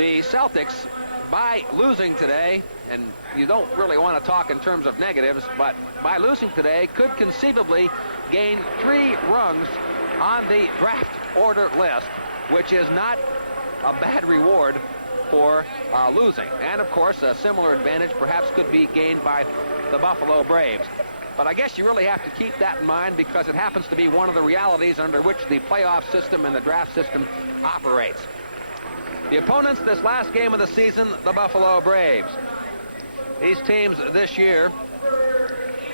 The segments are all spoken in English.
The Celtics, by losing today, and you don't really want to talk in terms of negatives, but by losing today could conceivably gain 3 rungs on the draft order list, which is not a bad reward for losing. And of course, a similar advantage perhaps could be gained by the Buffalo Braves. But I guess you really have to keep that in mind because it happens to be one of the realities under which the playoff system and the draft system operates. The opponents this last game of the season, the Buffalo Braves. These teams this year,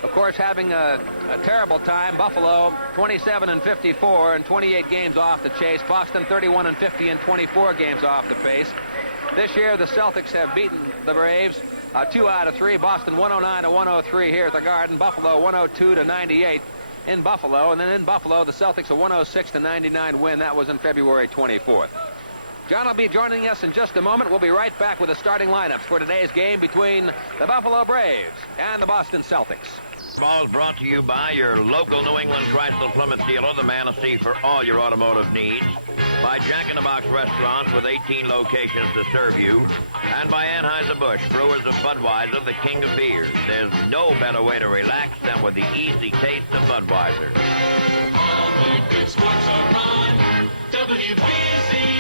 of course, having a terrible time. Buffalo 27-54 and 28 games off the chase. Boston 31-50 and 24 games off the pace. This year, the Celtics have beaten the Braves 2 out of 3. Boston 109-103 here at the Garden. Buffalo 102-98 in Buffalo. And then in Buffalo, the Celtics a 106-99 win. That was on February 24th. John will be joining us in just a moment. We'll be right back with the starting lineups for today's game between the Buffalo Braves and the Boston Celtics. Ball is brought to you by your local New England Chrysler Plymouth dealer, the Manistee, for all your automotive needs. By Jack in the Box restaurants with 18 locations to serve you. And by Anheuser-Busch, brewers of Budweiser, the king of beers. There's no better way to relax than with the easy taste of Budweiser. All the good sports are on WBC.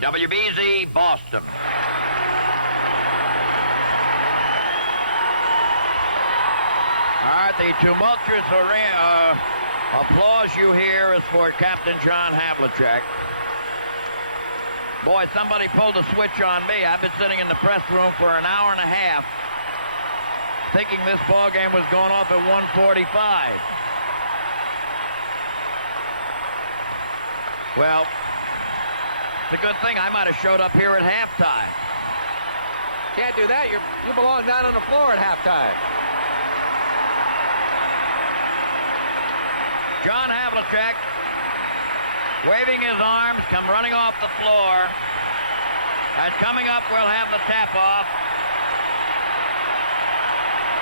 WBZ Boston. All right, the tumultuous applause you hear is for Captain John Havlicek. Boy, somebody pulled a switch on me. I've been sitting in the press room for an hour and a half thinking this ball game was going off at 1:45. Well, it's a good thing I might have showed up here at halftime. Can't do that. You belong down on the floor at halftime. John Havlicek, waving his arms, come running off the floor. And coming up, we'll have the tap-off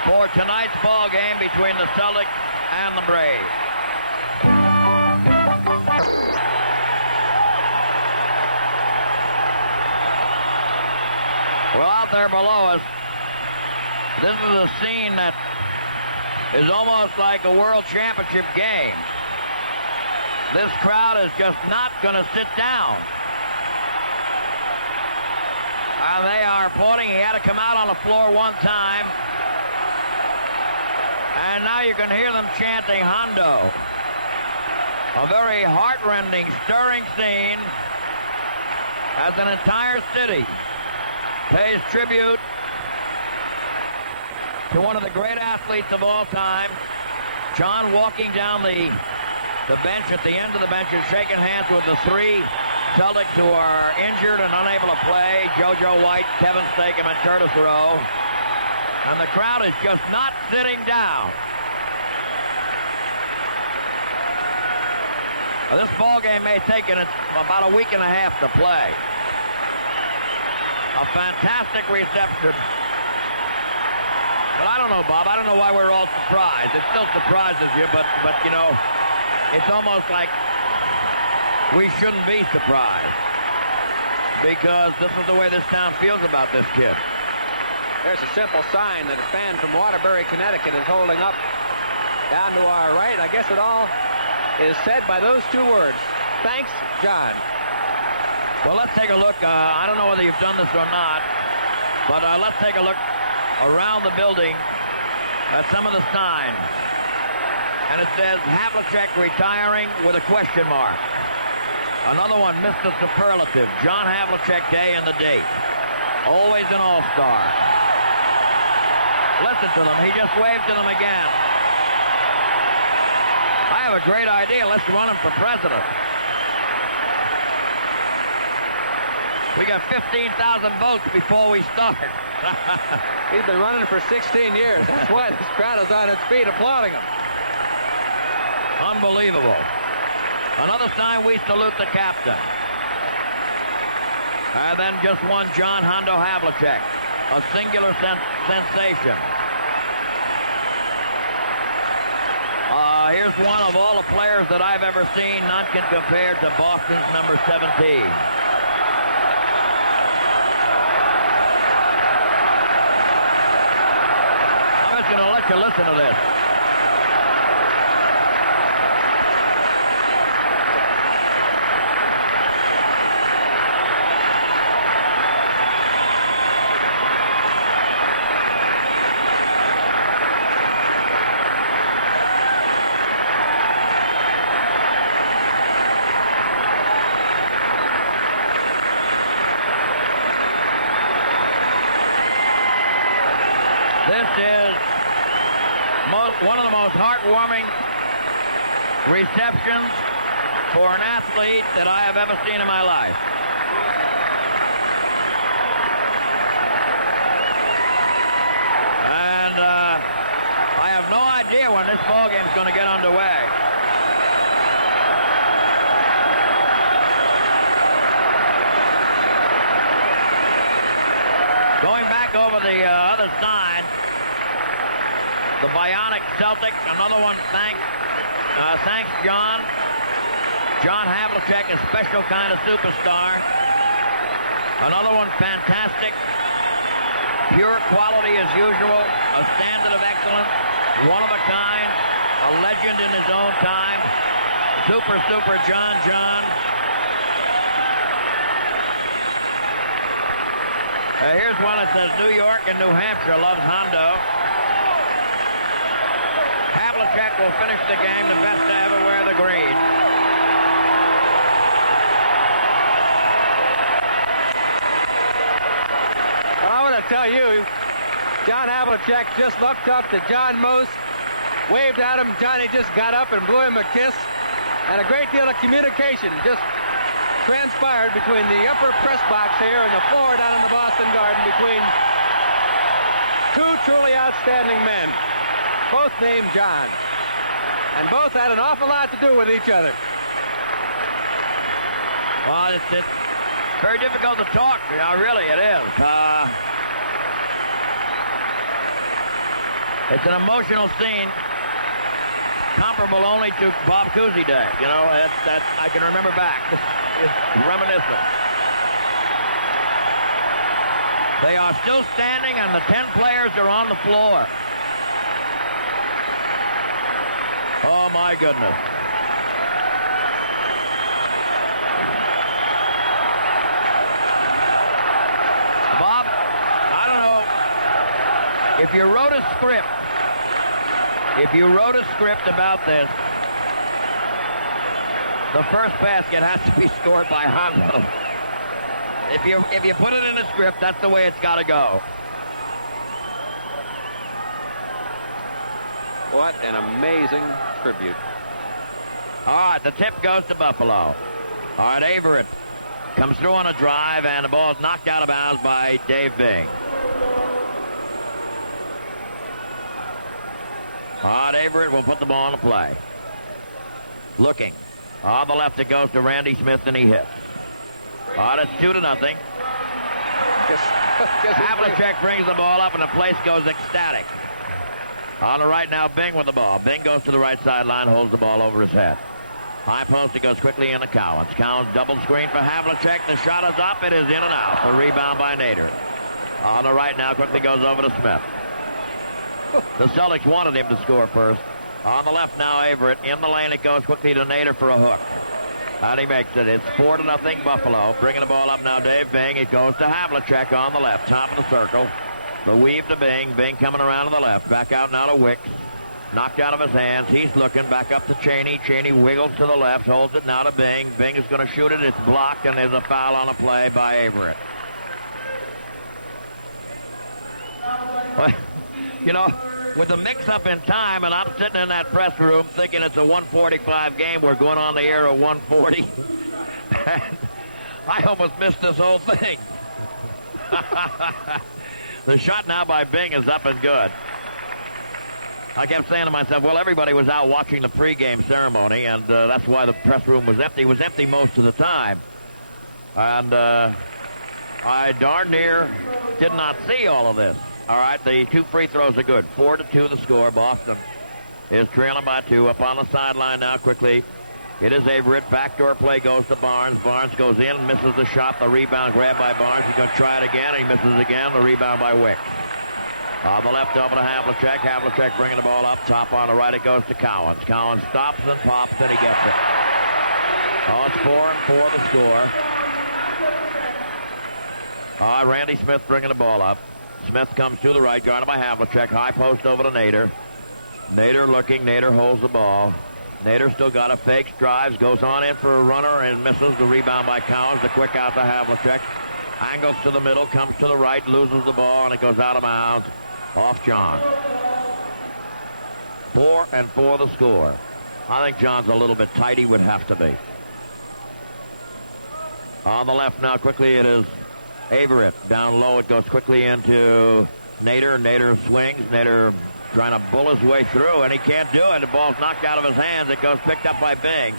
for tonight's ball game between the Celtics and the Braves. Well, out there below us, this is a scene that is almost like a world championship game. This crowd is just not going to sit down. They are applauding. He had to come out on the floor one time. And now you can hear them chanting Hondo. A very heart-rending, stirring scene as an entire city pays tribute to one of the great athletes of all time. John walking down the bench at the end of the bench and shaking hands with the 3 Celtics who are injured and unable to play. JoJo White, Kevin Stakem, and Curtis Rowe. And the crowd is just not sitting down. Now, this ball game may take about a week and a half to play. A fantastic reception. But I don't know, Bob. I don't know why we're all surprised. It still surprises you, but you know, it's almost like we shouldn't be surprised because this is the way this town feels about this kid. There's a simple sign that a fan from Waterbury, Connecticut is holding up down to our right. I guess it all is said by those 2 words. Thanks, John. Well, let's take a look. I don't know whether you've done this or not, but let's take a look around the building at some of the signs. And it says Havlicek retiring with a question mark. Another one, Mr. Superlative, John Havlicek Day and the date. Always an all-star. Listen to them. He just waved to them again. I have a great idea. Let's run him for president. We got 15,000 votes before we start. He's been running for 16 years. That's why this crowd is on its feet applauding him. Unbelievable. Another time we salute the captain. And then just one John Hondo Havlicek. A singular sensation. Here's one of all the players that I've ever seen. None can compare to Boston's number 17. you listen to this. This is one of the most heartwarming receptions for an athlete that I have ever seen in my life. And I have no idea when this ball game is going to get underway. Going back over the other side, the Bionic Celtic, another one, thanks John. John Havlicek, a special kind of superstar. Another one, fantastic. Pure quality as usual, a standard of excellence, one of a kind, a legend in his own time. Super John. Here's one that says New York and New Hampshire loves Hondo. Havlicek will finish the game the best to ever wear the green. Well, I want to tell you, John Havlicek just looked up to John Most, waved at him. Johnny just got up and blew him a kiss. And a great deal of communication just transpired between the upper press box here and the floor down in the Boston Garden between two truly outstanding men, both named John, and both had an awful lot to do with each other. Well, it's very difficult to talk. Yeah, really, it is. It's an emotional scene, comparable only to Bob Cousy Day. You know, that's I can remember back. It's reminiscent. They are still standing, and the 10 players are on the floor. Oh, my goodness. Bob, I don't know if you wrote a script about this, the first basket has to be scored by Hondo. If you put it in a script, that's the way it's got to go. What an amazing tribute. All right, the tip goes to Buffalo. All right, Averett comes through on a drive, and the ball is knocked out of bounds by Dave Bing. All right, Averett will put the ball in the play. Looking. On the left, it goes to Randy Smith, and he hits. All right, it's 2-0. Havlicek brings the ball up, and the place goes ecstatic. On the right now, Bing with the ball. Bing goes to the right sideline, holds the ball over his head. High post, it goes quickly into Cowens. Cowens double screen for Havlicek. The shot is up. It is in and out. The rebound by Nader. On the right now, quickly goes over to Smith. The Celtics wanted him to score first. On the left now, Averett. In the lane, it goes quickly to Nader for a hook. And he makes it. It's 4-0 Buffalo. Bringing the ball up now, Dave Bing. It goes to Havlicek on the left, top of the circle. The weave to Bing. Bing coming around to the left. Back out now to Wicks. Knocked out of his hands. He's looking. Back up to Cheney. Cheney wiggles to the left. Holds it now to Bing. Bing is going to shoot it. It's blocked, and there's a foul on a play by Averett. Well, you know, with the mix-up in time, and I'm sitting in that press room thinking it's a 145 game. We're going on the air at 140. And I almost missed this whole thing. The shot now by Bing is up and good. I kept saying to myself, well, everybody was out watching the pregame ceremony, and that's why the press room was empty. It was empty most of the time. And I darn near did not see all of this. All right, the 2 free throws are good. 4-2 the score. Boston is trailing by 2. Up on the sideline now quickly. It is Averett. Backdoor play goes to Barnes. Barnes goes in, misses the shot. The rebound grabbed by Barnes. He's going to try it again. He misses again. The rebound by Wick. On the left over to Havlicek. Havlicek bringing the ball up top. On the right it goes to Cowens. Cowens stops and pops and he gets it. Oh, it's 4-4 the score. Randy Smith bringing the ball up. Smith comes to the right, guarded by Havlicek. High post over to Nader. Nader looking. Nader holds the ball. Nader still got a fake, drives, goes on in for a runner and misses. The rebound by Cowens. The quick out to Havlicek. Angles to the middle, comes to the right, loses the ball, and it goes out of bounds off John. 4-4 the score. I think John's a little bit tight. He would have to be. On the left now, quickly it is Averett. Down low, it goes quickly into Nader. Nader swings. Nader trying to bull his way through, and he can't do it. The ball's knocked out of his hands. It goes picked up by Bing.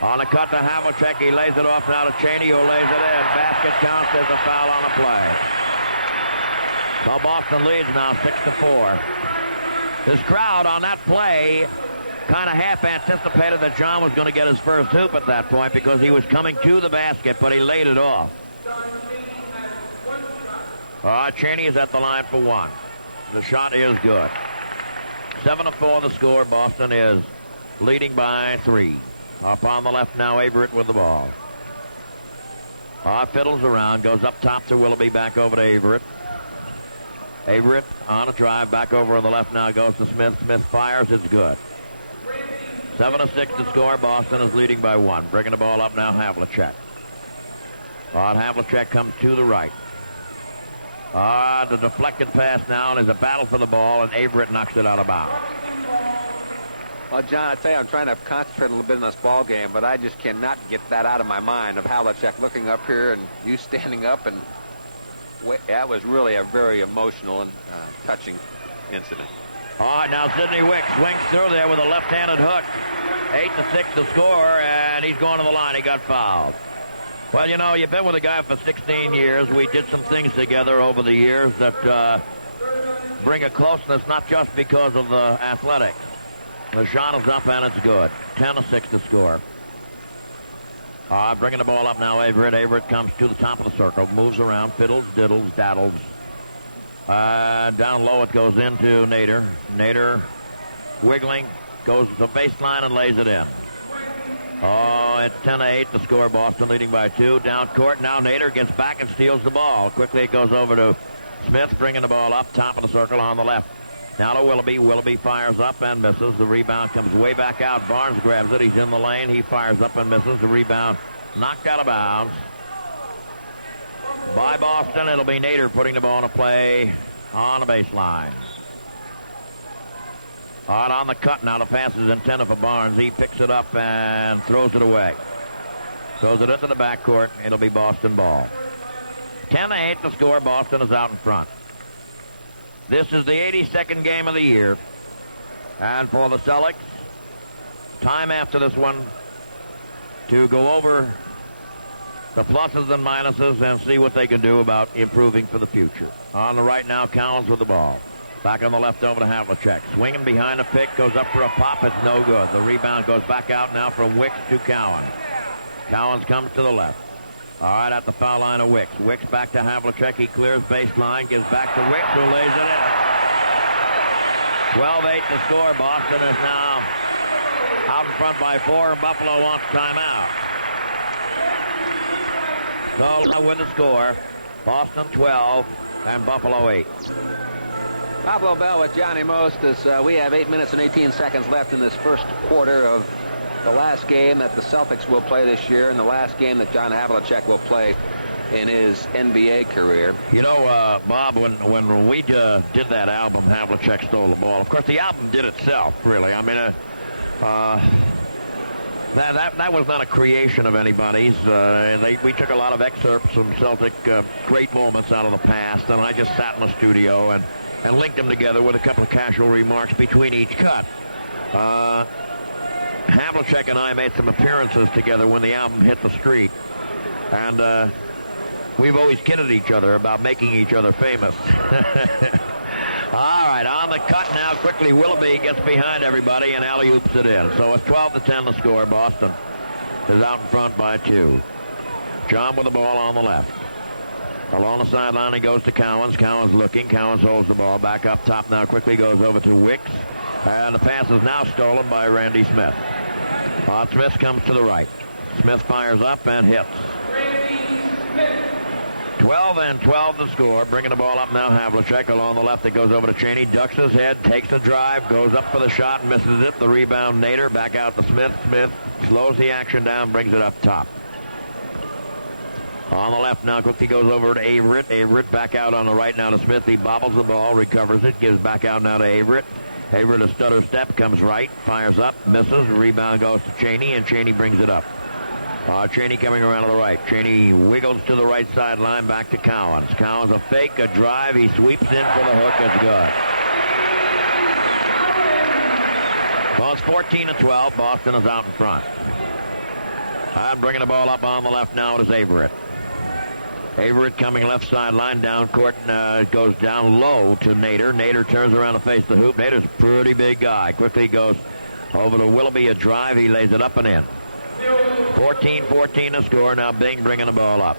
On the cut to Havlicek, he lays it off now to Cheney, who lays it in. Basket counts. There's a foul on the play. So Boston leads now 6-4. This crowd on that play kind of half anticipated that John was going to get his first hoop at that point because he was coming to the basket, but he laid it off. Cheney is at the line for one. The shot is good. 7-4 the score. Boston is leading by 3. Up on the left now, Averett with the ball. Fiddles around, goes up top to Willoughby, back over to Averett. Averett on a drive, back over on the left now, goes to Smith. Smith fires, it's good. 7-6 to score. Boston is leading by 1. Bringing the ball up now, Havlicek. Havlicek comes to the right. The deflected pass now, and there's a battle for the ball, and Averett knocks it out of bounds. Well, John, I tell you, I'm trying to concentrate a little bit in this ball game, but I just cannot get that out of my mind of Havlicek looking up here and you standing up, and that was really a very emotional and touching incident. All right, now Sidney Wick swings through there with a left-handed hook. 8-6 to score, and he's going to the line. He got fouled. Well, you know, you've been with a guy for 16 years. We did some things together over the years that bring a closeness, not just because of the athletics. The shot is up, and it's good. 10-6 to score. Bringing the ball up now, Averett. Averett comes to the top of the circle, moves around, fiddles, diddles, daddles. Down low it goes into Nader. Nader wiggling, goes to the baseline and lays it in. It's 10-8 to score. Boston leading by 2. Down court now. Nader gets back and steals the ball. Quickly it goes over to Smith, bringing the ball up top of the circle on the left. Now to Willoughby. Willoughby fires up and misses. The rebound comes way back out. Barnes grabs it. He's in the lane. He fires up and misses. The rebound knocked out of bounds by Boston. It'll be Nader putting the ball in a play on the baseline. On the cut now. The pass is intended for Barnes. He picks it up and throws it away. Throws it into the backcourt. It'll be Boston ball. 10-8 to score. Boston is out in front. This is the 82nd game of the year. And for the Celtics, time after this one to go over the pluses and minuses and see what they can do about improving for the future. On the right now, Cowens with the ball. Back on the left over to Havlicek. Swinging behind the pick, goes up for a pop. It's no good. The rebound goes back out now from Wicks to Cowens. Cowens comes to the left. All right, at the foul line of Wicks. Wicks back to Havlicek. He clears baseline, gives back to Wicks, who lays it in. 12-8 to score. Boston is now out in front by 4, and Buffalo wants timeout. So with the score, Boston 12 and Buffalo 8. Pablo Bell with Johnny Most as we have 8 minutes and 18 seconds left in this first quarter of the last game that the Celtics will play this year and the last game that John Havlicek will play in his NBA career. You know, Bob, when we did that album, Havlicek Stole the Ball, of course, the album did itself, really. I mean, that was not a creation of anybody's. We took a lot of excerpts from Celtic great moments out of the past, and I just sat in the studio and linked them together with a couple of casual remarks between each cut. Havlicek and I made some appearances together when the album hit the street, and we've always kidded each other about making each other famous. All right, on the cut now, quickly Willoughby gets behind everybody and alley-oops it in. So it's 12-10 to score. Boston is out in front by 2. John with the ball on the left. Along the sideline, he goes to Cowens. Cowens looking. Cowens holds the ball. Back up top now. Quickly goes over to Wicks. And the pass is now stolen by Randy Smith. Smith comes to the right. Smith fires up and hits. 12 and 12 to score. Bringing the ball up now, Havlicek. Along the left, it goes over to Cheney. Ducks his head, takes the drive, goes up for the shot, misses it. The rebound, Nader. Back out to Smith. Smith slows the action down, brings it up top. On the left now, quickly goes over to Averett. Averett back out on the right now to Smith. He bobbles the ball, recovers it, gives back out now to Averett. Averett a stutter step, comes right, fires up, misses. Rebound goes to Cheney, and Cheney brings it up. Cheney coming around to the right. Cheney wiggles to the right sideline, back to Cowens. Cowens a fake, a drive. He sweeps in for the hook. It's good. Well, it's 14 to 12. Boston is out in front. I'm bringing the ball up on the left now. It is Averett. Averett coming left sideline, down court, goes down low to Nader. Nader turns around to face the hoop. Nader's a pretty big guy. Quickly goes over to Willoughby, a drive. He lays it up and in. 14-14 to score. Now Bing bringing the ball up.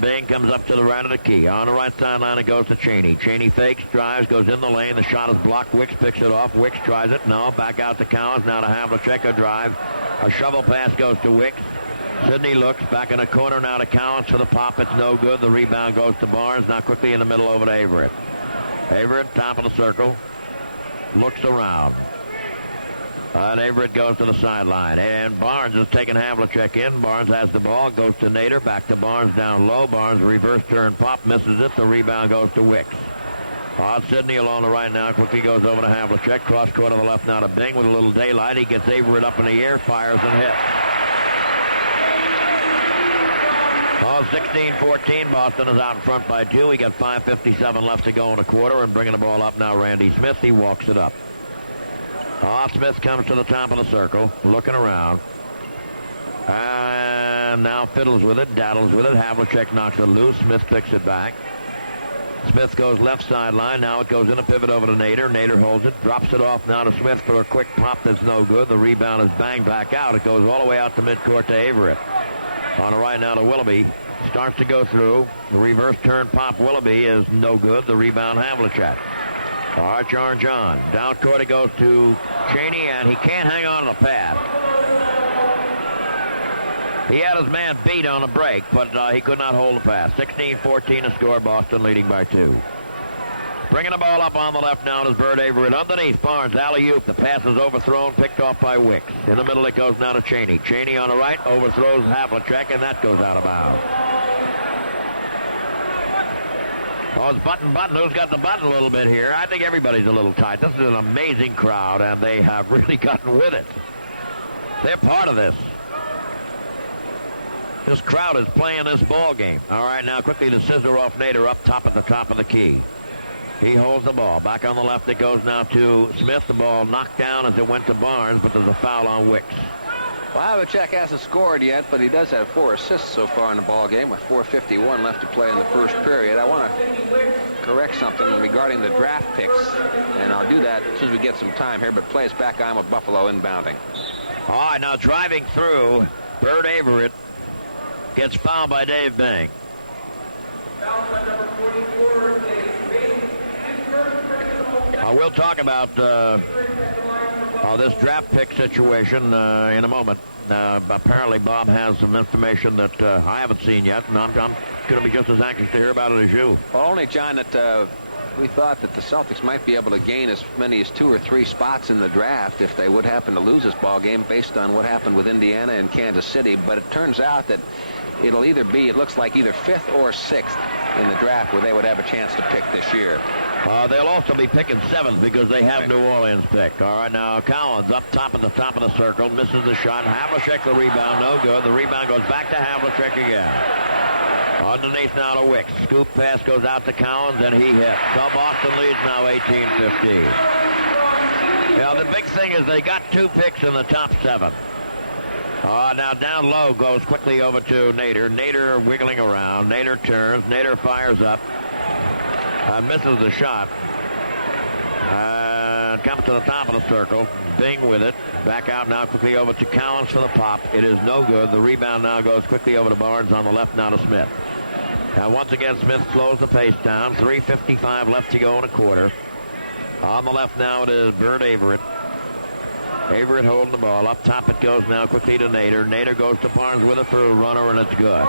Bing comes up to the right of the key. On the right sideline, it goes to Cheney. Cheney fakes, drives, goes in the lane. The shot is blocked. Wicks picks it off. Wicks tries it. No, back out to Cowens. Now to Havlicek, a drive. A shovel pass goes to Wicks. Sidney looks back in the corner now to Cowens for the pop. It's no good. The rebound goes to Barnes. Now quickly in the middle over to Averett. Averett, top of the circle. Looks around. And Averett goes to the sideline. And Barnes is taking Havlicek in. Barnes has the ball. Goes to Nader. Back to Barnes down low. Barnes reverse turn pop. Misses it. The rebound goes to Wicks. Sidney along the right now. Quickly goes over to Havlicek. Cross court on the left now to Bing with a little daylight. He gets Averett up in the air. Fires and hits. 16-14. Boston is out in front by 2. We got 5:57 left to go in a quarter. And bringing the ball up now, Randy Smith. He walks it up. Smith comes to the top of the circle, looking around. And now fiddles with it, daddles with it. Havlicek knocks it loose. Smith picks it back. Smith goes left sideline. Now it goes in a pivot over to Nader. Nader holds it, drops it off now to Smith for a quick pop that's no good. The rebound is banged back out. It goes all the way out to midcourt to Averett. On the right now to Willoughby. Starts to go through. The reverse turn pop Willoughby is no good. The rebound Havlicek. Arch Orange on. Down court it goes to Cheney, and he can't hang on to the pass. He had his man beat on the break, but he could not hold the pass. 16-14 to score. Boston leading by 2. Bringing the ball up on the left now is Bird Averett. Underneath Barnes, alley-oop. The pass is overthrown, picked off by Wicks. In the middle it goes now to Cheney. Cheney on the right, overthrows Havlicek, and that goes out of bounds. Oh, it's button. Who's got the button a little bit here? I think everybody's a little tight. This is an amazing crowd, and they have really gotten with it. They're part of this. This crowd is playing this ball game. All right, now quickly the scissor off Nader up top at the top of the key. He holds the ball. Back on the left it goes now to Smith. The ball knocked down as it went to Barnes, but there's a foul on Wicks. Well, Havlicek hasn't scored yet, but he does have 4 assists so far in the ball game with 4:51 left to play in the first period. I want to correct something regarding the draft picks, and I'll do that as soon as we get some time here, but play us back on with Buffalo inbounding. All right, now driving through, Bird Averett gets fouled by Dave Bing. We'll talk about this draft pick situation in a moment. Apparently Bob has some information that I haven't seen yet, and I'm going to be just as anxious to hear about it as you. Well, only, John, that we thought that the Celtics might be able to gain as many as 2 or 3 spots in the draft if they would happen to lose this ball game based on what happened with Indiana and Kansas City. But it turns out that it'll either be, it looks like either 5th or 6th in the draft where they would have a chance to pick this year. They'll also be picking 7th because they have New Orleans picked. All right, now Collins up top at the top of the circle, misses the shot. Havlicek the rebound, no good. The rebound goes back to Havlicek again. Underneath now to Wicks. Scoop pass goes out to Collins, and he hits. So Boston leads now 18-15. Yeah, the big thing is they got 2 picks in the top 7. Now down low goes quickly over to Nader. Nader wiggling around. Nader turns. Nader fires up. Misses the shot. Comes to the top of the circle. Bing with it. Back out now quickly over to Collins for the pop. It is no good. The rebound now goes quickly over to Barnes on the left now to Smith. Now, once again, Smith slows the pace down. 3:55 left to go in a quarter. On the left now it is Bert Averett. Averett holding the ball. Up top it goes now quickly to Nader. Nader goes to Barnes with it for a runner, and it's good.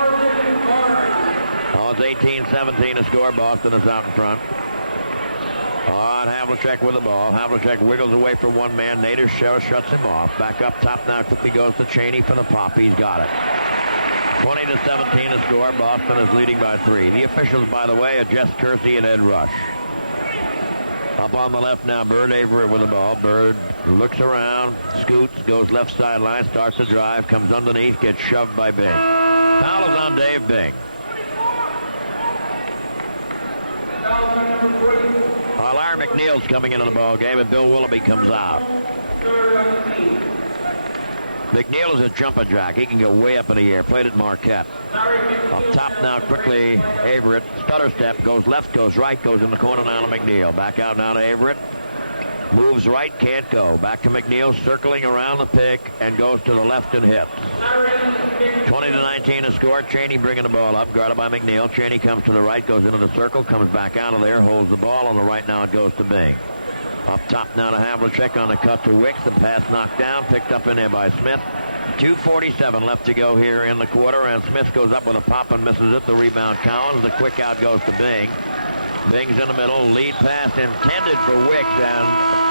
Oh, it's 18-17 to score. Boston is out in front. On Havlicek with the ball. Havlicek wiggles away for one man. Nader shuts him off. Back up top now quickly goes to Cheney for the pop. He's got it. 20-17 to score. Boston is leading by 3. The officials, by the way, are Jess Kersey and Ed Rush. Up on the left now, Bird Averett with the ball. Bird looks around, scoots, goes left sideline, starts to drive, comes underneath, gets shoved by Bing. Foul is on Dave Bing. Larry McNeil's coming into the ball game, and Bill Willoughby comes out. McNeil is a jumper jack. He can go way up in the air. Played at Marquette. Up top now quickly, Averett. Stutter step, goes left, goes right, goes in the corner now to McNeil. Back out now to Averett. Moves right, can't go. Back to McNeil, circling around the pick, and goes to the left and hits. 20-19 to score. Cheney bringing the ball up, guarded by McNeil. Cheney comes to the right, goes into the circle, comes back out of there, holds the ball on the right now. It goes to Bing. Up top now to Havlicek on the cut to Wicks. The pass knocked down, picked up in there by Smith. 2:47 left to go here in the quarter, and Smith goes up with a pop and misses it. The rebound Collins. The quick out goes to Bing. Bing's in the middle. Lead pass intended for Wicks, and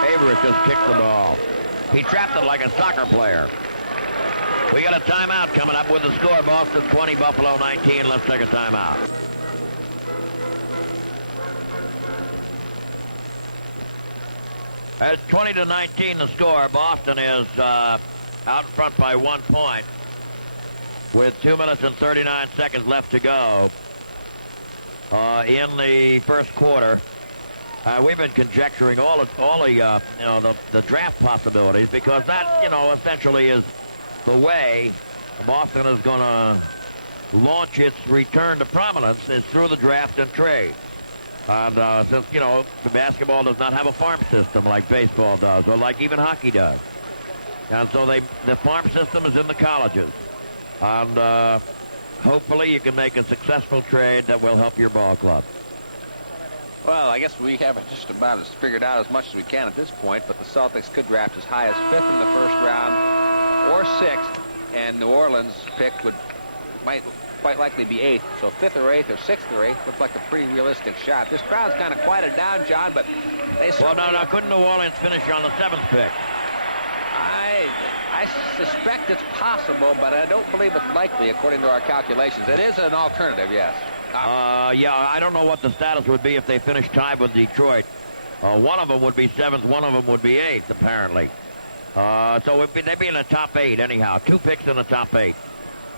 Averett just kicked the ball. He trapped it like a soccer player. We got a timeout coming up with the score. Boston 20, Buffalo 19. Let's take a timeout. At 20-19 the score. Boston is out in front by 1 point with 2 minutes and 39 seconds left to go in the first quarter. We've been conjecturing all the draft possibilities, because that essentially is the way Boston is going to launch its return to prominence, is through the draft and trade. And since the basketball does not have a farm system like baseball does, or like even hockey does. And so the farm system is in the colleges. And hopefully you can make a successful trade that will help your ball club. Well, I guess we haven't just about as figured out as much as we can at this point, but the Celtics could draft as high as 5th in the first round or 6th, and New Orleans' pick might quite likely be 8th. So 5th or 8th or 6th or 8th looks like a pretty realistic shot. This crowd's kind of quieted down, John, but they well, no, couldn't New Orleans finish on the 7th pick? I suspect it's possible, but I don't believe it's likely according to our calculations. It is an alternative, yes. Yeah, I don't know what the status would be if they finished tied with Detroit. One of them would be 7th, one of them would be 8th, apparently. So they'd be in the top 8 anyhow. 2 picks in the top 8.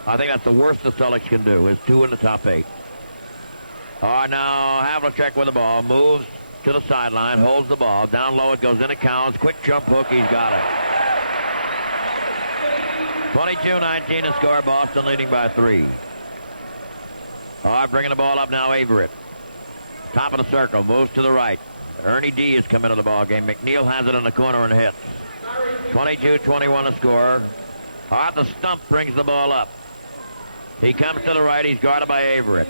I think that's the worst the Celtics can do, is 2 in the top 8. Now Havlicek with the ball, moves to the sideline, holds the ball. Down low it goes into Collins. Quick jump hook, he's got it. 22-19 to score. Boston leading by 3. Bringing the ball up now, Averett. Top of the circle, moves to the right. Ernie D has come into the ball game. McNeil has it in the corner and hits. 22-21 to score. The stump brings the ball up. He comes to the right. He's guarded by Averett.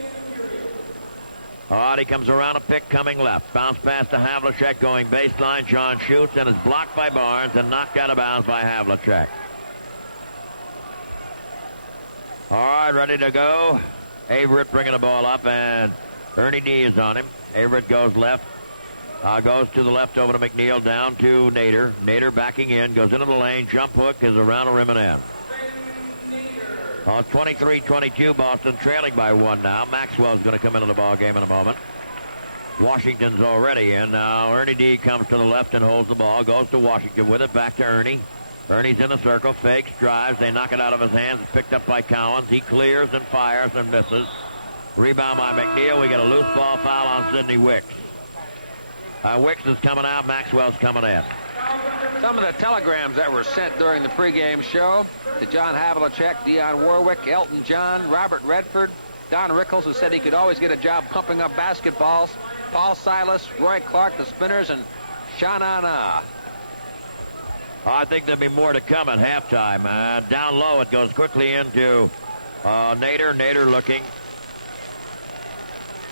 He comes around a pick coming left. Bounce pass to Havlicek going baseline. John shoots and is blocked by Barnes and knocked out of bounds by Havlicek. Ready to go. Averett bringing the ball up, and Ernie D is on him. Averett goes left. Goes to the left over to McNeil, down to Nader. Nader backing in, goes into the lane. Jump hook is around the rim and in. 23-22, Boston trailing by 1 now. Maxwell's going to come into the ball game in a moment. Washington's already in. Now Ernie D comes to the left and holds the ball. Goes to Washington with it. Back to Ernie. Ernie's in the circle. Fakes, drives. They knock it out of his hands. It's picked up by Collins. He clears and fires and misses. Rebound by McNeil. We get a loose ball foul on Sidney Wicks. Wicks is coming out. Maxwell's coming in. Some of the telegrams that were sent during the pregame show to John Havlicek, Dionne Warwick, Elton John, Robert Redford, Don Rickles, who said he could always get a job pumping up basketballs, Paul Silas, Roy Clark, the Spinners, and Sha-Na-Na. I think there'll be more to come at halftime. Down low, it goes quickly into Nader. Nader looking.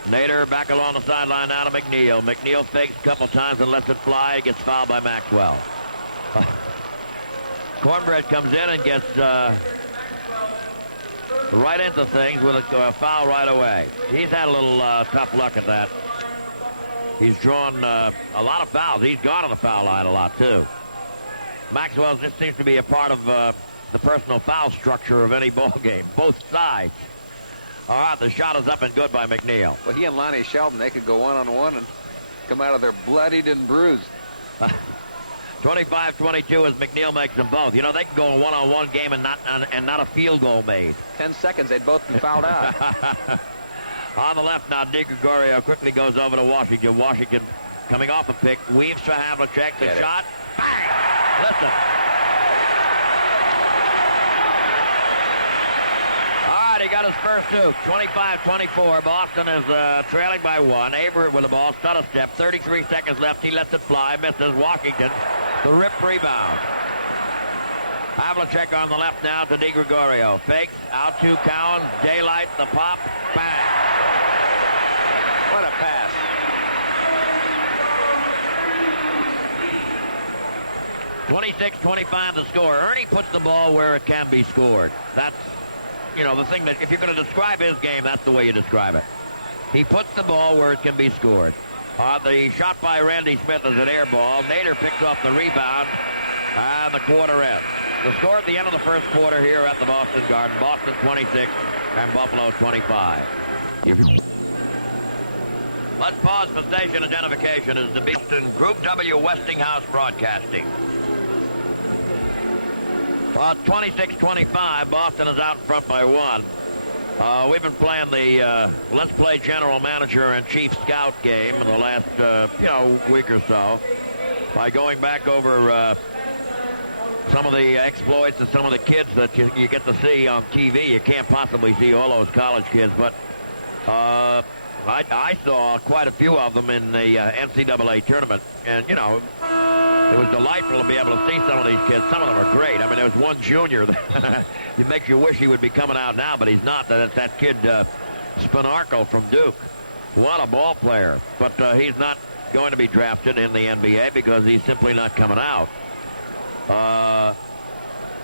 Nader back along the sideline now to McNeil. McNeil fakes a couple times and lets it fly. Gets fouled by Maxwell. Cornbread comes in and gets right into things with a foul right away. He's had a little tough luck at that. He's drawn a lot of fouls. He's gone to the foul line a lot, too. Maxwell just seems to be a part of the personal foul structure of any ball game, both sides. All right, the shot is up and good by McNeil. Well, he and Lonnie Sheldon, they could go one-on-one and come out of there bloodied and bruised. 25-22 as McNeil makes them both. You know, they can go a one-on-one game and not a field goal made. 10 seconds, they'd both been fouled out. On the left now, DiGregorio quickly goes over to Washington. Washington coming off a pick, weaves for Havlicek. The shot, bang! Listen. All right, he got his first two. 25-24. Boston is trailing by one. Averett with the ball, stutter step. 33 seconds left. He lets it fly, misses. Washington, the rip rebound. Havlicek on the left now to DiGregorio. Fakes out to Cowens. Daylight, the pop, bang. What a pass. 26-25 to score. Ernie puts the ball where it can be scored. That's, you know, the thing that if you're going to describe his game, that's the way you describe it. He puts the ball where it can be scored. The shot by Randy Smith is an air ball. Nader picks off the rebound, and the quarter ends. The score at the end of the first quarter here at the Boston Garden. Boston 26 and Buffalo 25. Let's pause for station identification as the Boston Group W Westinghouse Broadcasting. Well, 26-25. Boston is out in front by one. We've been playing the Let's Play General Manager and Chief Scout game in the last, week or so by going back over some of the exploits of some of the kids that you get to see on TV. You can't possibly see all those college kids, but I saw quite a few of them in the NCAA tournament, and, you know, it was delightful to be able to see some of these kids. Some of them are great. I mean, there was one junior that it makes you wish he would be coming out now, but he's not. That's that kid Spinarco from Duke. What a ball player. But he's not going to be drafted in the NBA because he's simply not coming out.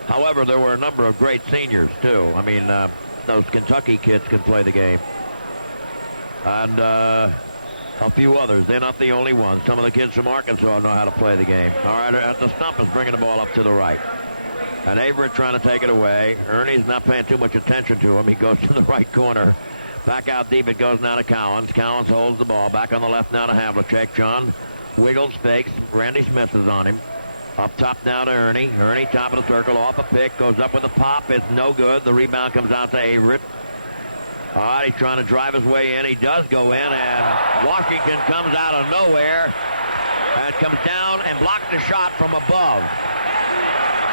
However, there were a number of great seniors, too. I mean, those Kentucky kids can play the game. And a few others. They're not the only ones. Some of the kids from Arkansas know how to play the game. All right, at the stump is bringing the ball up to the right. And Averett trying to take it away. Ernie's not paying too much attention to him. He goes to the right corner. Back out deep it goes now to Cowens. Cowens holds the ball. Back on the left now to Havlicek. John wiggles, fakes. Randy Smith is on him. Up top now to Ernie. Ernie top of the circle, off a pick. Goes up with a pop. It's no good. The rebound comes out to Averett. All right, he's trying to drive his way in. He does go in, and Washington comes out of nowhere and comes down and blocks the shot from above.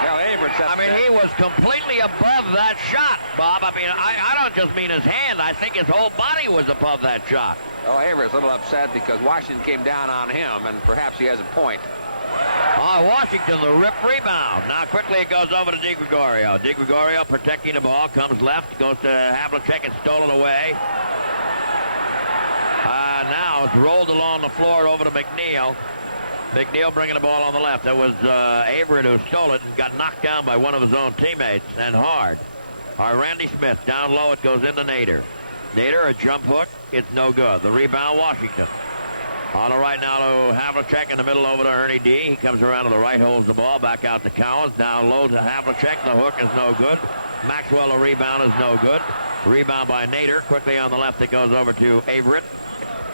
Now, I mean, he was completely above that shot, Bob. I mean, I don't just mean his hand. I think his whole body was above that shot. Oh, Averett's a little upset because Washington came down on him, and perhaps he has a point. Washington, the rip rebound. Now quickly it goes over to DiGregorio. DiGregorio protecting the ball, comes left, goes to Havlicek and stolen away. Now it's rolled along the floor over to McNeil. McNeil bringing the ball on the left. That was Averett who stole it and got knocked down by one of his own teammates, and hard. Randy Smith down low. It goes into Nader. Nader, a jump hook. It's no good. The rebound, Washington. On the right now to Havlicek in the middle over to Ernie D. He comes around to the right, holds the ball. Back out to Cowens. Down low to Havlicek. The hook is no good. Maxwell, the rebound is no good. Rebound by Nader. Quickly on the left it goes over to Averett.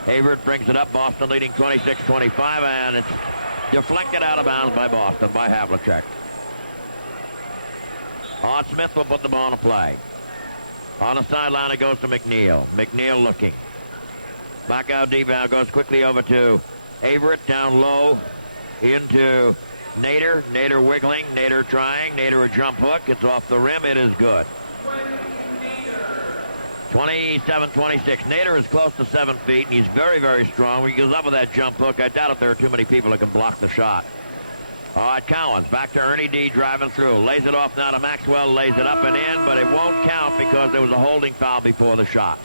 Averett brings it up. Boston leading 26-25, and it's deflected out of bounds by Boston, by Havlicek. Smith will put the ball in play. On the sideline it goes to McNeil. McNeil looking. Back out deep now, goes quickly over to Averett, down low, into Nader. Nader wiggling, Nader trying, Nader a jump hook. It's off the rim, it is good. 27-26. Nader is close to 7 feet, and he's very, very strong. When he goes up with that jump hook, I doubt if there are too many people that can block the shot. All right, Cowens, back to Ernie D, driving through. Lays it off now to Maxwell, lays it up and in, but it won't count because there was a holding foul before the shot.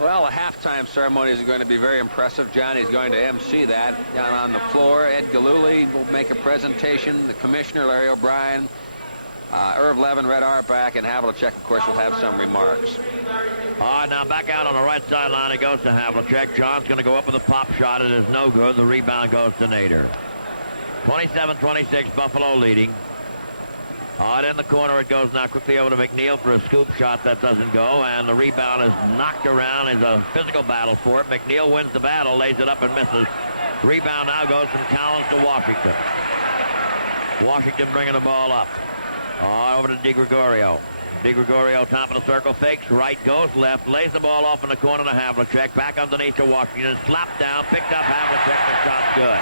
Well, the halftime ceremony is going to be very impressive. Johnny's going to MC that down on the floor. Ed Galooly will make a presentation. The commissioner, Larry O'Brien, Irv Levin, Red Auerbach, and Havlicek, of course, will have some remarks. All right, now back out on the right sideline. It goes to Havlicek. John's going to go up with a pop shot. It is no good. The rebound goes to Nader. 27-26, Buffalo leading. All right, in the corner it goes now quickly over to McNeil for a scoop shot. That doesn't go, and the rebound is knocked around. It's a physical battle for it. McNeil wins the battle, lays it up and misses. Rebound now goes from Collins to Washington. Washington bringing the ball up. All right, over to DiGregorio. DiGregorio, top of the circle, fakes, right, goes left, lays the ball off in the corner to Havlicek. Back underneath to Washington, slapped down, picked up Havlicek, and shot's good.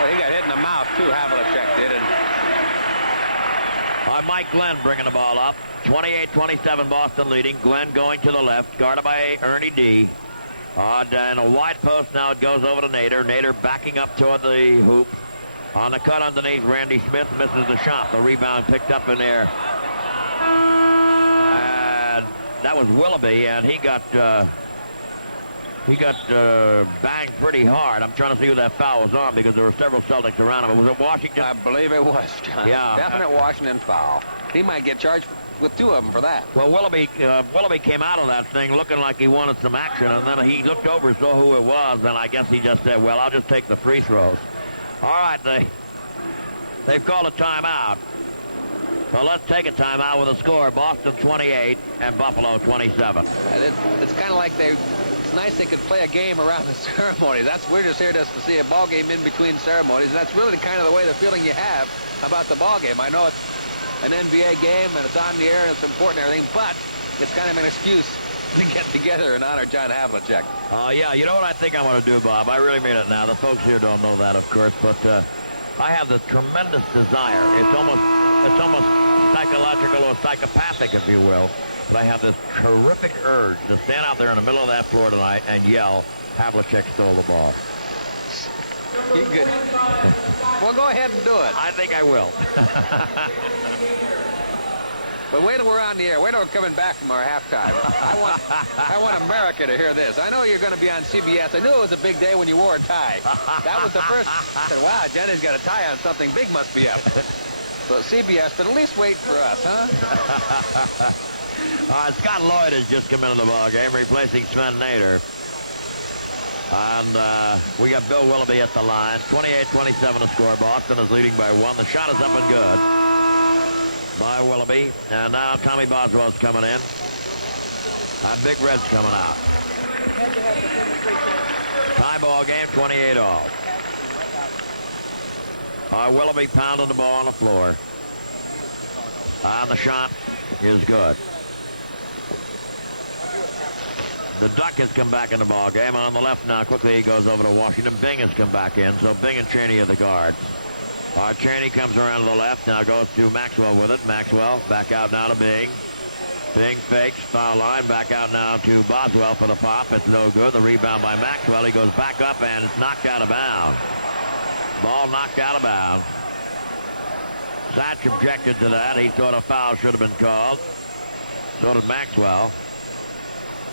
Well, he got hit in the mouth, too, Havlicek did. Mike Glenn bringing the ball up. 28-27, Boston leading. Glenn going to the left, guarded by Ernie D. And a wide post now. It goes over to Nader. Nader backing up toward the hoop. On the cut underneath, Randy Smith misses the shot. The rebound picked up in there. And that was Willoughby, and he got banged pretty hard. I'm trying to see who that foul was on because there were several Celtics around him. Was it Washington? I believe it was, John. Yeah. Definite Washington foul. He might get charged with 2 of them for that. Well, Willoughby came out of that thing looking like he wanted some action, and then he looked over and saw who it was, and I guess he just said, well, I'll just take the free throws. All right, they've called a timeout. So let's take a timeout with a score. Boston 28 and Buffalo 27. It's kind of like it's nice they could play a game around the ceremonies. We're just here to see a ball game in between ceremonies, and that's really kind of the way the feeling you have about the ball game. I know it's an NBA game and it's on the air and it's important and everything, but it's kind of an excuse to get together and honor John Havlicek. Yeah, you know what I think I'm going to do, Bob? I really mean it now. The folks here don't know that, of course, but I have this tremendous desire. It's almost psychological or psychopathic, if you will. But I have this terrific urge to stand out there in the middle of that floor tonight and yell, Havlicek stole the ball. You good? Well, go ahead and do it. I think I will. But wait till we're on the air. Wait till we're coming back from our halftime. I want America to hear this. I know you're going to be on CBS. I knew it was a big day when you wore a tie. That was the first. I said, wow, Jenny's got a tie on. Something big must be up. So CBS, but at least wait for us, huh? Scott Lloyd has just come into the ball game, replacing Sven Nader. And we got Bill Willoughby at the line. 28-27 to score. Boston is leading by 1. The shot is up and good by Willoughby. And now Tommy Boswell's coming in. Big Red's coming out. Tie ball game, 28 all. Willoughby pounding the ball on the floor. And the shot is good. The Duck has come back in the ball game. On the left now, quickly he goes over to Washington. Bing has come back in, so Bing and Cheney are the guards. Cheney comes around to the left, now goes to Maxwell with it. Maxwell back out now to Bing. Bing fakes, foul line, back out now to Boswell for the pop. It's no good. The rebound by Maxwell. He goes back up and it's knocked out of bounds. Ball knocked out of bounds. Satch objected to that. He thought a foul should have been called. So did Maxwell.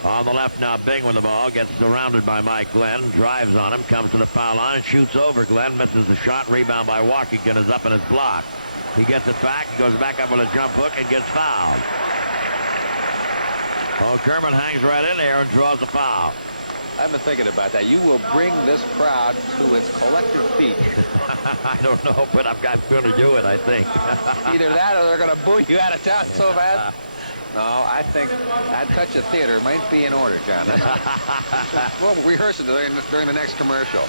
On the left now, Bing with the ball. Gets surrounded by Mike Glenn. Drives on him. Comes to the foul line. Shoots over Glenn. Misses the shot. Rebound by Washington is up in his block. He gets it back. Goes back up with a jump hook and gets fouled. Kermit hangs right in there and draws a foul. I've been thinking about that. You will bring this crowd to its collective feet. I don't know, but I'm going to do it, I think. Either that or they're going to boo you out of town so fast. No, I think that touch of theater might be in order, John. We'll rehearse it during the next commercial.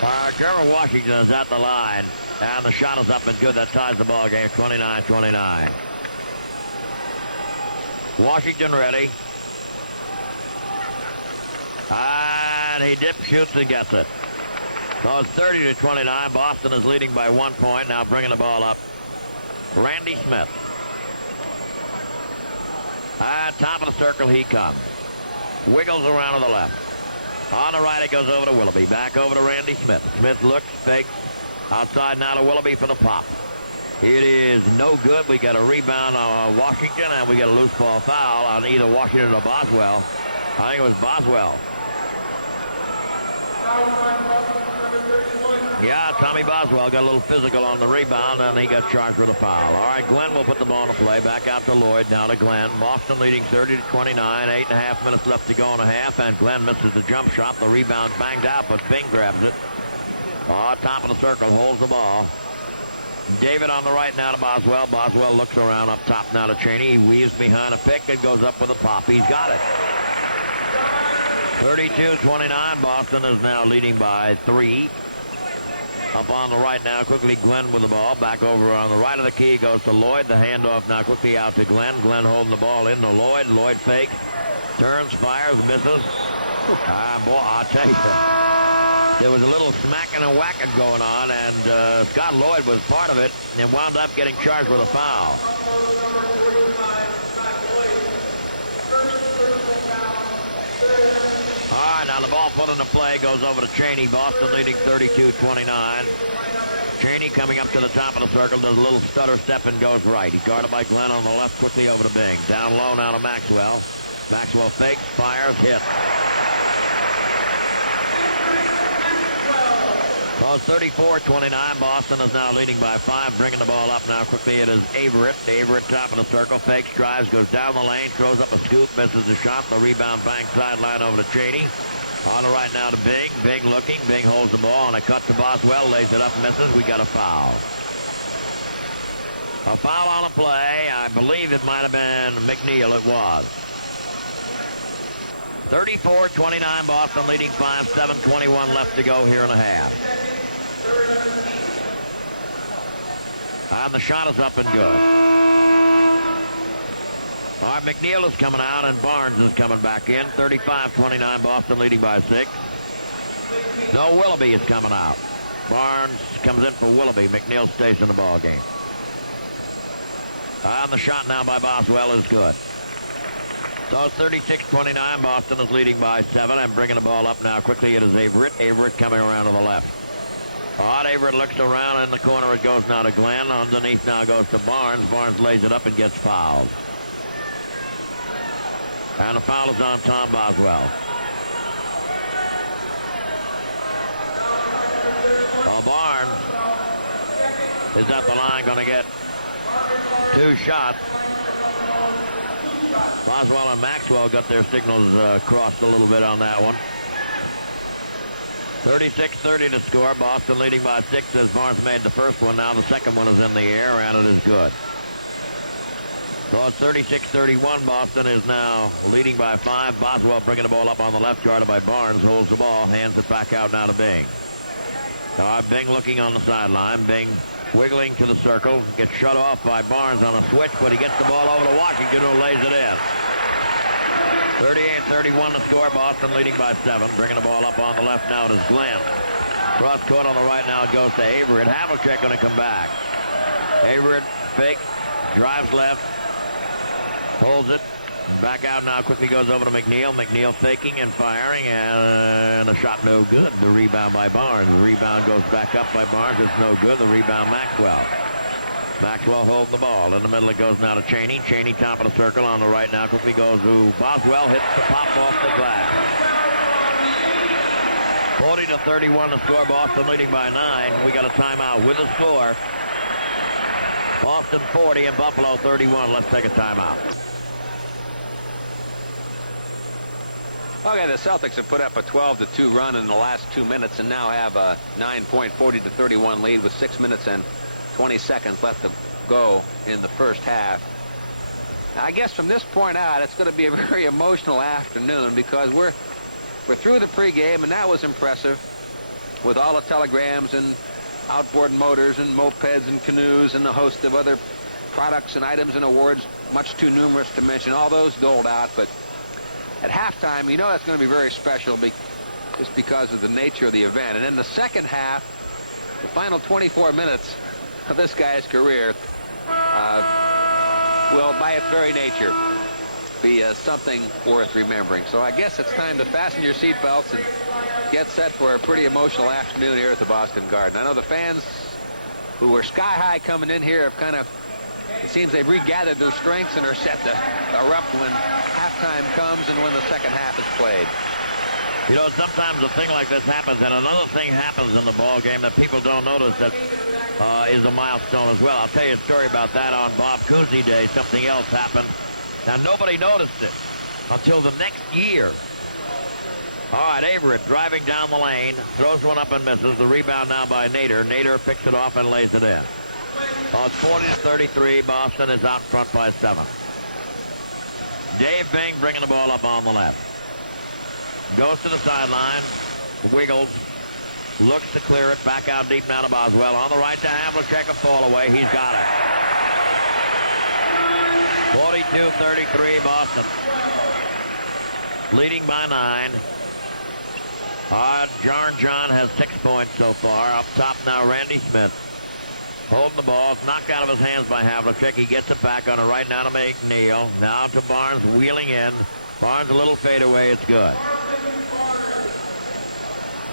Kermit Washington is at the line, and the shot is up and good. That ties the ball game, 29-29. Washington ready. And he dips, shoots, and gets it. So it's 30-29. Boston is leading by 1 point. Now bringing the ball up. Randy Smith. At top of the circle he comes. Wiggles around to the left. On the right it goes over to Willoughby. Back over to Randy Smith. Smith looks, fakes. Outside now to Willoughby for the pop. It is no good. We got a rebound on Washington, and we got a loose ball foul on either Washington or Boswell. I think it was Boswell. Yeah, Tommy Boswell got a little physical on the rebound, and he got charged with a foul. All right, Glenn will put the ball in play. Back out to Lloyd, now to Glenn. Boston leading 30-29. 8.5 minutes left to go in a half, and Glenn misses the jump shot. The rebound banged out, but Bing grabs it. Top of the circle, holds the ball. David on the right now to Boswell. Boswell looks around up top now to Cheney. He weaves behind a pick and goes up with a pop. He's got it. 32-29. Boston is now leading by 3. Up on the right now, quickly Glenn with the ball. Back over on the right of the key goes to Lloyd. The handoff now quickly out to Glenn. Glenn holding the ball in to Lloyd. Lloyd fakes, turns, fires, misses. Boy, I'll tell you. There was a little smacking and whacking going on, and Scott Lloyd was part of it and wound up getting charged with a foul. All right, now the ball put into play goes over to Cheney. Boston leading 32-29. Cheney coming up to the top of the circle, does a little stutter step and goes right. He's guarded by Glenn on the left, quickly over to Bing. Down low now to Maxwell. Maxwell fakes, fires, hits. So it's 34-29. Boston is now leading by 5, bringing the ball up now quickly. It is Averett. Averett top of the circle, fakes, drives, goes down the lane, throws up a scoop, misses the shot. The rebound bang sideline over to Cheney. On the right now to Bing. Bing looking. Bing holds the ball, and a cut to Boswell, lays it up, misses. We got a foul. A foul on a play. I believe it might have been McNeil. It was. 34-29, Boston leading 5, 7:21 left to go here in a half. And the shot is up and good. All right, McNeil is coming out, and Barnes is coming back in. 35-29, Boston leading by 6. No, Willoughby is coming out. Barnes comes in for Willoughby. McNeil stays in the ball game. And the shot now by Boswell is good. So it's 36-29. Boston is leading by 7. I'm bringing the ball up now quickly. It is Averett. Averett coming around to the left. Odd Averett looks around in the corner. It goes now to Glenn. Underneath now goes to Barnes. Barnes lays it up and gets fouled. And the foul is on Tom Boswell. Well, Barnes is at the line, going to get 2 shots. Boswell and Maxwell got their signals crossed a little bit on that one. 36-30 to score. Boston leading by 6 as Barnes made the first one. Now the second one is in the air, and it is good. So it's 36-31. Boston is now leading by 5. Boswell bringing the ball up on the left, guarded by Barnes. Holds the ball, hands it back out now to Bing. Bing looking on the sideline. Bing wiggling to the circle. Gets shut off by Barnes on a switch, but he gets the ball over to Washington, who lays it in. 38-31 to score. Boston leading by 7. Bringing the ball up on the left now is Glenn. Cross court on the right now. It goes to Averett. Havlicek going to come back. Averett fake, drives left, holds it. Back out now. Quickly goes over to McNeil. McNeil faking and firing, and a shot no good. The rebound by Barnes. The rebound goes back up by Barnes. It's no good. The rebound Maxwell. Maxwell holding the ball. In the middle it goes now to Cheney. Cheney top of the circle on the right now. Quickly goes to Boswell. Hits the pop off the glass. 40-31 to score. Boston leading by 9. We got a timeout with a score. Boston 40 and Buffalo 31. Let's take a timeout. Okay, the Celtics have put up a 12-2 run in the last 2 minutes and now have a 9-point 40-31 lead with 6 minutes and 20 seconds left to go in the first half. I guess from this point out, it's going to be a very emotional afternoon because we're through the pregame, and that was impressive with all the telegrams and outboard motors and mopeds and canoes and a host of other products and items and awards, much too numerous to mention. All those doled out, but at halftime, you know that's going to be very special just because of the nature of the event. And in the second half, the final 24 minutes of this guy's career will, by its very nature, be something worth remembering. So I guess it's time to fasten your seatbelts and get set for a pretty emotional afternoon here at the Boston Garden. I know the fans who were sky high coming in here have kind of, it seems they've regathered their strengths and are set to erupt when halftime comes and when the second half is played. You know, sometimes a thing like this happens, and another thing happens in the ball game that people don't notice that is a milestone as well. I'll tell you a story about that on Bob Cousy Day. Something else happened. Now, nobody noticed it until the next year. All right, Averett driving down the lane, throws one up and misses. The rebound now by Nader. Nader picks it off and lays it in. Oh, it's 40-33. Boston is out front by 7. Dave Bing bringing the ball up on the left. Goes to the sideline, wiggles, looks to clear it, back out deep now to Boswell. On the right to Havlicek, a fall away. He's got it. 42-33 Boston. Leading by 9. Jarn John has 6 points so far. Up top now, Randy Smith. Holding the ball. It's knocked out of his hands by Havlicek. He gets it back on the right now to McNeil. Now to Barnes, wheeling in. Barnes a little fadeaway. It's good.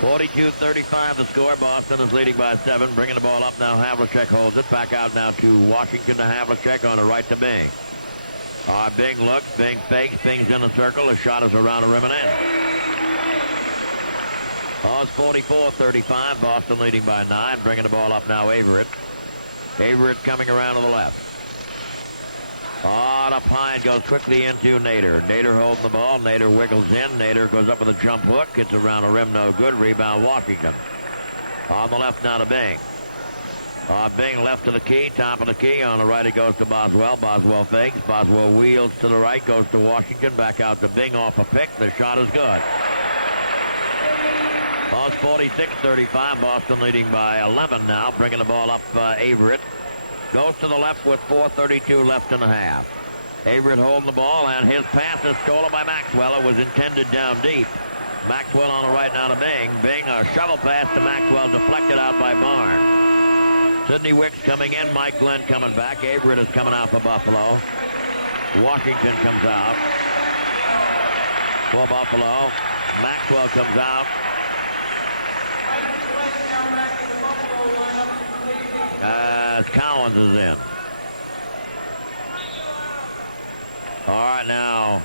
42-35 the score. Boston is leading by 7. Bringing the ball up now. Havlicek holds it. Back out now to Washington to Havlicek on the right to Bing. Bing looks. Bing fakes. Bing's in the circle. The shot is around the rim and in. It's 44-35. Boston leading by 9. Bringing the ball up now. Averett. Averett coming around to the left. The Pine goes quickly into Nader. Nader holding the ball. Nader wiggles in. Nader goes up with a jump hook. Gets around the rim. No good. Rebound Washington. On the left now to Bing. Bing left to the key. Top of the key. On the right it goes to Boswell. Boswell fakes. Boswell wheels to the right. Goes to Washington. Back out to Bing off a pick. The shot is good. It's 46-35. Boston leading by 11 now. Bringing the ball up Averett. Goes to the left with 4:32 left in the half. Averett holding the ball, and his pass is stolen by Maxwell. It was intended down deep. Maxwell on the right now to Bing. Bing, a shovel pass to Maxwell, deflected out by Barnes. Sidney Wicks coming in. Mike Glenn coming back. Averett is coming out for Buffalo. Washington comes out for Buffalo. Maxwell comes out. As Collins is in. All right, now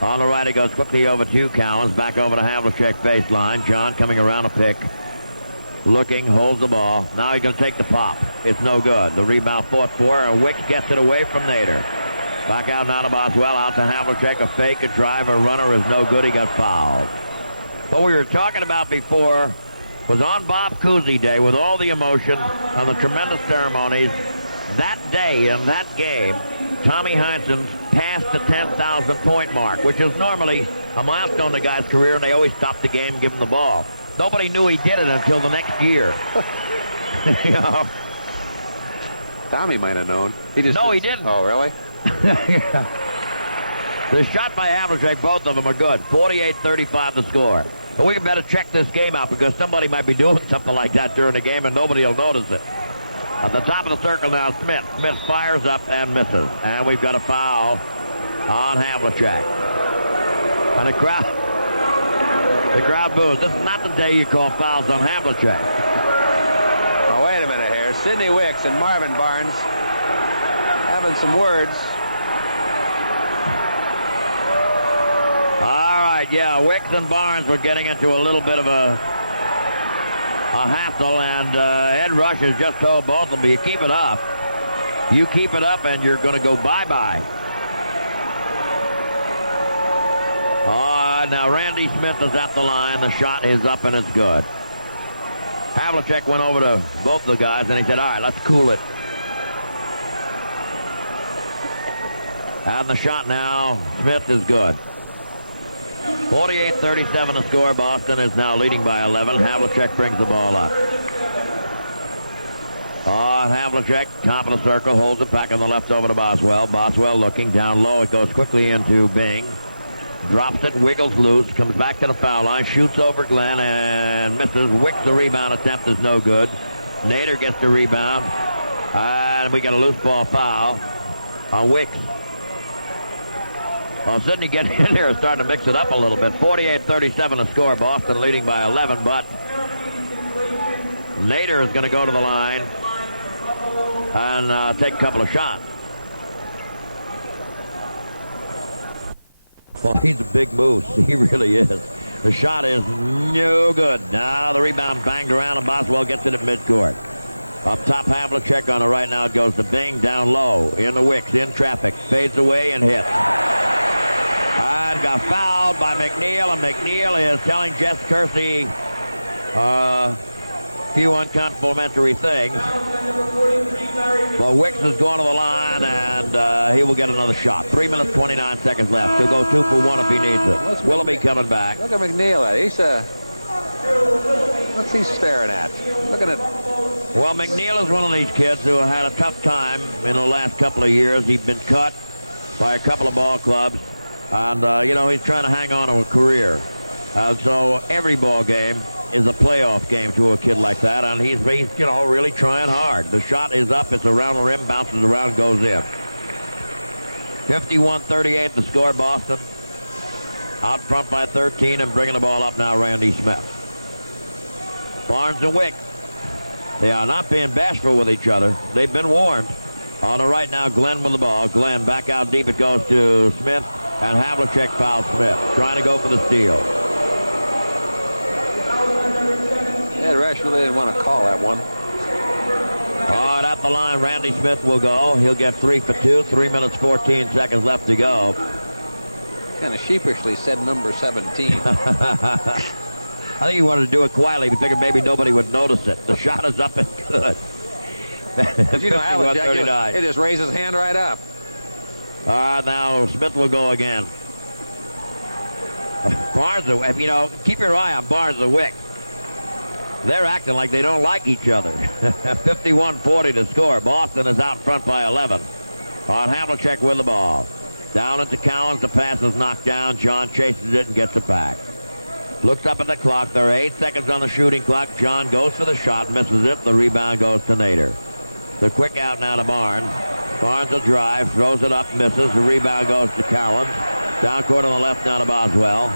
on the right it goes quickly over to Collins. Back over to Havlicek baseline. John coming around a pick. Looking, holds the ball. Now he's going to take the pop. It's no good. The rebound fought for, and Wicks gets it away from Nader. Back out now to Boswell. Out to Havlicek. A fake, a drive, a runner is no good. He got fouled. What we were talking about before was on Bob Cousy Day with all the emotion and the tremendous ceremonies. That day in that game, Tommy Heinsohn passed the 10,000 point mark, which is normally a milestone in the guy's career, and they always stop the game and give him the ball. Nobody knew he did it until the next year. You know? Tommy might have known. He didn't. Oh, really? The shot by Havlicek, both of them are good. 48-35 the score. But we better check this game out because somebody might be doing something like that during the game and nobody will notice it. At the top of the circle now, Smith. Smith fires up and misses. And we've got a foul on Havlicek. And the crowd boos. This is not the day you call fouls on Havlicek. Oh, wait a minute here. Sidney Wicks and Marvin Barnes having some words. All right, yeah, Wicks and Barnes were getting into a little bit of a hassle, and Ed Rush has just told both of them, you keep it up. You keep it up, and you're going to go bye-bye. Now Randy Smith is at the line. The shot is up, and it's good. Havlicek went over to both the guys, and he said, all right, let's cool it. And the shot now, Smith is good. 48-37 the score. Boston is now leading by 11. Havlicek brings the ball up. Havlicek, top of the circle, holds it back on the left over to Boswell. Boswell looking down low. It goes quickly into Bing. Drops it, wiggles loose, comes back to the foul line, shoots over Glenn and misses. Wicks, the rebound attempt is no good. Nader gets the rebound. And we got a loose ball foul on Wicks. Well, Sidney getting in here is starting to mix it up a little bit. 48-37 the score. Boston leading by 11, but Nader is going to go to the line and take a couple of shots. Well, he's a big moose. He really is. The shot is no good. Now the rebound banged around, and Boswell gets it at midcourt. Up top, Havlicek on the right. Now it goes to Bing down low. In the Wicks, in traffic. Fades away and hits. And got fouled by McNeil, and McNeil is telling Jess Kersey a few uncomplimentary things. Well, Wicks is going to the line, and he will get another shot. 3 minutes, 29 seconds left. He'll go 2 for 1 if he needs it. Willoughby coming back. Look at McNeil. What's he staring at? Looking at... Well, McNeil is one of these kids who had a tough time in the last couple of years. He's been cut by a couple of ball clubs, and, he's trying to hang on to a career. So every ball game is a playoff game to a kid like that, and he's really trying hard. The shot is up. It's around the rim, bounces around, goes in. 51-38 the score. Boston out front by 13 and bringing the ball up now, Randy Smith. Barnes and Wick. They are not being bashful with each other. They've been warned. On the right now, Glenn with the ball. Glenn back out deep. It goes to Smith, and Havlicek fouls Smith, trying to go for the steal. Yeah, the refs really didn't want to call that one. All right, at the line, Randy Smith will go. He'll get 3 for 2. 3 minutes, 14 seconds left to go. Kind of sheepishly said number 17. I think he wanted to do it quietly. He figured maybe nobody would notice it. The shot is up and good. Havlicek, he just raised his hand right up. All right, now Smith will go again. Barnes, keep your eye on Barnes and Wick. They're acting like they don't like each other. 51-40 to score. Boston is out front by 11. On Havlicek with the ball. Down into Cowens. The pass is knocked down. John chases it and gets it back. Looks up at the clock. There are 8 seconds on the shooting clock. John goes for the shot, misses it. The rebound goes to Nader. The quick out now to Barnes. Barnes will drive, throws it up, misses. The rebound goes to Cowens. Down court on the left now to Boswell.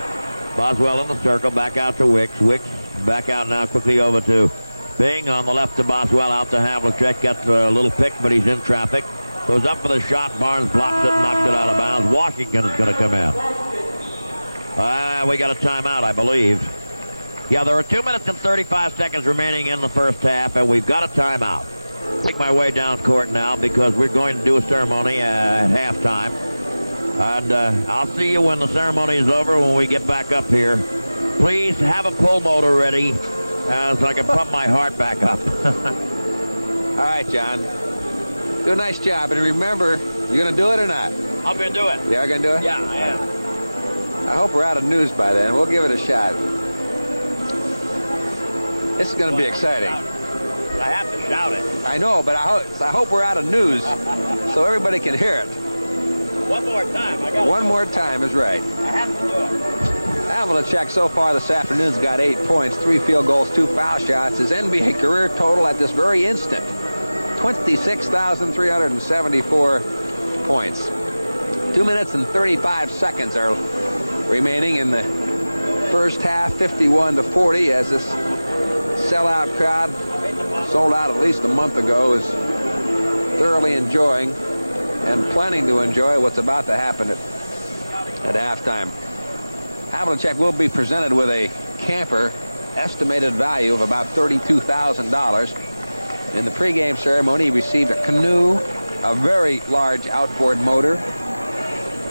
Boswell in the circle, back out to Wicks. Wicks back out now quickly over to Bing. On the left to Boswell, out to Havlicek. Gets a little pick, but he's in traffic. Goes up for the shot. Barnes blocks it, knocks it out of bounds. Washington is going to come in. We got a timeout, I believe. Yeah, there are 2 minutes and 35 seconds remaining in the first half, and we've got a timeout. Make my way down court now because we're going to do a ceremony at halftime. And I'll see you when the ceremony is over, when we get back up here. Please have a pull motor ready so I can pump my heart back up. All right, John. Do a nice job. And remember, you're going to do it or not? I'm going to do it. You are going to do it? Yeah, I am. I hope we're out of news by then. We'll give it a shot. This is going to be exciting. I have to shout it. I know, but I hope we're out of news so everybody can hear it. One more time. One more time is right. I have to do it. Havlicek so far this afternoon's got 8 points, 3 field goals, 2 foul shots. His NBA career total at this very instant, 26,374 points. 2 minutes and 35 seconds are remaining in the first half, 51-40, as this sellout crowd, sold out at least a month ago, is thoroughly enjoying and planning to enjoy what's about to happen at halftime. Havlicek will be presented with a camper estimated value of about $32,000. In the pregame ceremony, he received a canoe, a very large outboard motor,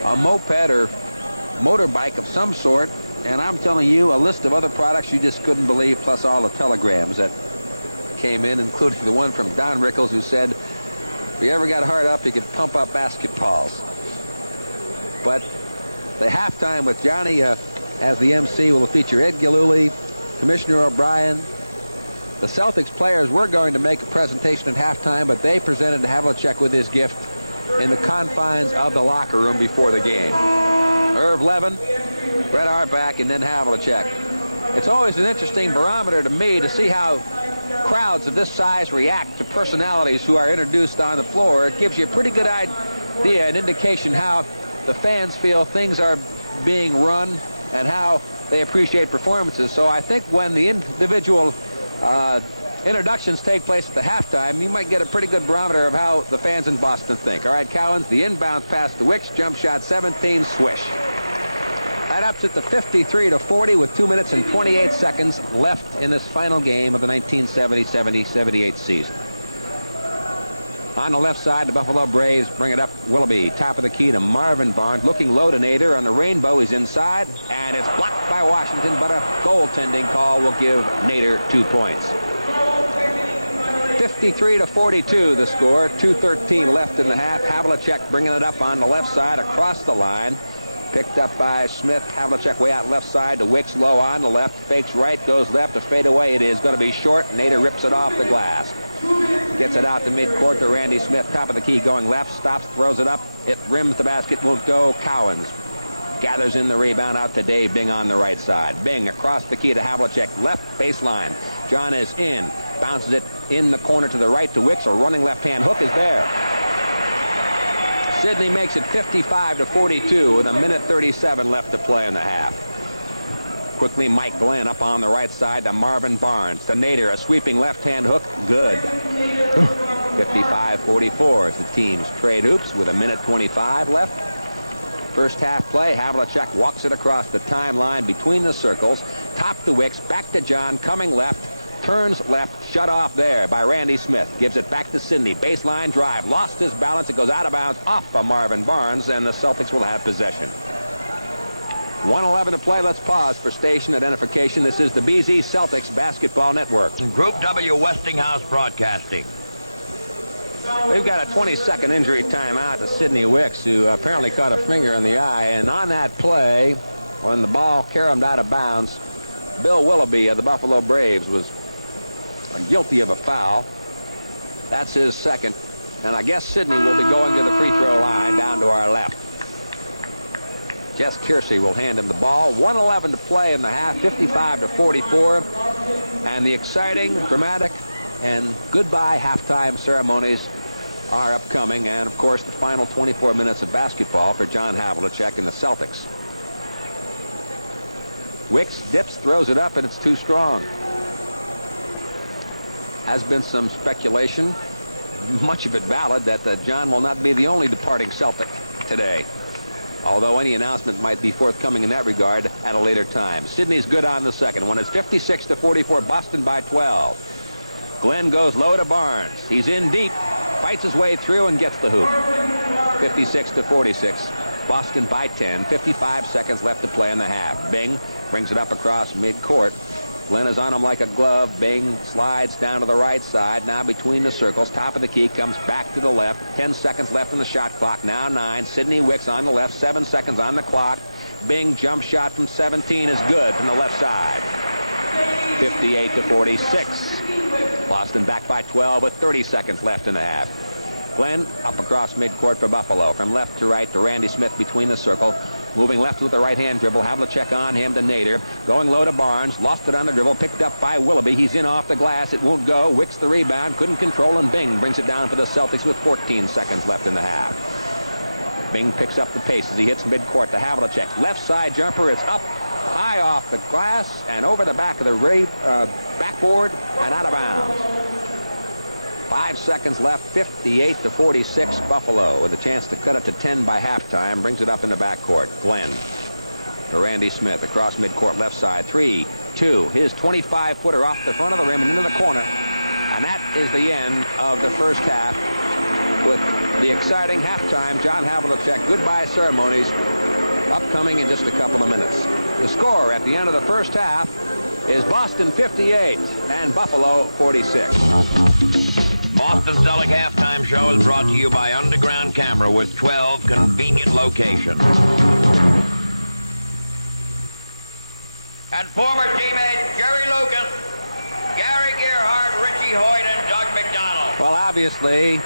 a moped or motorbike of some sort, and I'm telling you, a list of other products you just couldn't believe, plus all the telegrams that came in, including the one from Don Rickles, who said if he ever got hard up, he could pump up basketballs. But the halftime with Johnny as the MC will feature Ed Gillooly, Commissioner O'Brien. The Celtics players were going to make a presentation at halftime, but they presented Havlicek with his gift in the confines of the locker room before the game. Irv Levin, Brett Auerbach, and then Havlicek. It's always an interesting barometer to me to see how crowds of this size react to personalities who are introduced on the floor. It gives you a pretty good idea, an indication how the fans feel things are being run and how they appreciate performances. So I think when the individual introductions take place at the halftime, you might get a pretty good barometer of how the fans in Boston think. All right, Cowens, the inbound pass to Wicks, jump shot 17, swish. That ups it to 53-40 with 2 minutes and 28 seconds left in this final game of the 1970-78 season. On the left side, the Buffalo Braves bring it up. Willoughby, top of the key to Marvin Barnes, looking low to Nader on the rainbow. He's inside, and it's blocked by Washington, but a goaltending call will give Nader 2 points. 53-42 the score. 2:13 left in the half. Havlicek bringing it up on the left side across the line. Picked up by Smith. Havlicek way out left side to Wicks low on the left. Fakes right, goes left. A fadeaway. It is going to be short. Nader rips it off the glass. Gets it out to midcourt to Randy Smith. Top of the key going left. Stops, throws it up. It rims the basket. Won't go. Cowens gathers in the rebound out to Dave Bing on the right side. Bing across the key to Havlicek. Left baseline. John is in. Bounces it in the corner to the right to Wicks. A running left-hand hook is there. Sidney makes it 55-42 with a minute 37 left to play in the half. Quickly, Mike Glenn up on the right side to Marvin Barnes. To Nader, a sweeping left-hand hook. Good. 55-44 as the teams trade hoops with a minute 25 left. First half play, Havlicek walks it across the timeline between the circles. Top to Wicks, back to John, coming left. Turns left, shut off there by Randy Smith. Gives it back to Sidney. Baseline drive. Lost his balance. It goes out of bounds off of Marvin Barnes, and the Celtics will have possession. 1:11 to play. Let's pause for station identification. This is the BZ Celtics Basketball Network. Group W Westinghouse Broadcasting. We've got a 20-second injury timeout to Sidney Wicks, who apparently caught a finger in the eye. And on that play, when the ball caromed out of bounds, Bill Willoughby of the Buffalo Braves was guilty of a foul. That's his second. And I guess Sidney will be going to the free throw line down to our left. Jess Kiersey will hand him the ball. 1:11 to play in the half, 55-44. And the exciting, dramatic, and goodbye halftime ceremonies are upcoming. And, of course, the final 24 minutes of basketball for John Havlicek and the Celtics. Wicks dips, throws it up, and it's too strong. Has been some speculation, much of it valid, that John will not be the only departing Celtic today. Although any announcement might be forthcoming in that regard at a later time. Sidney's good on the second one. It's 56-44, Boston by 12. Glenn goes low to Barnes. He's in deep, fights his way through and gets the hoop. 56-46, Boston by 10. 55 seconds left to play in the half. Bing brings it up across midcourt. Glenn is on him like a glove. Bing slides down to the right side. Now between the circles. Top of the key. Comes back to the left. 10 seconds left in the shot clock. Now 9. Sidney Wicks on the left. 7 seconds on the clock. Bing jump shot from 17 is good from the left side. 58-46. Boston back by 12 with 30 seconds left in the half. Glenn up across midcourt for Buffalo. From left to right to Randy Smith between the circle. Moving left with the right-hand dribble. Havlicek on him to Nader. Going low to Barnes. Lost it on the dribble. Picked up by Willoughby. He's in off the glass. It won't go. Wicks the rebound. Couldn't control, and Bing brings it down for the Celtics with 14 seconds left in the half. Bing picks up the pace as he hits midcourt to Havlicek. Left side jumper. It's up high off the glass and over the back of the backboard and out of bounds. 5 seconds left, 58-46 Buffalo with a chance to cut it to 10 by halftime. Brings it up in the backcourt. Glenn to Randy Smith across midcourt left side. 3-2. His 25-footer off the front of the rim and into the corner. And that is the end of the first half with the exciting halftime John Havlicek goodbye ceremonies upcoming in just a couple of minutes. The score at the end of the first half is Boston 58 and Buffalo 46. Boston Celtic Halftime Show is brought to you by Underground Camera with 12 convenient locations. And former teammates Jerry Lucas, Gary Gerhardt, Richie Hoyt, and Doug McDonald. Well, obviously,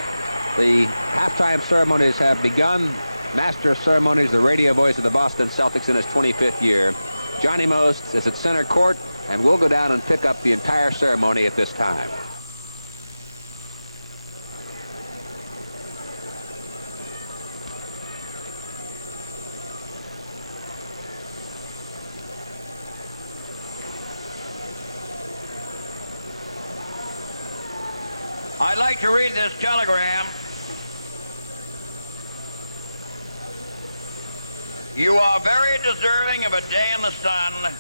the halftime ceremonies have begun. Master of ceremonies, the radio voice of the Boston Celtics in his 25th year. Johnny Most is at center court, and we'll go down and pick up the entire ceremony at this time. I'd like to read this telegram. You are very deserving of a day in the sun,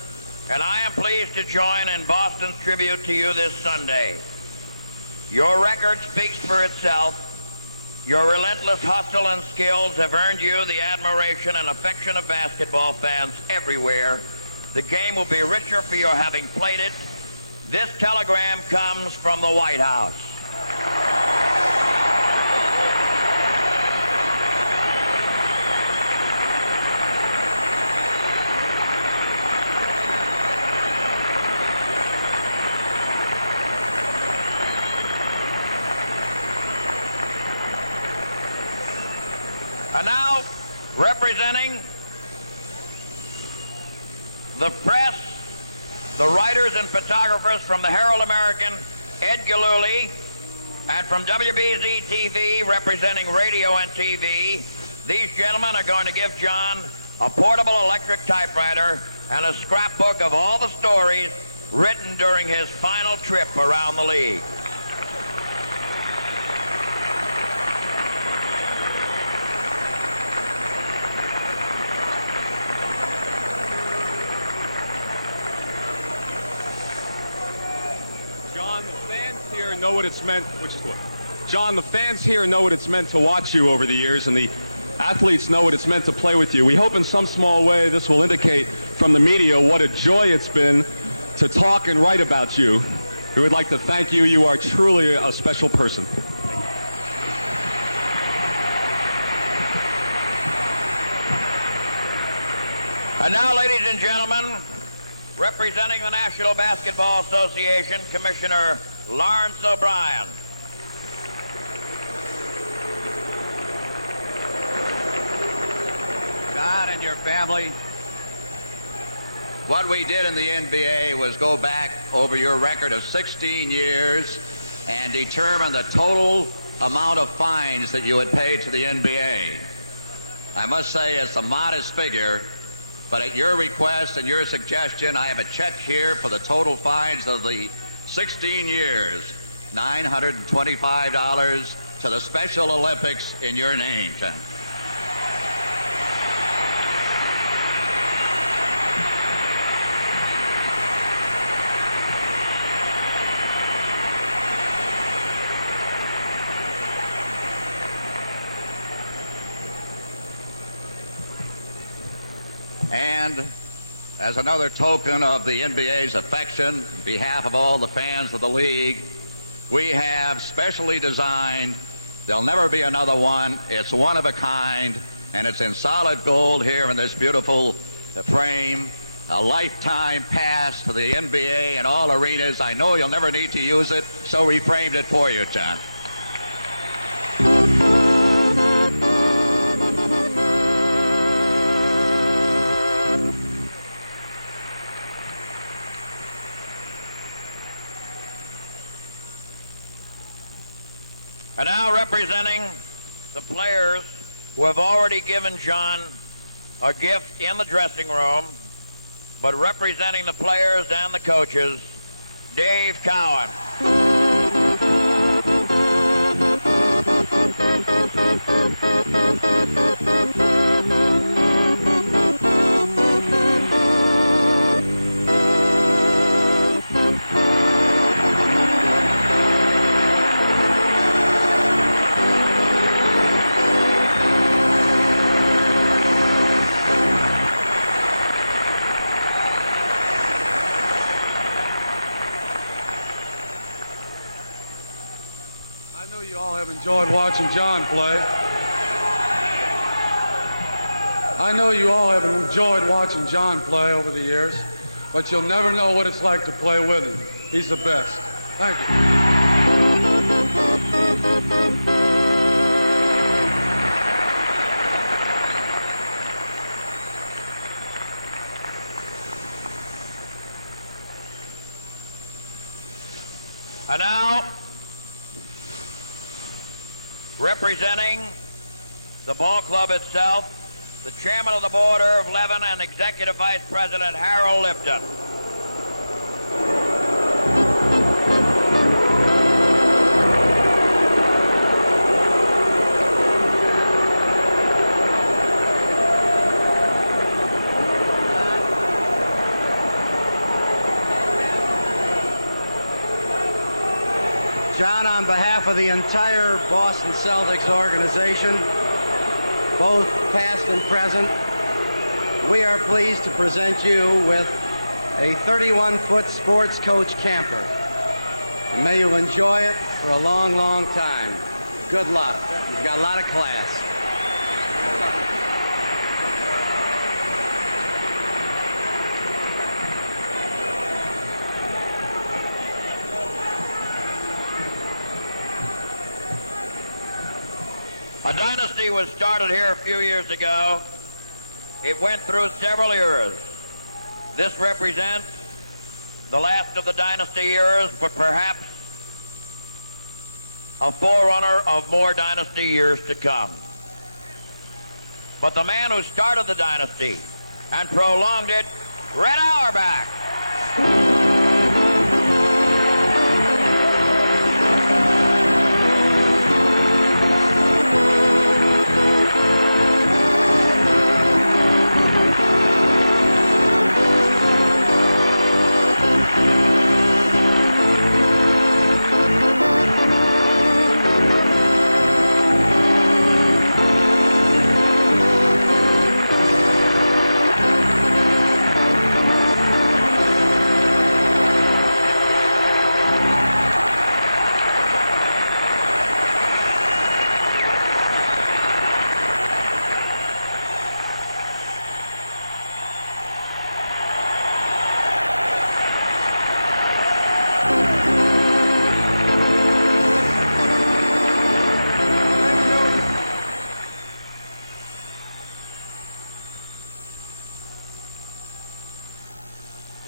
and I am pleased to join in Boston's tribute to you this Sunday. Your record speaks for itself. Your relentless hustle and skills have earned you the admiration and affection of basketball fans everywhere. The game will be richer for your having played it. This telegram comes from the White House. And now, representing the press, the writers and photographers from the Herald American, Ed Gillooly, and from WBZ-TV, representing radio and TV, these gentlemen are going to give John a portable electric typewriter and a scrapbook of all the stories written during his final trip around the league. Know what it's meant, John, the fans here know what it's meant to watch you over the years, and the athletes know what it's meant to play with you. We hope in some small way this will indicate from the media what a joy it's been to talk and write about you. We would like to thank you. You are truly a special person. And now, ladies and gentlemen, representing the National Basketball Association, Commissioner Lawrence O'Brien. John and your family, what we did in the NBA was go back over your record of 16 years and determine the total amount of fines that you had paid to the NBA. I must say it's a modest figure, but at your request and your suggestion, I have a check here for the total fines of the 16 years, $925 to the Special Olympics in your name, John. And as another token of the NBA's affection, on behalf of all the fans of the league, we have specially designed, there'll never be another one, it's one of a kind, and it's in solid gold here in this beautiful frame, a lifetime pass to the NBA and all arenas. I know you'll never need to use it, so we framed it for you, John. And now, representing the players who have already given John a gift in the dressing room, but representing the players and the coaches, Dave Cowan. Enjoyed watching John play. I know you all have enjoyed watching John play over the years, but you'll never know what it's like to play with him. He's the best. Thank you. And now, representing the ball club itself, the chairman of the board, Irv Levin, and executive vice president, Harold Lipton. John, on behalf of the entire Boston Celtics organization, both past and present, we are pleased to present you with a 31-foot sports coach camper. And may you enjoy it for a long, long time. Good luck. You've got a lot of class. A dynasty was started here a few years ago. It went through several eras. This represents the last of the dynasty eras, but perhaps a forerunner of more dynasty years to come. But the man who started the dynasty and prolonged it, Red Auerbach.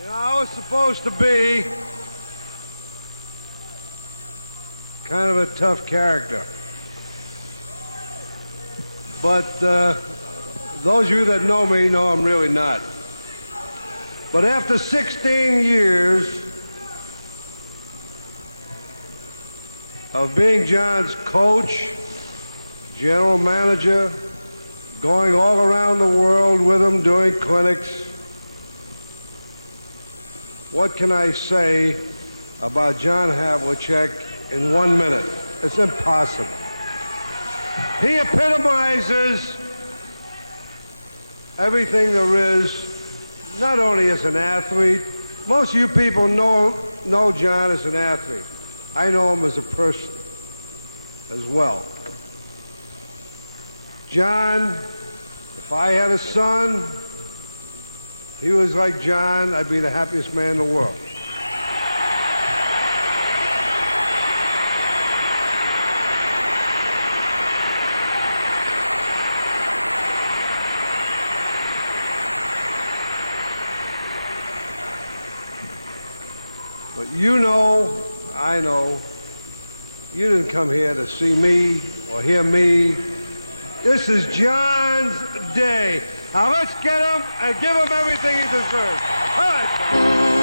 I was supposed to be kind of a tough character. But those of you that know me know I'm really not. But after 16 years of being John's coach, general manager, going all around the world with him doing clinics, what can I say about John Havlicek in 1 minute? It's impossible. He epitomizes everything there is, not only as an athlete. Most of you people know John as an athlete. I know him as a person as well. John, if I had a son, he was like John, I'd be the happiest man in the world. But you know, I know, you didn't come here to see me or hear me. This is John's day. Now let's get him and give him everything he deserves. All right.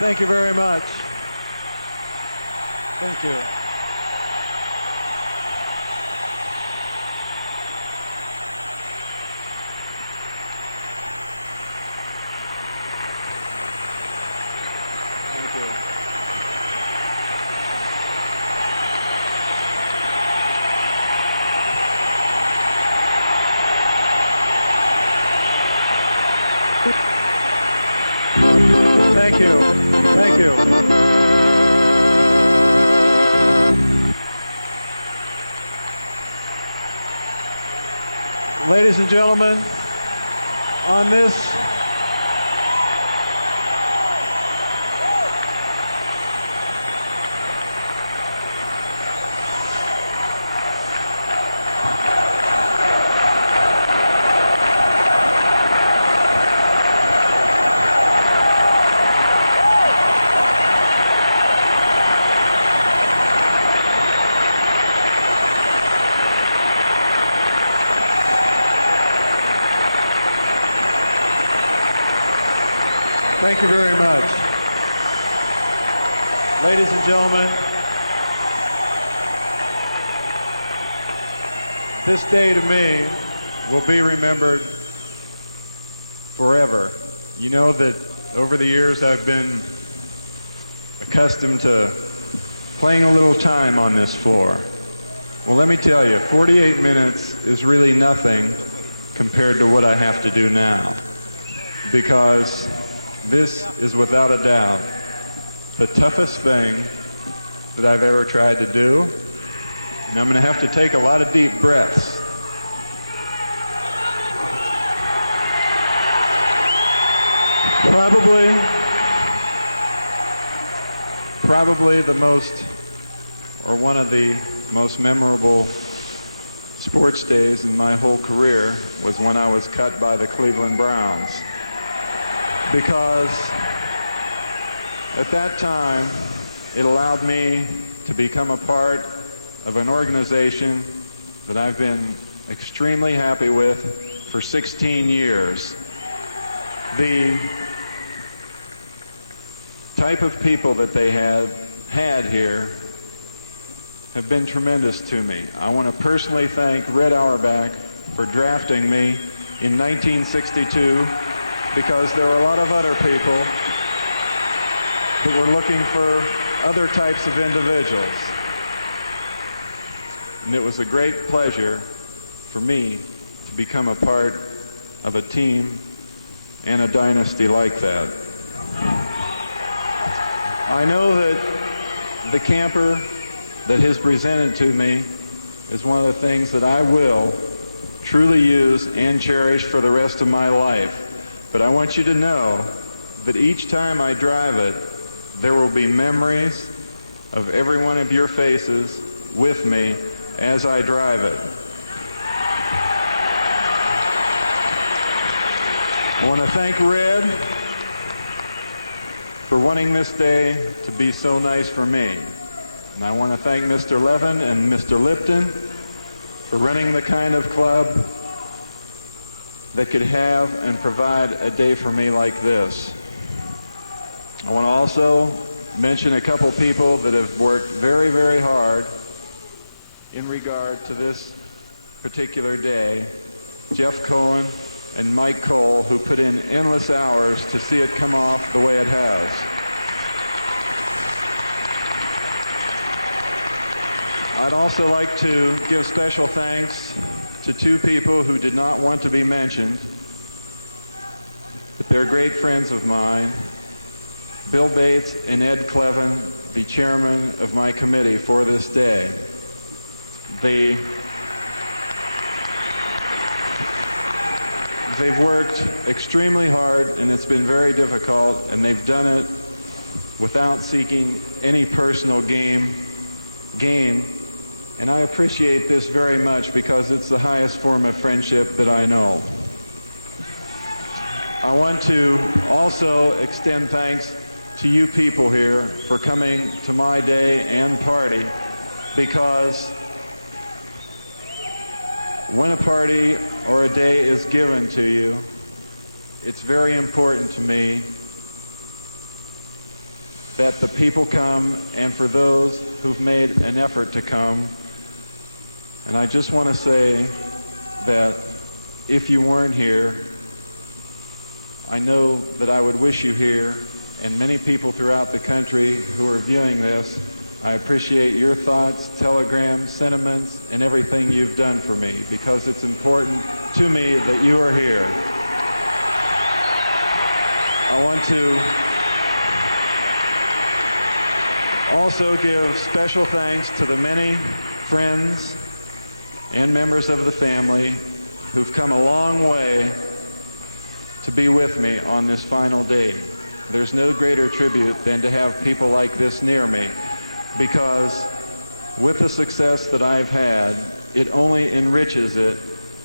Thank you very much. Thank you. Thank you. Thank you. Thank you. Ladies and gentlemen, on this Thank you very much. Ladies and gentlemen, this day to me will be remembered forever. You know that over the years I've been accustomed to playing a little time on this floor. Well, let me tell you, 48 minutes is really nothing compared to what I have to do now, because this is without a doubt the toughest thing that I've ever tried to do, and I'm going to have to take a lot of deep breaths. Probably the most, or one of the most memorable sports days in my whole career was when I was cut by the Cleveland Browns. Because at that time, it allowed me to become a part of an organization that I've been extremely happy with for 16 years. The type of people that they had here have been tremendous to me. I want to personally thank Red Auerbach for drafting me in 1962, because there were a lot of other people that were looking for other types of individuals. And it was a great pleasure for me to become a part of a team and a dynasty like that. I know that the camper that is presented to me is one of the things that I will truly use and cherish for the rest of my life. But I want you to know that each time I drive it, there will be memories of every one of your faces with me as I drive it. I want to thank Red for wanting this day to be so nice for me. And I want to thank Mr. Levin and Mr. Lipton for running the kind of club that could have and provide a day for me like this. I want to also mention a couple people that have worked very, very hard in regard to this particular day. Jeff Cohen and Mike Cole, who put in endless hours to see it come off the way it has. I'd also like to give special thanks to two people who did not want to be mentioned, but they're great friends of mine, Bill Bates and Ed Clevin, the chairman of my committee for this day. They've worked extremely hard, and it's been very difficult, and they've done it without seeking any personal gain. And I appreciate this very much because it's the highest form of friendship that I know. I want to also extend thanks to you people here for coming to my day and party, because when a party or a day is given to you, it's very important to me that the people come, and for those who've made an effort to come. And I just want to say that if you weren't here, I know that I would wish you here, and many people throughout the country who are viewing this, I appreciate your thoughts, telegrams, sentiments, and everything you've done for me, because it's important to me that you are here. I want to also give special thanks to the many friends and members of the family who've come a long way to be with me on this final day. There's no greater tribute than to have people like this near me, because with the success that I've had, it only enriches it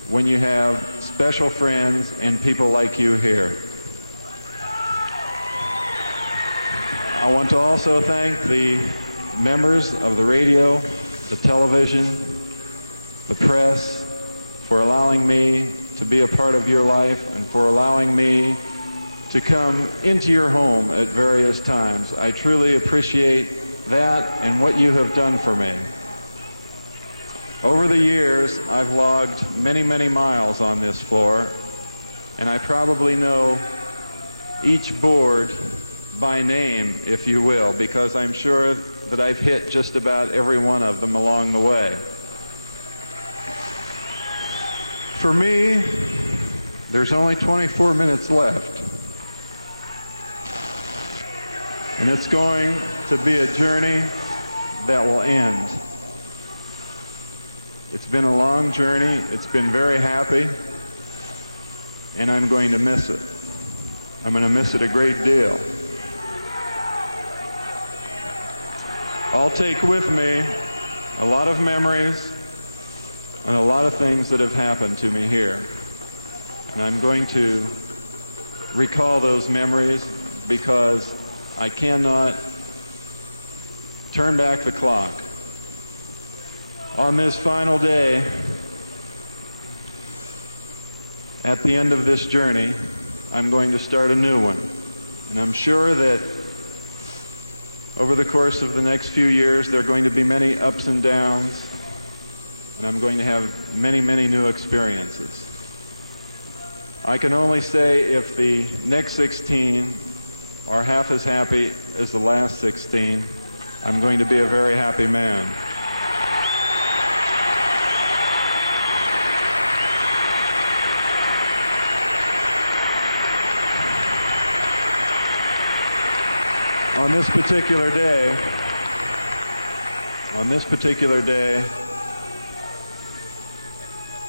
when you have special friends and people like you here. I want to also thank the members of the radio, the television, the press, for allowing me to be a part of your life and for allowing me to come into your home at various times. I truly appreciate that and what you have done for me. Over the years, I've logged many, many miles on this floor, and I probably know each board by name, if you will, because I'm sure that I've hit just about every one of them along the way. For me, there's only 24 minutes left. And it's going to be a journey that will end. It's been a long journey. It's been very happy. And I'm going to miss it. I'm going to miss it a great deal. I'll take with me a lot of memories and a lot of things that have happened to me here. And I'm going to recall those memories because I cannot turn back the clock. On this final day, at the end of this journey, I'm going to start a new one. And I'm sure that over the course of the next few years, there are going to be many ups and downs, and I'm going to have many, many new experiences. I can only say if the next 16 are half as happy as the last 16, I'm going to be a very happy man. On this particular day,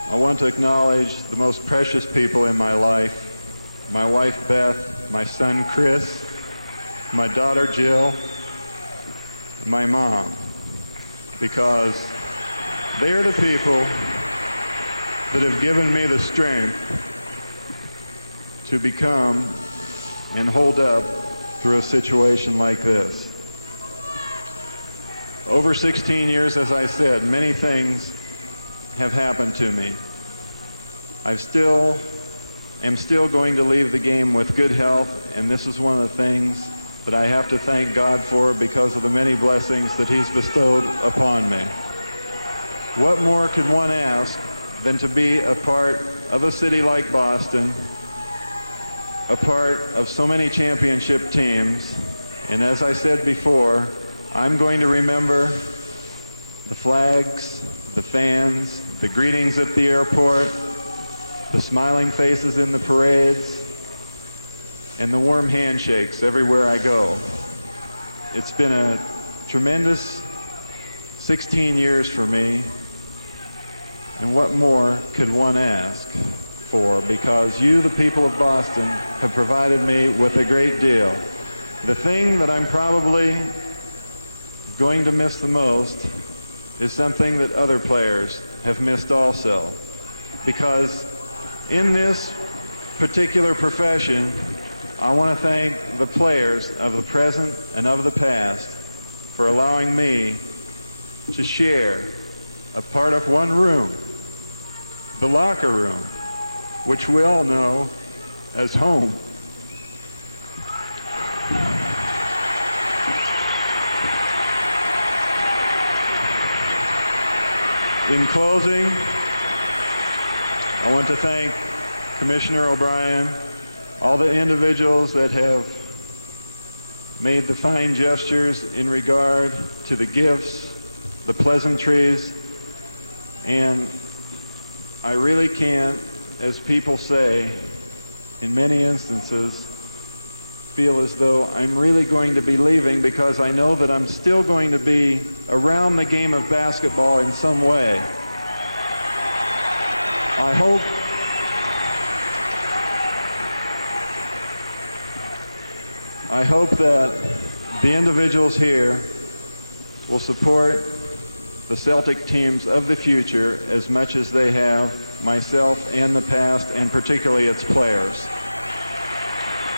I want to acknowledge the most precious people in my life. My wife Beth, my son Chris, my daughter Jill, my mom, because they are the people that have given me the strength to become and hold up through a situation like this. Over 16 years, as I said, many things have happened to me. I'm still going to leave the game with good health, and this is one of the things that I have to thank God for because of the many blessings that He's bestowed upon me. What more could one ask than to be a part of a city like Boston, a part of so many championship teams, and as I said before, I'm going to remember the flags, the fans, the greetings at the airport, the smiling faces in the parades, and the warm handshakes everywhere I go. It's been a tremendous 16 years for me, and what more could one ask for? Because you, the people of Boston, have provided me with a great deal. The thing that I'm probably going to miss the most is something that other players have missed also. Because in this particular profession, I want to thank the players of the present and of the past for allowing me to share a part of one room, the locker room, which we all know as home. In closing, I want to thank Commissioner O'Brien, all the individuals that have made the fine gestures in regard to the gifts, the pleasantries, and I really can't, as people say, in many instances, feel as though I'm really going to be leaving because I know that I'm still going to be around the game of basketball in some way. I hope that the individuals here will support the Celtic teams of the future as much as they have myself and the past, and particularly its players.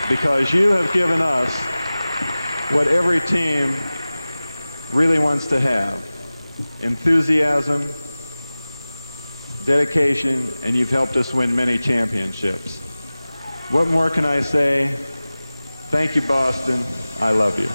Because you have given us what every team really wants to have: enthusiasm, dedication, and you've helped us win many championships. What more can I say? Thank you, Boston. I love you.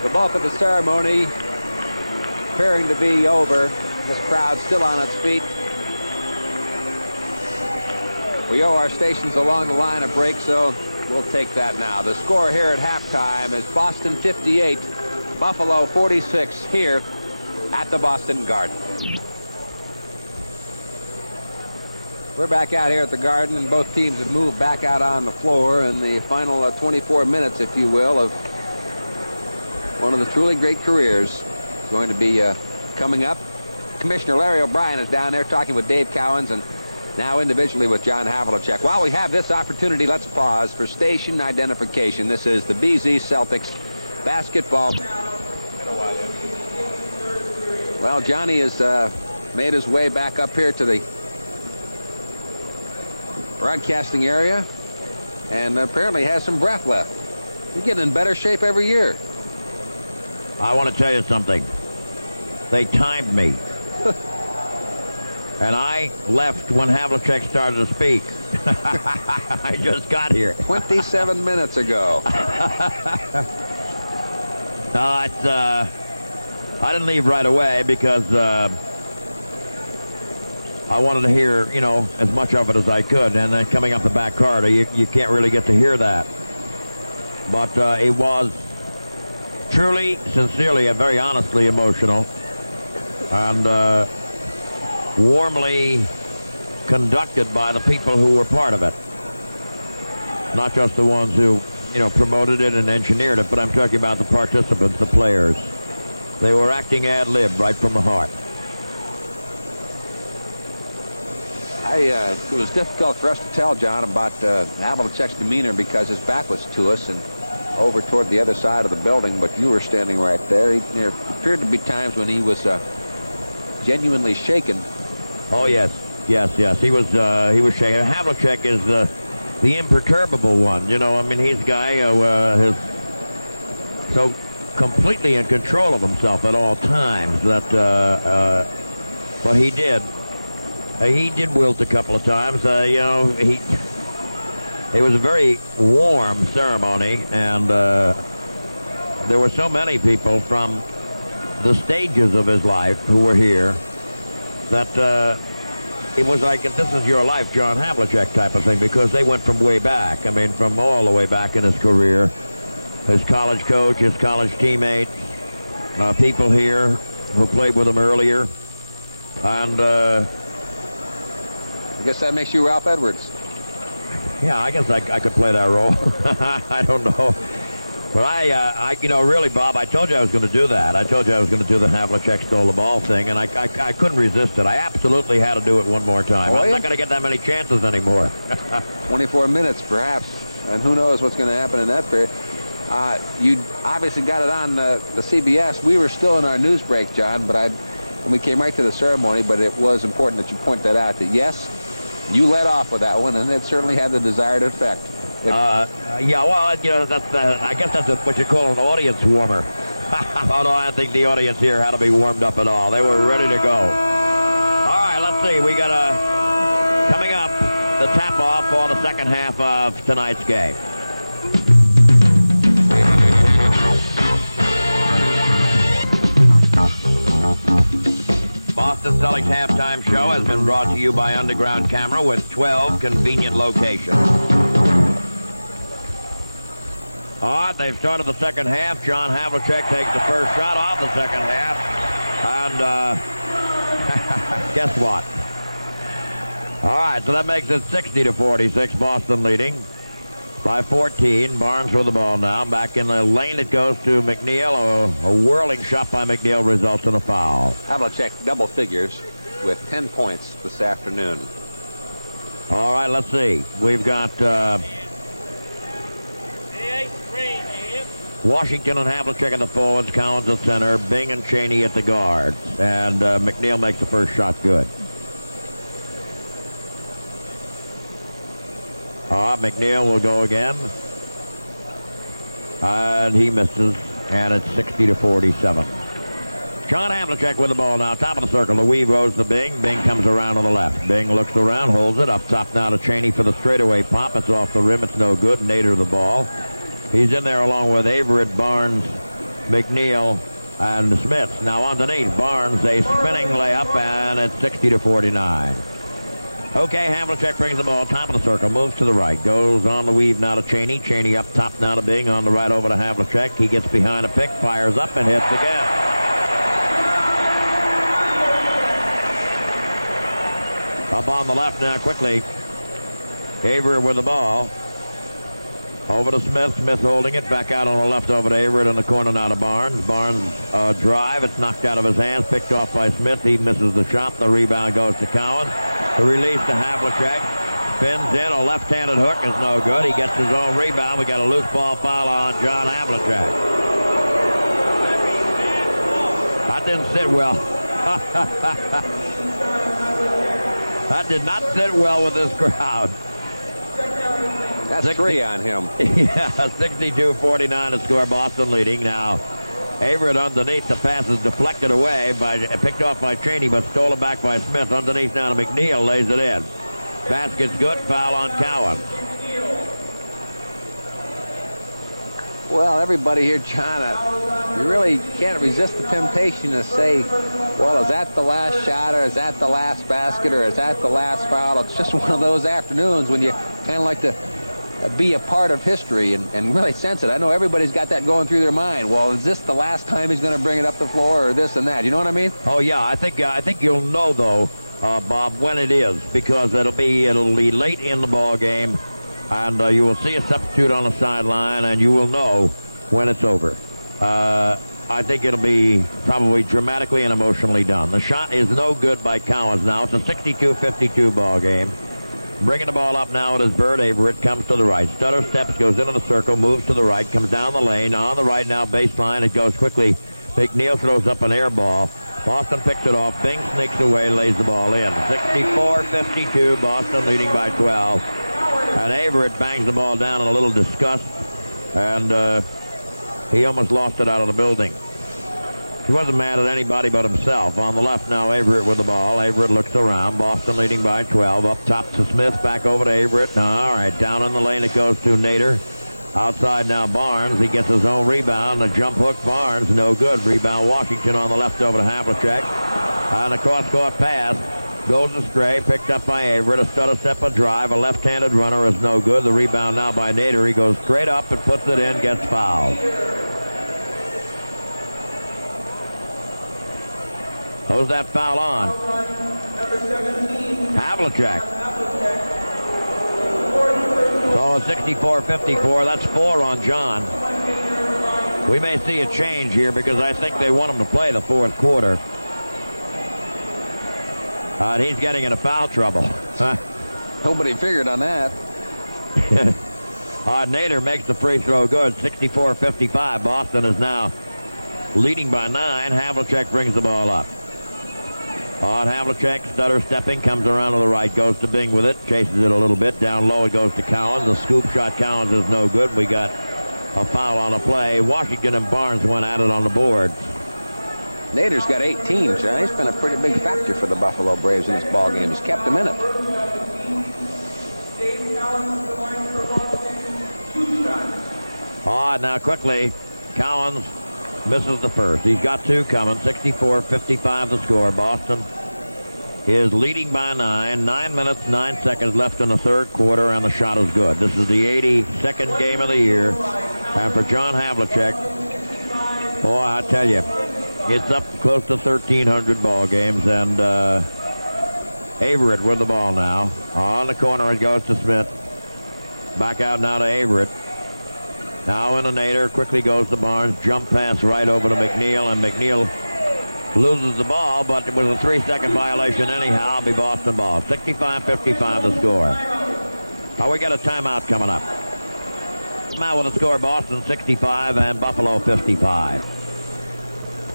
The bulk of the ceremony appearing to be over. This crowd still on its feet. We owe our stations along the line a break, so we'll take that now. The score here at halftime is Boston 58, Buffalo 46 here at the Boston Garden. We're back out here at the Garden, and both teams have moved back out on the floor in the final 24 minutes, if you will, of one of the truly great careers going to be coming up. Commissioner Larry O'Brien is down there talking with Dave Cowens and now individually with John Havlicek. While we have this opportunity, let's pause for station identification. This is the BZ Celtics basketball. Well, Johnny has made his way back up here to the broadcasting area and apparently has some breath left. He's getting in better shape every year. I want to tell you something. They timed me. And I left when Havlicek started to speak. I just got here. 27 minutes ago. I didn't leave right away because I wanted to hear, you know, as much of it as I could. And then coming up the back corridor, you can't really get to hear that. But it was truly, sincerely, and very honestly emotional. And warmly conducted by the people who were part of it. Not just the ones who, you know, promoted it and engineered it, but I'm talking about the participants, the players. They were acting ad lib right from the heart. It was difficult for us to tell, John, about Havlicek's demeanor because his back was to us and over toward the other side of the building, but you were standing right there. There appeared to be times when he was genuinely shaken. Oh, yes. He was shaking. Havlicek is the imperturbable one. You know, I mean, he's a guy who is so completely in control of himself at all times that, but he did wilt a couple of times. You know, it was a very warm ceremony, and there were so many people from the stages of his life who were here that it was like, this is your life, John Havlicek type of thing, because they went from way back. I mean, from all the way back in his career. His college coach, his college teammates, people here who played with him earlier. And I guess that makes you Ralph Edwards. Yeah, I guess I could play that role. I don't know. But I, you know, really, Bob, I told you I was going to do that. I told you I was going to do the Havlicek stole the ball thing, and I couldn't resist it. I absolutely had to do it one more time. I'm not going to get that many chances anymore. 24 minutes, perhaps, and who knows what's going to happen in that period. You obviously got it on the CBS. We were still in our news break, John, but when we came right to the ceremony, but it was important that you point that out, that yes, You led off with that one, and it certainly had the desired effect. Yeah, well, that's I guess that's what you call an audience warmer. Although I don't think the audience here had to be warmed up at all. They were ready to go. All right, let's see. We got coming up the tap-off for the second half of tonight's game. Boston Celtics halftime show has been brought to you by Underground Camera with 12 convenient locations. All right, they've started the second half. John Havlicek takes the first shot off the second half. And guess what? All right, so that makes it 60-46, Boston leading by 14. Barnes with the ball now. Back in the lane it goes to McNeil. A whirling shot by McNeil results in a foul. Havlicek double figures with 10 points this afternoon. All right, let's see. We've got Washington and Havlicek at the forwards, Collins at center, Bing and Cheney at the guards. And McNeil makes the first shot good. McNeil will go again. And he misses. And it's 60-47. John Havlicek with the ball now. Top of the circle. The weave goes to Bing. Bing comes around on the left. Bing looks around, holds it. Up top now to Cheney for the straightaway pop. It's off the rim. It's no good. Nader the ball. He's in there along with Averett, Barnes, McNeil, and Smith. Now underneath, Barnes, a spinning layup, and it's 60-49. Okay, Havlicek brings the ball, top of the circle, moves to the right, goes on the weave now to Cheney. Cheney up top now to Bing, on the right over to Havlicek. He gets behind a pick, fires up, and hits again. Up on the left now quickly. Averett with the ball. Over to Smith. Smith holding it. Back out on the left over to Averett in the corner now to Barnes. Barnes drive. It's knocked out of his hands. Picked off by Smith. He misses the shot. The rebound goes to Cowan. The release to Havlicek. Spins in. A left-handed hook is no good. He gets his own rebound. We got a loose ball foul on John Havlicek. That didn't sit well. That did not sit well with this crowd. That's 3 on him. Yeah, 62-49 to score. Boston leading now. Averett underneath. The pass is deflected away, picked off by Cheney, but stolen back by Smith. Underneath now to McNeil, lays it in. Basket's good. Foul on Cowan. Well, everybody here, John, you really can't resist the temptation to say, well, is that the last shot, or is that the last basket, or is that the last foul? It's just one of those afternoons when you kind of like to be a part of history and really sense it. I know everybody's got that going through their mind. Well, is this the last time he's going to bring it up the floor, or this and that? You know what I mean? Oh yeah, I think you'll know though, Bob, when it is, because it'll be late in the ball game, and you will see a substitute on the sideline, and you will know when it's over. I think it'll be probably dramatically and emotionally done. The shot is no good by Collins now. It's a 62-52 ball game. Bringing the ball up now, it is Bird. Averett comes to the right. Stutter steps, goes into the circle, moves to the right, comes down the lane. On the right now, baseline. It goes quickly. McNeil throws up an air ball. Boston picks it off. Bing sneaks away, lays the ball in. 64-52, Boston leading by 12. And Averett bangs the ball down in a little disgust. And he almost lost it out of the building. He wasn't mad at anybody but himself. On the left now, Averett with the ball. Averett looks around. Boston leading by 12. Up top to Smith. Back over to Averett. All right, down in the lane it goes to Nader. Outside now Barnes. He gets his own rebound. The jump hook Barnes. No good. Rebound Washington on the left over to Havlicek. And a cross-court pass. Goes astray. Picked up by Averett. A stutter step, a drive. A left-handed runner is no good. The rebound now by Nader. He goes straight up and puts it in. Gets fouled. Who's that foul on? Havlicek. So 64-54. That's 4 on John. We may see a change here because I think they want him to play the fourth quarter. And he's getting into foul trouble. Nobody figured on that. Nader makes the free throw good. 64-55. Boston is now leading by 9. Havlicek brings the ball up. On Havlicek, stutter stepping, comes around to the right, goes to Bing with it, chases it a little bit. Down low it goes to Collins. The scoop shot Collins is no good. We got a foul on the play. Washington and Barnes went at it on the board. Nader's got 18, John. He's been a pretty big factor for the Buffalo Braves in this ball game. He's kept them in it. Now quickly, Collins misses the first. He's got two coming. 64-55 the score. Boston is leading by 9. 9 minutes, 9 seconds left in the third quarter, and the shot is good. This is the 82nd game of the year. And for John Havlicek, boy, I tell you, it's up close to 1,300 ball games, and Averett with the ball now. On the corner it goes to Smith. Back out now to Averett. Now in the Nader, quickly goes to Barnes. Jump pass right over to McNeil, and McNeil loses the ball, but it was a 3-second violation anyhow. It'll be Boston ball. 65-55 the score. Now we got a timeout coming up. Now with the score, Boston 65 and Buffalo 55.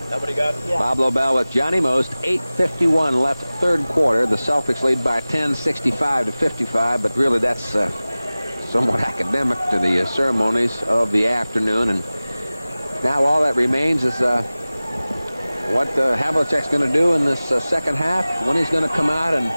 Nobody got? Yeah. Bob Lobel with Johnny Most. 8:51 left third quarter. The Celtics lead by 10, 65-55, but really that's somewhat academic to the ceremonies of the afternoon. And now all that remains is what Havlicek's going to do in this second half, when he's going to come out, and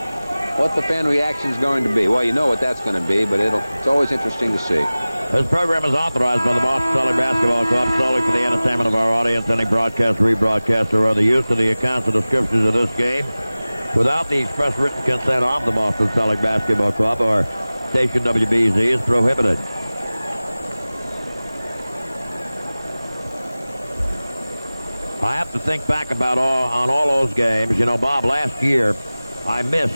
what the fan reaction is going to be. Well, you know what that's going to be, but it's always interesting to see. This program is authorized by the Boston Celtic Basketball Club solely for the entertainment of our audience. Any broadcast, rebroadcast, or other use of the accounts or descriptions of this game without the express written consent of the Boston Celtic Basketball Club or station WBZ is prohibited. I have to think back about all those games. You know, Bob, last year I missed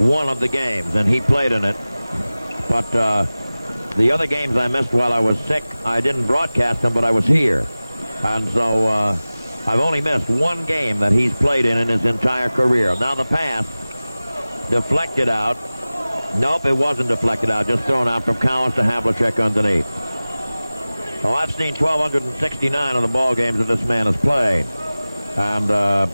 one of the games, and he played in it. But the other games I missed while I was sick, I didn't broadcast them, but I was here. And so I've only missed one game that he's played in his entire career. Now the pass deflected out. Nope, it wasn't deflected out. Just thrown out from Collins to Havlicek underneath. Oh, I've seen 1,269 of the ball games that this man has played. And, well,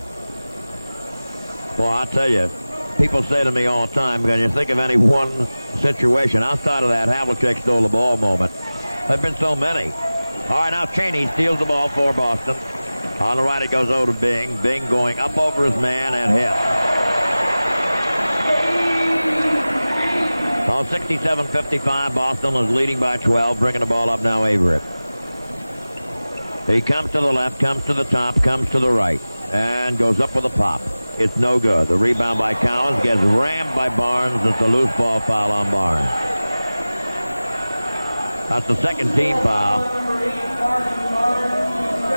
I'll tell you, people say to me all the time, can you think of any one situation outside of that Havlicek stole the ball moment? There have been so many. All right, now Cheney steals the ball for Boston. On the right, it goes over to Bing. Bing going up over his man and hit. Oh, 67-55. Boston is leading by 12, bringing the ball up now, Averett. He comes to the left, comes to the top, comes to the right, and goes up with a pop. It's no good. The rebound by Collins gets rammed by Barnes. It's a loose ball foul on Barnes. That's the second team foul.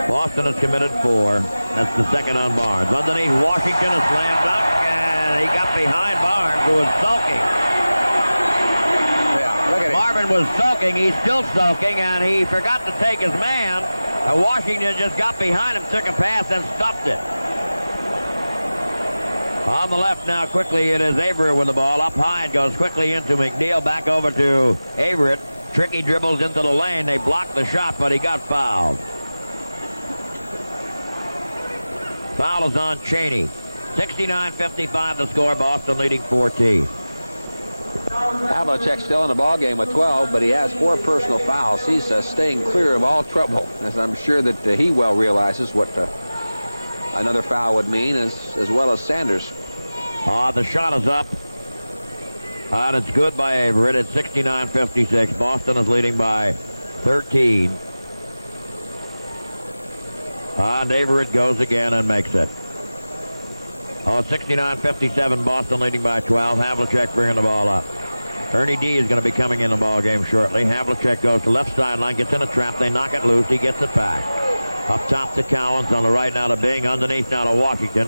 Boston has committed 4. That's the second on Barnes. Underneath, Washington, a slam dunk, and he got behind Barnes, who was sulking. Marvin was sulking. He's still sulking, and he forgot to take his man. And Washington just got behind him, took a pass, and stuffed it. On the left now, quickly, it is Averett with the ball. Up high, it goes quickly into McNeil. Back over to Averett. Tricky dribbles into the lane. They blocked the shot, but he got fouled. Foul is on Cheney. 69-55 the score. Boston leading 14. Havlicek still in the ball game with 12, but he has 4 personal fouls. He's staying clear of all trouble, as I'm sure that he well realizes what another foul would mean, as well as Sanders. The shot is up, and it's good by Averett. It's 69-56. Boston is leading by 13. And Averett goes again and makes it. Oh, 69-57. Boston leading by 12. Havlicek bringing the ball up. Ernie D is going to be coming in the ball game shortly. Havlicek goes to left sideline, gets in a trap. They knock it loose. He gets it back. Up top to Collins. On the right now to Bing. Underneath now to Washington.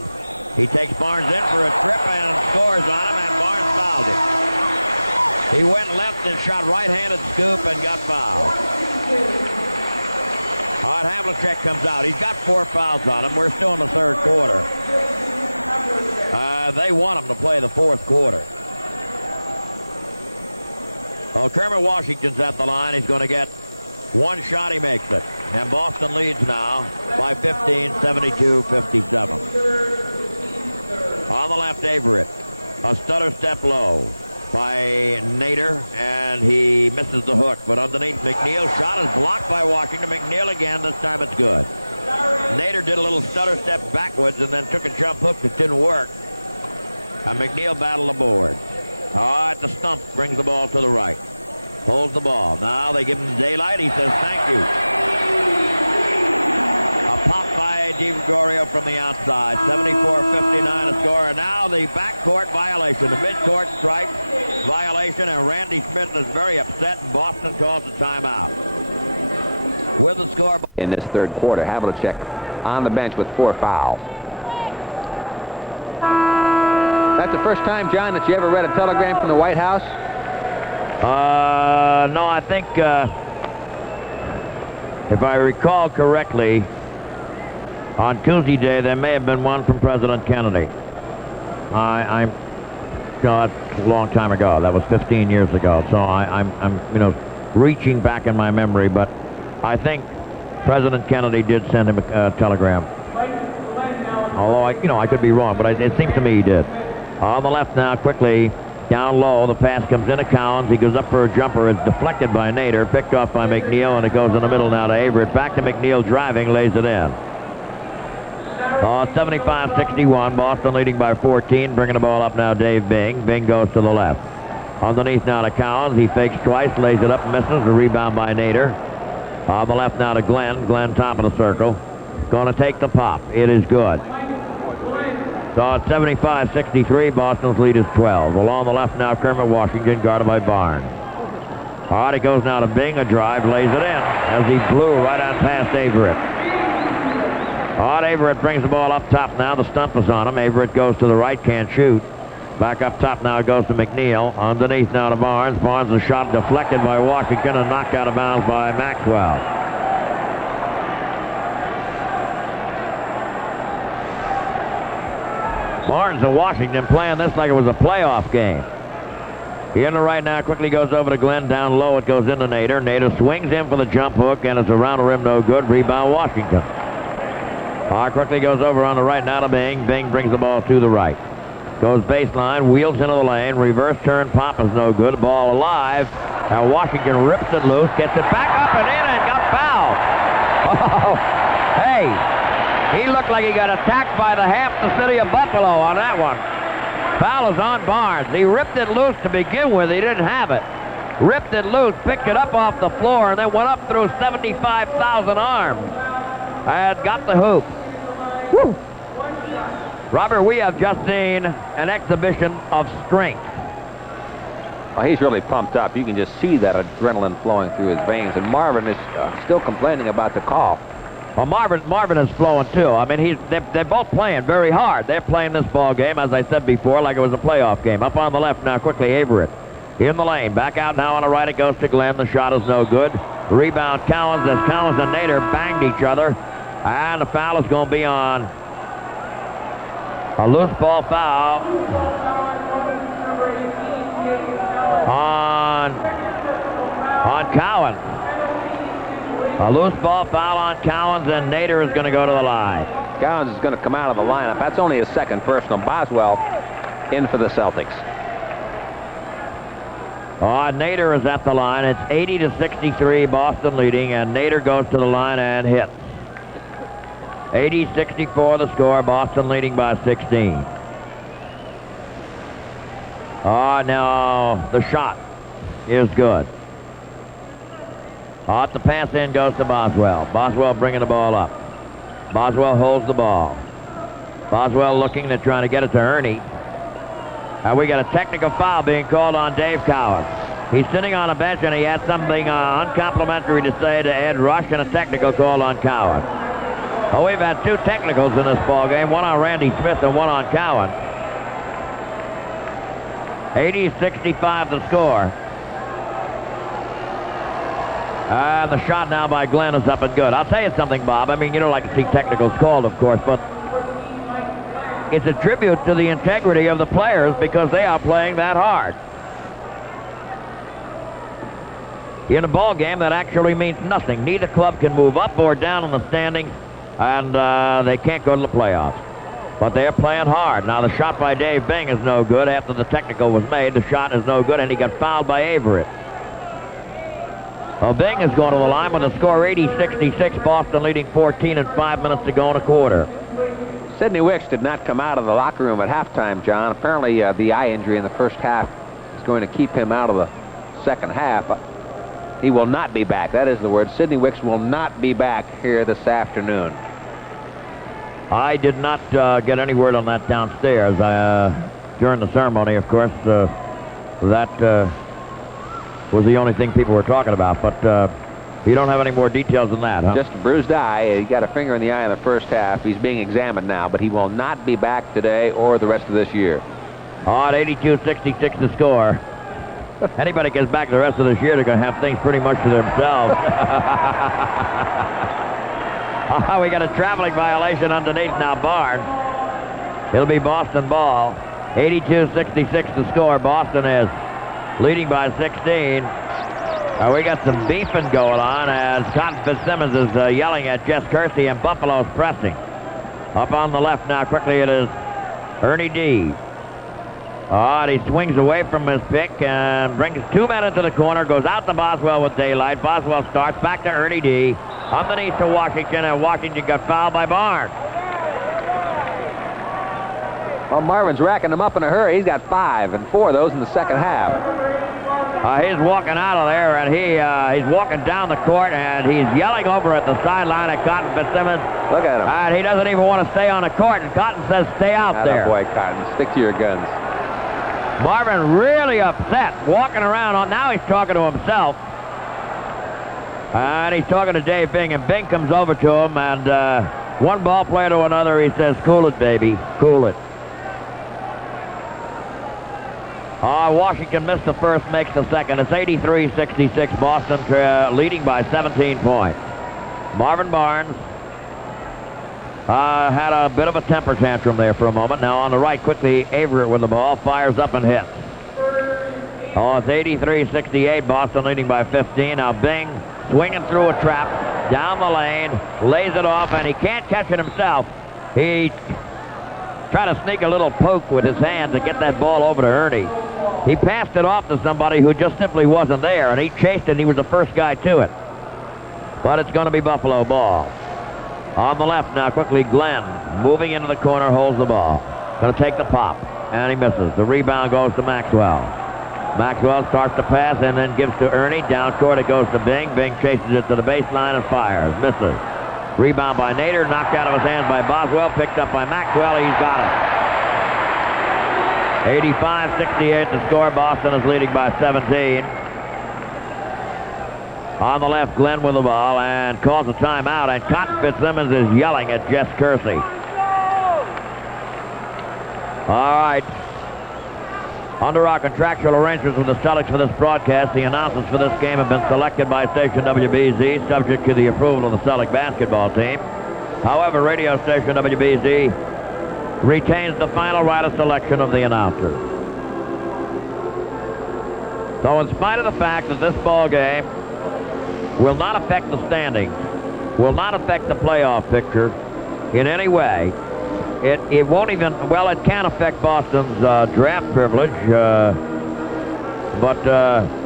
He takes Barnes in for a trip and scores on him, and Barnes fouled him. He went left and shot right-handed scoop and got fouled. All right, Havlicek comes out. He's got 4 fouls on him. We're still in the third quarter. They want him to play the fourth quarter. Oh, Kermit Washington's at the line. He's going to get one shot. He makes it. And Boston leads now by 15, 72-57. On the left, Averett. A stutter step low by Nader, and he misses the hook. But underneath, McNeil shot is blocked by Washington. McNeil again. This time it's good. Nader did a little stutter step backwards and then took a jump hook that didn't work. And McNeil battled the board. All right, the stump brings the ball to the right. Holds the ball. Now they give him daylight. He says, thank you. A pop by DiGregorio from the outside. 74-59 the score. And now the backcourt violation. The midcourt stripe violation. And Randy Smith is very upset. And Boston calls a timeout. With the score. In this third quarter, Havlicek on the bench with 4 fouls. That's the first time, John, that you ever read a telegram from the White House? No, I think, if I recall correctly, on Tuesday day, there may have been one from President Kennedy. It's a long time ago. That was 15 years ago. So I'm reaching back in my memory, but I think President Kennedy did send him a telegram. Although I could be wrong, but it seems to me he did. On the left now, quickly down low. The pass comes into Cowens. He goes up for a jumper. It's deflected by Nader, picked off by McNeil, and it goes in the middle now to Averett. Back to McNeil driving, lays it in. 75-61. Boston leading by 14. Bringing the ball up now, Dave Bing. Bing goes to the left. Underneath now to Cowens. He fakes twice, lays it up, misses. The rebound by Nader. On the left now to Glenn. Glenn top of the circle. Going to take the pop. It is good. So it's 75-63. Boston's lead is 12. Along the left now, Kermit Washington, guarded by Barnes. All right, it goes now to Bing. A drive, lays it in as he blew right on past Averett. All right, Averett brings the ball up top now. The stump is on him. Averett goes to the right, can't shoot. Back up top now, it goes to McNeil. Underneath now to Barnes. Barnes, a shot deflected by Washington and knocked out of bounds by Maxwell. Barnes and Washington playing this like it was a playoff game. He in the right now, quickly goes over to Glenn. Down low, it goes into Nader. Nader swings in for the jump hook, and it's around the rim, no good. Rebound, Washington. Quickly goes over on the right now to Bing. Bing brings the ball to the right. Goes baseline, wheels into the lane. Reverse turn, pop is no good. Ball alive. Now Washington rips it loose, gets it back up and in, and got fouled. Oh, hey. He looked like he got attacked by half the city of Buffalo on that one. Foul is on Barnes. He ripped it loose to begin with. He didn't have it. Ripped it loose, picked it up off the floor, and then went up through 75,000 arms. And got the hoop. Woo. Robert, we have just seen an exhibition of strength. Well, he's really pumped up. You can just see that adrenaline flowing through his veins. And Marvin is still complaining about the call. Well, Marvin is flowing too. I mean, they're both playing very hard. They're playing this ball game, as I said before, like it was a playoff game. Up on the left now, quickly Averett in the lane. Back out now on the right. It goes to Glenn. The shot is no good. Rebound Cowens as Cowens and Nader banged each other, and the foul is going to be on a loose ball foul on Cowens. A loose ball foul on Cowens, and Nader is going to go to the line. Cowens is going to come out of the lineup. That's only his second personal. Boswell in for the Celtics. Nader is at the line. It's 80-63, Boston leading, and Nader goes to the line and hits. 80-64 the score, Boston leading by 16. Now the shot is good. The pass in goes to Boswell. Boswell bringing the ball up. Boswell holds the ball. Boswell looking, they're trying to get it to Ernie. And we got a technical foul being called on Dave Cowens. He's sitting on a bench and he had something uncomplimentary to say to Ed Rush, and a technical call on Cowens. Oh, we've had two technicals in this ball game, one on Randy Smith and one on Cowens. 80-65 the score. And the shot now by Glenn is up and good. I'll tell you something, Bob. I mean, you don't like to see technicals called, of course, but it's a tribute to the integrity of the players because they are playing that hard. In a ball game, that actually means nothing. Neither club can move up or down in the standings, and they can't go to the playoffs. But they're playing hard. Now the shot by Dave Bing is no good. After the technical was made, the shot is no good, and he got fouled by Averett. Well, Bing is going to the line with a score 80-66. Boston leading 14 and 5 minutes to go in a quarter. Sidney Wicks did not come out of the locker room at halftime, John. Apparently the eye injury in the first half is going to keep him out of the second half. He will not be back. That is the word. Sidney Wicks will not be back here this afternoon. I did not get any word on that downstairs. During the ceremony, of course, that was the only thing people were talking about. But you don't have any more details than that, huh? Just a bruised eye. He got a finger in the eye in the first half. He's being examined now, but he will not be back today or the rest of this year. On 82-66 to score. Anybody gets back the rest of this year, they're going to have things pretty much to themselves. We got a traveling violation underneath now, Barnes. It'll be Boston ball. 82-66 to score. Boston is leading by 16. We got some beefing going on as Cotton Fitzsimmons is yelling at Jess Kersey, and Buffalo's pressing. Up on the left now, quickly it is Ernie D. And he swings away from his pick and brings two men into the corner, goes out to Boswell with daylight. Boswell starts back to Ernie D. Underneath to Washington, and Washington got fouled by Barnes. Well, Marvin's racking them up in a hurry. He's got 5 and 4 of those in the second half. He's walking out of there, and he's walking down the court, and he's yelling over at the sideline at Cotton Fitzsimmons. Look at him. And he doesn't even want to stay on the court, and Cotton says, stay out there. Boy, Cotton, stick to your guns. Marvin really upset, walking around. Now he's talking to himself. And he's talking to Dave Bing, and Bing comes over to him, and one ball player to another, he says, cool it, baby, cool it. Washington missed the first, makes the second. It's 83-66, Boston leading by 17 points. Marvin Barnes had a bit of a temper tantrum there for a moment. Now on the right, quickly, Averett with the ball, fires up and hits. It's 83-68, Boston leading by 15. Now Bing swinging through a trap, down the lane, lays it off, and he can't catch it himself. He tried to sneak a little poke with his hand to get that ball over to Ernie. He passed it off to somebody who just simply wasn't there, and he chased it, and he was the first guy to it. But it's going to be Buffalo ball. On the left now, quickly, Glenn, moving into the corner, holds the ball. Going to take the pop, and he misses. The rebound goes to Maxwell. Maxwell starts to pass and then gives to Ernie. Down court it goes to Bing. Bing chases it to the baseline and fires. Misses. Rebound by Nader, knocked out of his hands by Boswell, picked up by Maxwell. He's got it. 85-68 to score. Boston is leading by 17. On the left, Glenn with the ball and calls a timeout, and Cotton Fitzsimmons is yelling at Jess Kersey. All right. Under our contractual arrangements with the Celtics for this broadcast, the announcers for this game have been selected by station WBZ, subject to the approval of the Celtic basketball team. However, radio station WBZ retains the final right of selection of the announcers. So in spite of the fact that this ball game will not affect the standings, will not affect the playoff picture in any way, it won't even, well, it can affect Boston's draft privilege, but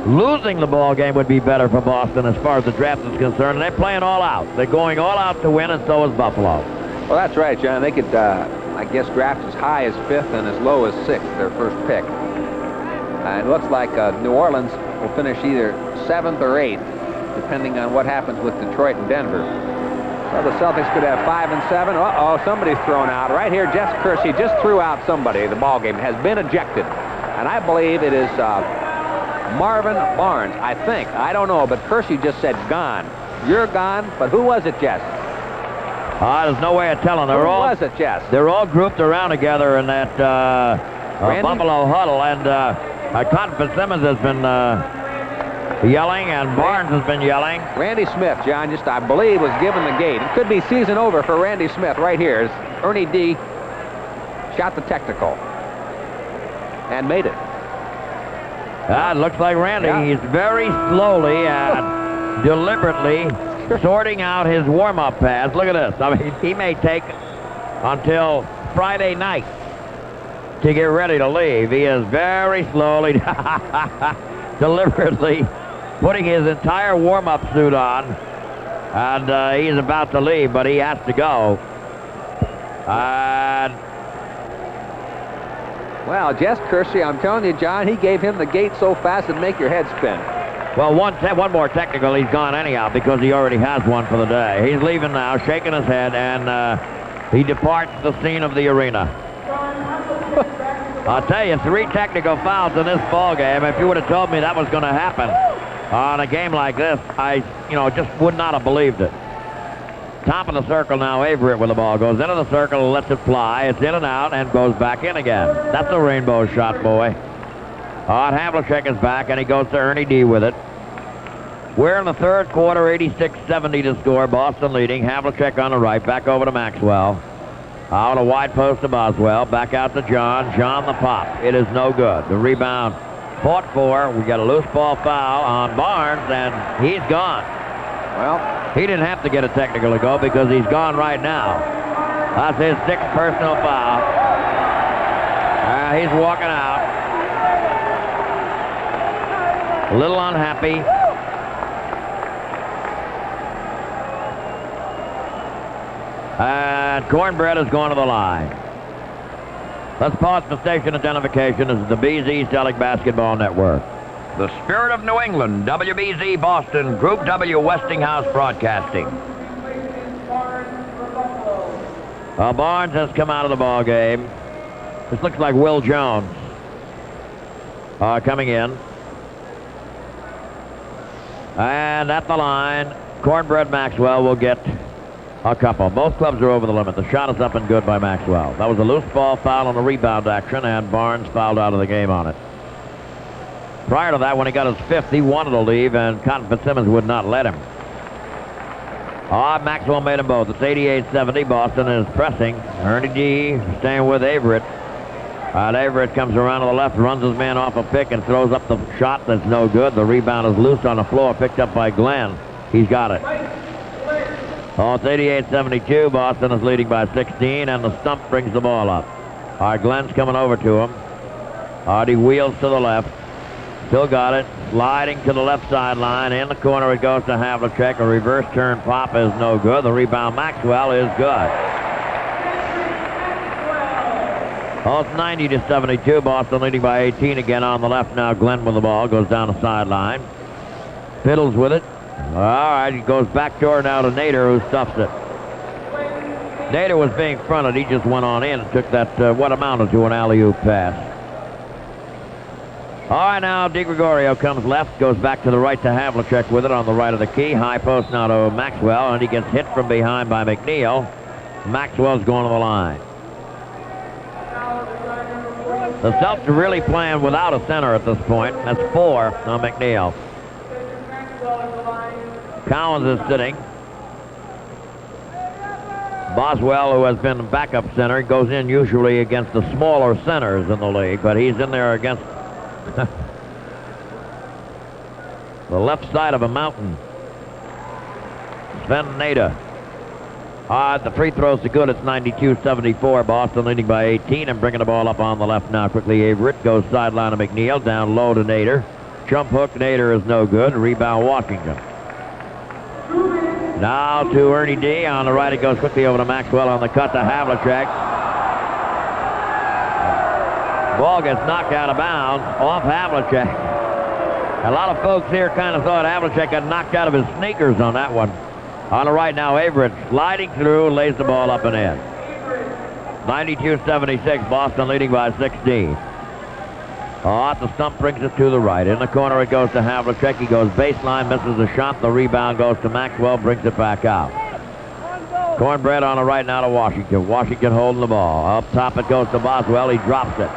losing the ball game would be better for Boston as far as the draft is concerned, and they're playing all out. They're going all out to win, and so is Buffalo. Well, that's right, John. They could, I guess, draft as high as 5th and as low as 6th, their first pick. And it looks like New Orleans will finish either 7th or 8th, depending on what happens with Detroit and Denver. So the Celtics could have 5 and 7. Uh-oh, somebody's thrown out. Right here, Jess Kersey just threw out somebody. The ball game has been ejected. And I believe it is Marvin Barnes, I think. I don't know, but Kersey just said gone. You're gone, but who was it, Jess? There's no way of telling. Who was it, Jess? They're all grouped around together in that Buffalo huddle, and Cotton Fitzsimmons has been yelling, and Barnes has been yelling. Randy Smith, John, just I believe was given the gate. It could be season over for Randy Smith right here. As Ernie D shot the technical and made it. It looks like Randy. Yeah. He's very slowly and deliberately sorting out his warm-up pads. Look at this. I mean, he may take until Friday night to get ready to leave. He is very slowly, deliberately putting his entire warm-up suit on, and he's about to leave, but he has to go. And Well, Jess Kersey, I'm telling you, John, he gave him the gate so fast it'd make your head spin. well, one more technical, he's gone anyhow because he already has one for the day. He's leaving now, shaking his head, and he departs the scene of the arena. I'll tell you, 3 technical fouls in this ball game. If you would have told me that was going to happen on a game like this, I just would not have believed it. Top of the circle now, Averett with the ball. Goes into the circle, lets it fly. It's in and out and goes back in again. That's a rainbow shot, boy. Havlicek is back, and he goes to Ernie D with it. We're in the third quarter, 86-70 to score. Boston leading. Havlicek on the right, back over to Maxwell. Out a wide post to Boswell. Back out to John. John the pop. It is no good. The rebound fought for. We got a loose ball foul on Barnes, and he's gone. Well, he didn't have to get a technical to go because he's gone right now. That's his 6th personal foul. He's walking out. A little unhappy. And Cornbread is going to the line. Let's pause for station identification. This is the BZ Selleck Basketball Network. The Spirit of New England, WBZ Boston, Group W Westinghouse Broadcasting. Barnes has come out of the ball game. This looks like Will Jones coming in. And at the line, Cornbread Maxwell will get a couple. Both clubs are over the limit. The shot is up and good by Maxwell. That was a loose ball foul on the rebound action, and Barnes fouled out of the game on it. Prior to that, when he got his 5th, he wanted to leave, and Cotton Fitzsimmons would not let him. Maxwell made them both. It's 88-70. Boston is pressing. Ernie D staying with Averett. Averett comes around to the left, runs his man off a pick, and throws up the shot that's no good. The rebound is loose on the floor, picked up by Glenn. He's got it. It's 88-72. Boston is leading by 16, and the stump brings the ball up. Glenn's coming over to him. He wheels to the left. Still got it. Sliding to the left sideline. In the corner it goes to Havlicek. A reverse turn pop is no good. The rebound, Maxwell, is good. It's 90-72. Boston leading by 18 again on the left now. Glenn with the ball. Goes down the sideline. Fiddles with it. All right, he goes back door now to Nader, who stuffs it. Nader was being fronted. He just went on in and took that, what amounted to an alley-oop pass. All right, now DiGregorio comes left, goes back to the right to Havlicek with it on the right of the key. High post now to Maxwell, and he gets hit from behind by McNeil. Maxwell's going to the line. The Celtics are really playing without a center at this point. That's 4 on McNeil. Collins is sitting. Boswell, who has been a backup center, goes in usually against the smaller centers in the league, but he's in there against the left side of a mountain. Sven Nader. The free throws are good. It's 92-74. Boston leading by 18 and bringing the ball up on the left now. Quickly, Averett goes sideline to McNeil. Down low to Nader. Jump hook, Nader is no good. Rebound, Washington. Now to Ernie D. On the right, it goes quickly over to Maxwell on the cut to Havlicek. Ball gets knocked out of bounds off Havlicek. A lot of folks here kind of thought Havlicek got knocked out of his sneakers on that one. On the right now, Averett sliding through, lays the ball up and in. 92-76, Boston leading by 16. The stump brings it to the right. In the corner it goes to Havlicek. He goes baseline, misses the shot. The rebound goes to Maxwell, brings it back out. Cornbread on the right now to Washington. Washington holding the ball. Up top it goes to Boswell. He drops it.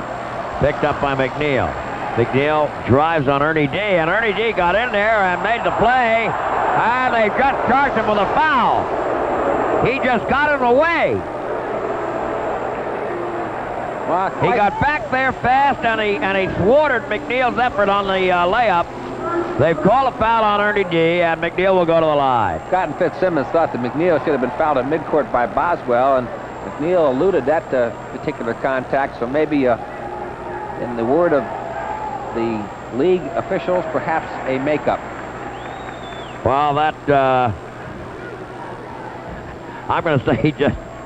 Picked up by McNeil. McNeil drives on Ernie D, and Ernie D got in there and made the play. And they just charged him with a foul. He just got in the way. Well, he got back there fast, and he thwarted McNeil's effort on the layup. They've called a foul on Ernie D, and McNeil will go to the line. Cotton Fitzsimmons thought that McNeil should have been fouled at midcourt by Boswell, and McNeil alluded that particular contact, so maybe, in the word of the league officials, perhaps a makeup. Well, that I'm going to say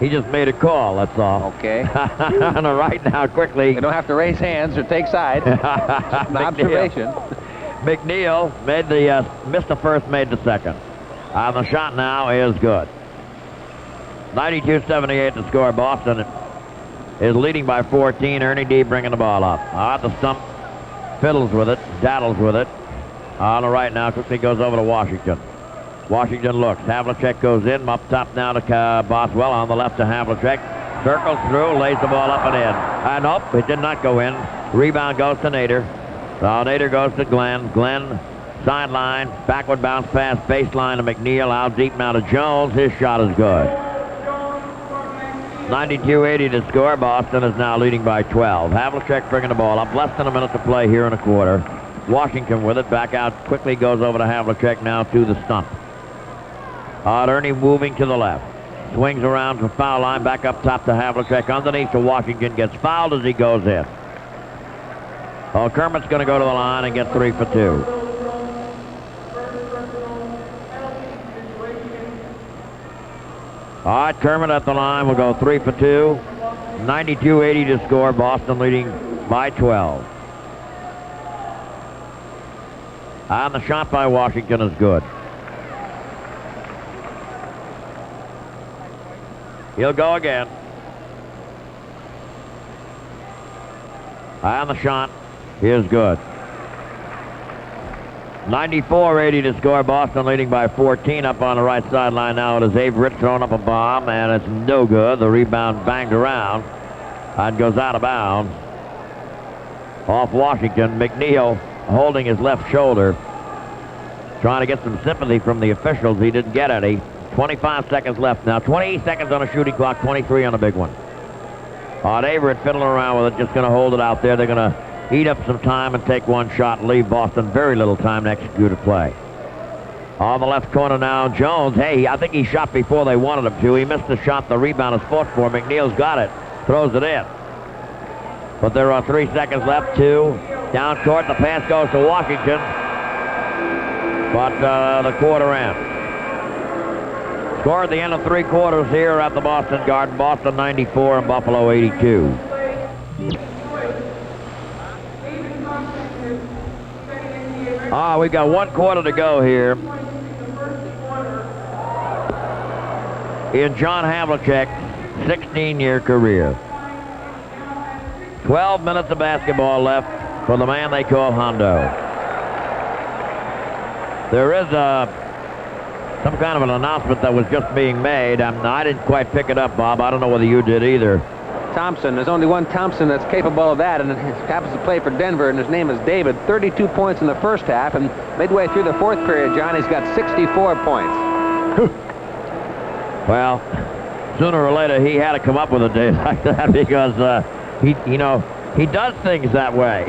he just made a call. That's all. Okay. And right now, quickly. You don't have to raise hands or take sides. Just an observation. McNeil made the missed the first, made the second. The shot now is good. 92-78 to score. Boston is leading by 14. Ernie D bringing the ball up. The stump fiddles with it, daddles with it. On the right now, quickly goes over to Washington. Washington looks. Havlicek goes in. Up top now to Boswell. On the left to Havlicek. Circles through, lays the ball up and in. Nope, it did not go in. Rebound goes to Nader. So Nader goes to Glenn. Glenn, sideline, backward bounce pass, baseline to McNeil. Out deep now to Jones. His shot is good. 92-80 to score. Boston is now leading by 12. Havlicek bringing the ball up. Less than a minute to play here in a quarter. Washington with it. Back out quickly goes over to Havlicek now to the stump. Ernie moving to the left. Swings around to foul line. Back up top to Havlicek. Underneath to Washington. Gets fouled as he goes in. Kermit's going to go to the line and get 3 for 2. All right, Kermit at the line will go 3 for 2. 92-80 to score. Boston leading by 12. And the shot by Washington is good. He'll go again. And the shot is good. 94-80 to score. Boston leading by 14. Up on the right sideline now. It is Averett throwing up a bomb, and it's no good. The rebound banged around and goes out of bounds. Off Washington. McNeil holding his left shoulder, trying to get some sympathy from the officials. He didn't get any. 25 seconds left now. 28 seconds on a shooting clock, 23 on a big one. Averett fiddling around with it, just going to hold it out there. They're going to eat up some time and take one shot and leave Boston very little time to execute a play. On the left corner now, Jones. Hey, I think he shot before they wanted him to. He missed the shot. The rebound is fought for. McNeil's got it. Throws it in. But there are 3 seconds left. 2. Down court. The pass goes to Washington. But the quarter ends. Score at the end of 3 quarters here at the Boston Garden. Boston 94 and Buffalo 82. We've got 1 quarter to go here in John Havlicek's 16-year career. 12 minutes of basketball left for the man they call Hondo. There is some kind of an announcement that was just being made. I didn't quite pick it up, Bob. I don't know whether you did either. Thompson. There's only one Thompson that's capable of that, and it happens to play for Denver, and his name is David. 32 points in the first half, and midway through the 4th period, John, he's got 64 points. Well, sooner or later, he had to come up with a day like that because he does things that way.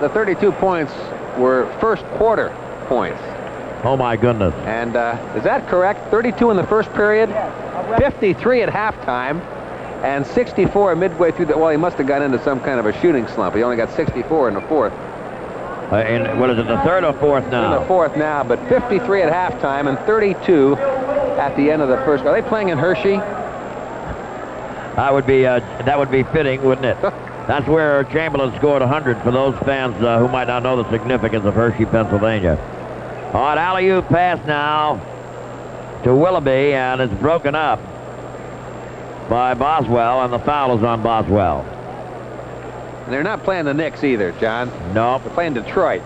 The 32 points were first quarter points. Oh, my goodness. And is that correct? 32 in the first period, 53 at halftime, and 64 midway through the... Well, he must have got into some kind of a shooting slump. He only got 64 in the 4th. What is it, the 3rd or 4th now? In the 4th now, but 53 at halftime and 32 at the end of the first. Are they playing in Hershey? That would be fitting, wouldn't it? That's where Chamberlain scored 100 for those fans who might not know the significance of Hershey, Pennsylvania. All right, alley-oop pass now to Willoughby, and it's broken up by Boswell, and the foul is on Boswell. And they're not playing the Knicks either, John. No. They're playing Detroit.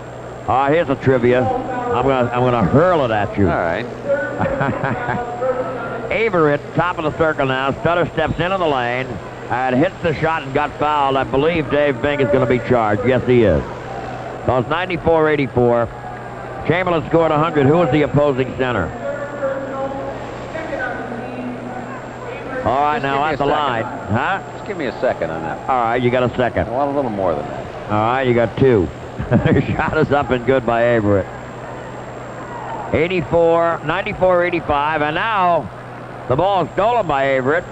Here's a trivia. I'm gonna hurl it at you. All right. Averett, top of the circle now. Stutter steps into the lane and hits the shot and got fouled. I believe Dave Bing is going to be charged. Yes, he is. So it's 94-84. Chamberlain scored 100. Who was the opposing center? All right, now at the line. Huh? Just give me a second on that. All right, you got a second. I want a little more than that. All right, you got 2. Shot is up and good by Averett. 94-85, and now the ball is stolen by Averett.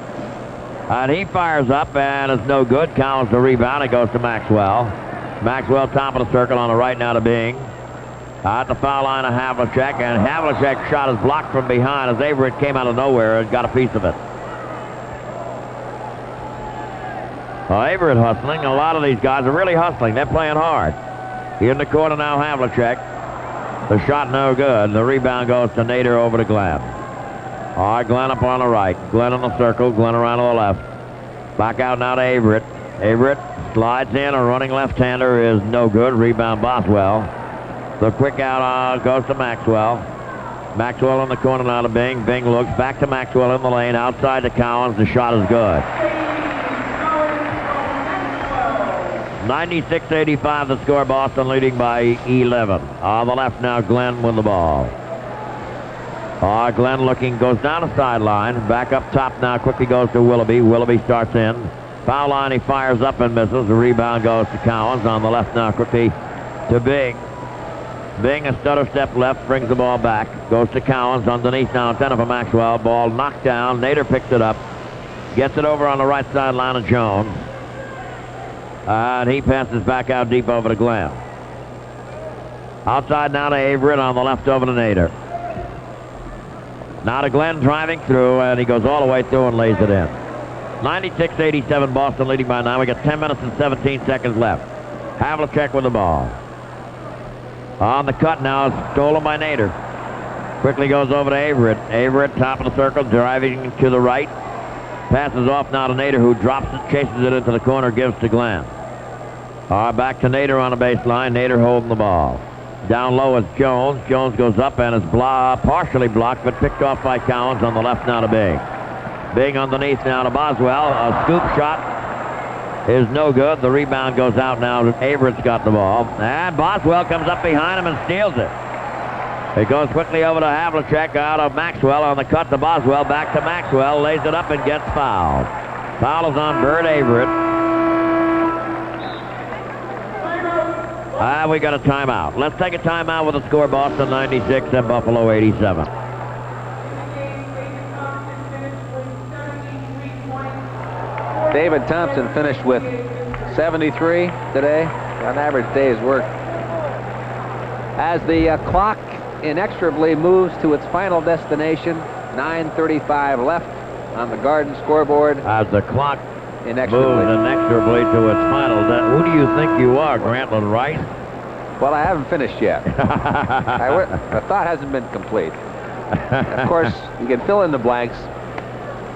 And he fires up, and it's no good. Collins the rebound. It goes to Maxwell. Maxwell top of the circle on the right now to Bing. At the foul line of Havlicek, and Havlicek's shot is blocked from behind as Averett came out of nowhere and got a piece of it. Well, Averett hustling. A lot of these guys are really hustling. They're playing hard. In the corner now, Havlicek. The shot no good. The rebound goes to Nader over to Glenn. All right, Glenn up on the right. Glenn on the circle. Glenn around to the left. Back out now to Averett. Averett slides in. A running left-hander is no good. Rebound Boswell. The quick out goes to Maxwell. Maxwell in the corner now to Bing. Bing looks back to Maxwell in the lane. Outside to Collins. The shot is good. 96-85 the score. Boston leading by 11. On the left now, Glenn with the ball. Glenn looking, goes down the sideline. Back up top now, quickly goes to Willoughby. Willoughby starts in. Foul line, he fires up and misses. The rebound goes to Collins. On the left now, quickly to Bing. Bing, a stutter step left, brings the ball back. Goes to Collins, underneath now, 10 for Maxwell. Ball knocked down. Nader picks it up. Gets it over on the right sideline of Jones. And he passes back out deep over to Glenn. Outside now to Averett, on the left over to Nader. Now to Glenn driving through, and he goes all the way through and lays it in. 96-87, Boston leading by 9. We got 10 minutes and 17 seconds left. Havlicek with the ball. On the cut now, it's stolen by Nader. Quickly goes over to Averett. Averett, top of the circle, driving to the right. Passes off now to Nader, who drops it, chases it into the corner, gives to Glenn. Back to Nader on the baseline. Nader holding the ball. Down low is Jones. Jones goes up and is partially blocked, but picked off by Collins on the left now to Bing. Bing underneath now to Boswell. A scoop shot is no good. The rebound goes out now. Averett's got the ball. And Boswell comes up behind him and steals it. It goes quickly over to Havlicek, out of Maxwell on the cut to Boswell. Back to Maxwell. Lays it up and gets fouled. Foul is on Bert Averett. We got a timeout. Let's take a timeout with the score. Boston 96 and Buffalo 87. David Thompson finished with 73 today, an average day's work. As the clock inexorably moves to its final destination, 9:35 left on the Garden scoreboard. As the clock inexorably moves inexorably to its final, who do you think you are, Grantland Rice? Well, I haven't finished yet. The thought hasn't been complete. Of course, you can fill in the blanks,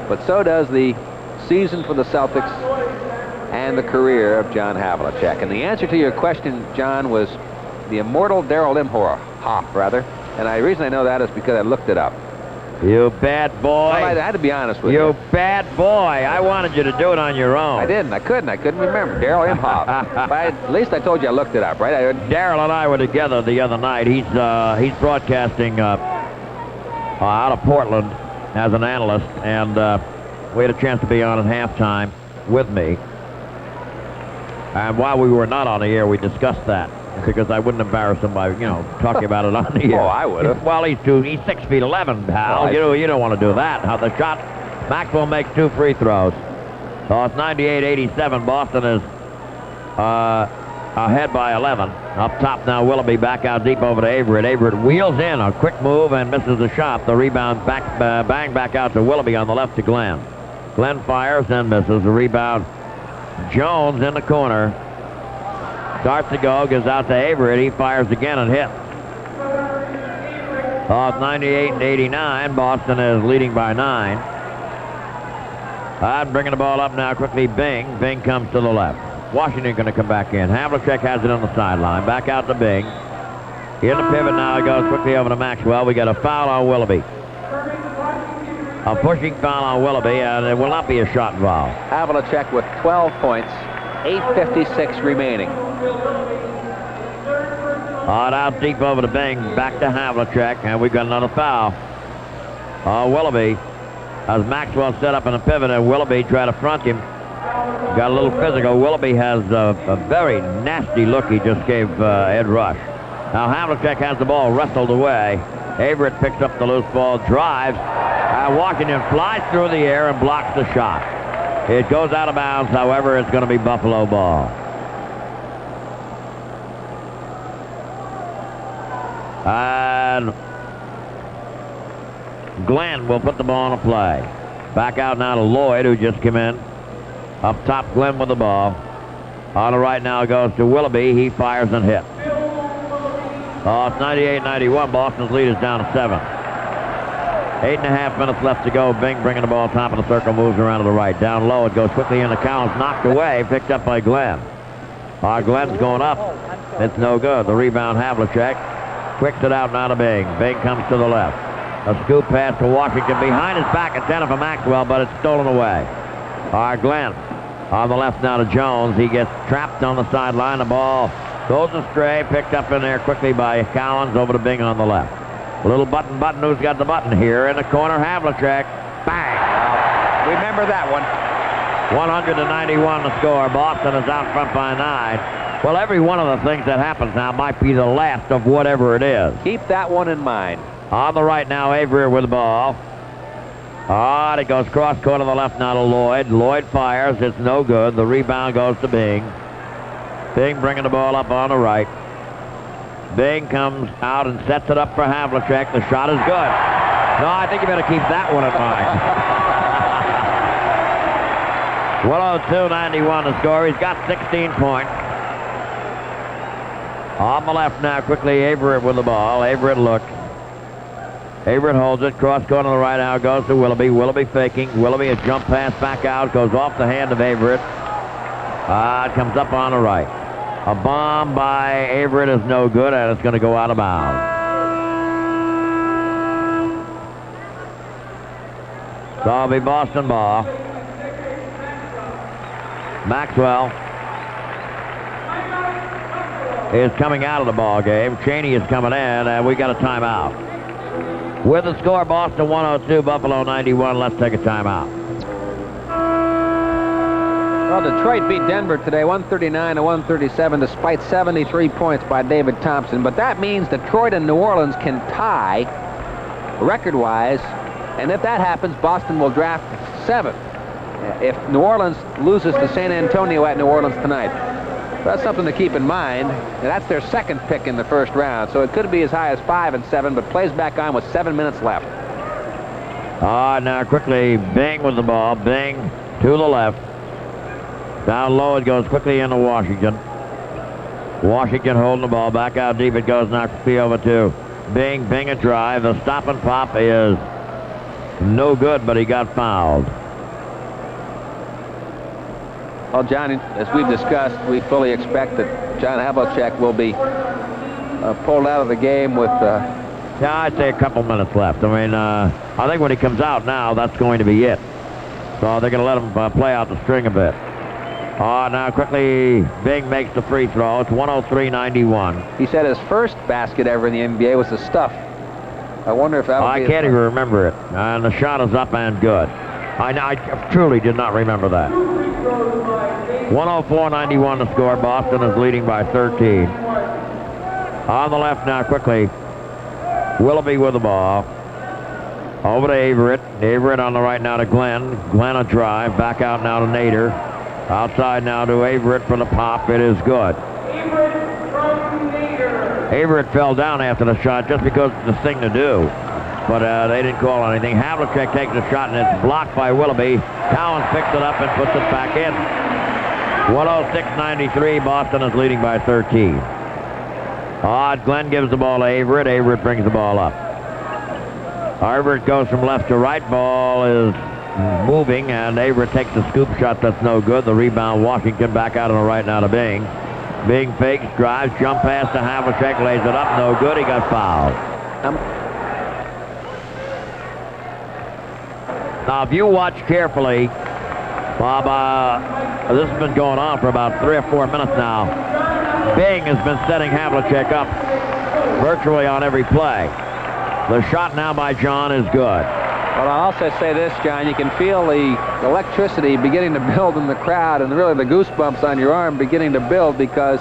but so does the season for the Celtics and the career of John Havlicek. And the answer to your question, John, was the immortal Darrell Imhoff, and the reason I know that is because I looked it up. You bad boy. Well, I had to be honest with you. You bad boy. I wanted you to do it on your own. I didn't. I couldn't remember. Darrell Imhoff. But at least I told you I looked it up, right? Darrell and I were together the other night. He's broadcasting out of Portland as an analyst, and we had a chance to be on at halftime with me. And while we were not on the air, we discussed that, because I wouldn't embarrass him by, talking about it on the air. Oh, I would have. Well, he's 6'11", pal. You don't want to do that. How the shot, Maxwell makes 2 free throws. So it's 98-87. Boston is ahead by 11. Up top now, Willoughby back out deep over to Averett. Averett wheels in, a quick move, and misses the shot. The rebound bang back out to Willoughby on the left to Glenn. Glenn fires and misses. The rebound, Jones in the corner. Starts to go, gives out to Averett. He fires again and hits. It's 98-89. Boston is leading by 9. Bringing the ball up now quickly, Bing. Bing comes to the left. Washington going to come back in. Havlicek has it on the sideline. Back out to Bing. In the pivot now, it goes quickly over to Maxwell. We got a foul on Willoughby. A pushing foul on Willoughby, and it will not be a shot involved. Havlicek with 12 points, 8:56 remaining. Out deep over to Bing, back to Havlicek, and we've got another foul. Willoughby, as Maxwell set up in a pivot, and Willoughby tried to front him. Got a little physical. Willoughby has a very nasty look he just gave Ed Rush. Now Havlicek has the ball wrestled away. Averett picks up the loose ball, drives, and Washington flies through the air and blocks the shot. It goes out of bounds. However, it's going to be Buffalo ball. And Glenn will put the ball in play. Back out now to Lloyd, who just came in. Up top, Glenn with the ball. On the right now goes to Willoughby. He fires and hits. It's 98-91. Boston's lead is down to 7. 8.5 minutes left to go. Bing bringing the ball top of the circle, moves around to the right. Down low, it goes quickly into Collins. Knocked away, picked up by Glenn. Glenn's going up. It's no good. The rebound, Havlicek. Quicks it out now to Bing. Bing comes to the left. A scoop pass to Washington behind his back, intended for Maxwell, but it's stolen away. Glenn on the left now to Jones. He gets trapped on the sideline. The ball goes astray, picked up in there quickly by Collins, over to Bing on the left. A little button, who's got the button here in the corner, Havlicek. Bang! Remember that one. 191 to score. Boston is out front by 9. Well, every one of the things that happens now might be the last of whatever it is. Keep that one in mind. On the right now, Avery with the ball. It goes cross court to the left now to Lloyd. Lloyd fires. It's no good. The rebound goes to Bing. Bing bringing the ball up on the right. Bing comes out and sets it up for Havlicek. The shot is good. No, I think you better keep that one in mind. 102-91 to score. He's got 16 points. On the left now, quickly, Averett with the ball. Averett looks. Averett holds it. Cross court on the right now, goes to Willoughby. Willoughby faking. Willoughby, a jump pass back out. Goes off the hand of Averett. It comes up on the right. A bomb by Averett is no good, and it's going to go out of bounds. So it'll be Boston ball. Maxwell is coming out of the ball game. Cheney is coming in, and we got a timeout. With the score, Boston 102, Buffalo 91. Let's take a timeout. Well, Detroit beat Denver today 139-137 despite 73 points by David Thompson. But that means Detroit and New Orleans can tie record-wise. And if that happens, Boston will draft 7. If New Orleans loses to San Antonio at New Orleans tonight. That's something to keep in mind. And that's their second pick in the first round. So it could be as high as 5 and 7, but plays back on with 7 minutes left. Now quickly, Bing with the ball. Bing to the left. Down low, it goes quickly into Washington. Washington holding the ball. Back out deep it goes now quickly over to Bing. Bing a drive. The stop and pop is no good, but he got fouled. Well, John, as we've discussed, we fully expect that John Havlicek will be pulled out of the game with... Yeah, I'd say a couple minutes left. I mean, I think when he comes out now, that's going to be it. So they're going to let him play out the string a bit. Now quickly, Bing makes the free throw. It's 103-91. He said his first basket ever in the NBA was the stuff. I wonder if that'll be... I can't even remember it. And the shot is up and good. I truly did not remember that. 104-91 to score. Boston is leading by 13. On the left now quickly, Willoughby with the ball. Over to Averett. Averett on the right now to Glenn. Glenn a drive. Back out now to Nader. Outside now to Averett for the pop. It is good. Averett fell down after the shot just because it's the thing to do. But they didn't call anything. Havlicek takes a shot, and it's blocked by Willoughby. Collins picks it up and puts it back in. 106-93. Boston is leading by 13. Glenn gives the ball to Averett. Averett brings the ball up. Averett goes from left to right. Ball is moving, and Averett takes a scoop shot that's no good. The rebound, Washington back out on the right now to Bing. Bing fakes, drives, jump pass to Havlicek, lays it up, no good. He got fouled. Now, if you watch carefully, Bob, this has been going on for about 3 or 4 minutes now. Bing has been setting Havlicek up virtually on every play. The shot now by John is good. Well, I'll also say this, John. You can feel the electricity beginning to build in the crowd, and really the goosebumps on your arm beginning to build because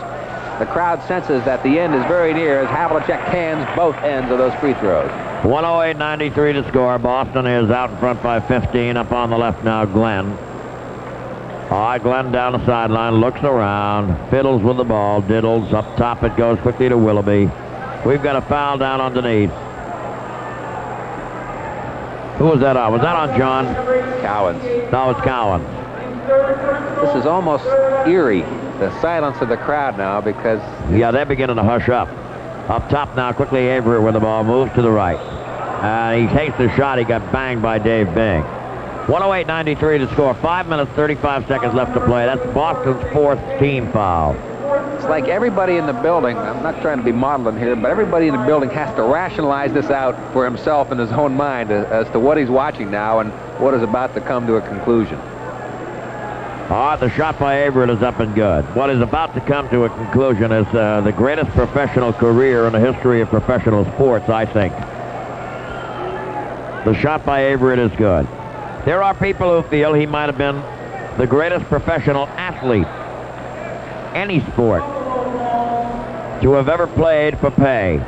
the crowd senses that the end is very near as Havlicek cans both ends of those free throws. 108-93 to score. Boston is out in front by 15. Up on the left now, Glenn. All right, Glenn down the sideline, looks around, fiddles with the ball, diddles. Up top it goes quickly to Willoughby. We've got a foul down underneath. Who was that on? Was that on John? Cowens. No, it's Cowan. This is almost eerie, the silence of the crowd now, because... Yeah, they're beginning to hush up. Up top now, quickly Avery with the ball, moves to the right. He takes the shot. He got banged by Dave Bing. 108-93 to score. 5 minutes, 35 seconds left to play. That's Boston's 4th team foul. It's like everybody in the building, I'm not trying to be maudlin here, but everybody in the building has to rationalize this out for himself in his own mind as to what he's watching now and what is about to come to a conclusion. All right, the shot by Averett is up and good. What is about to come to a conclusion is the greatest professional career in the history of professional sports, I think. The shot by Averett is good. There are people who feel he might have been the greatest professional athlete, any sport, to have ever played for pay,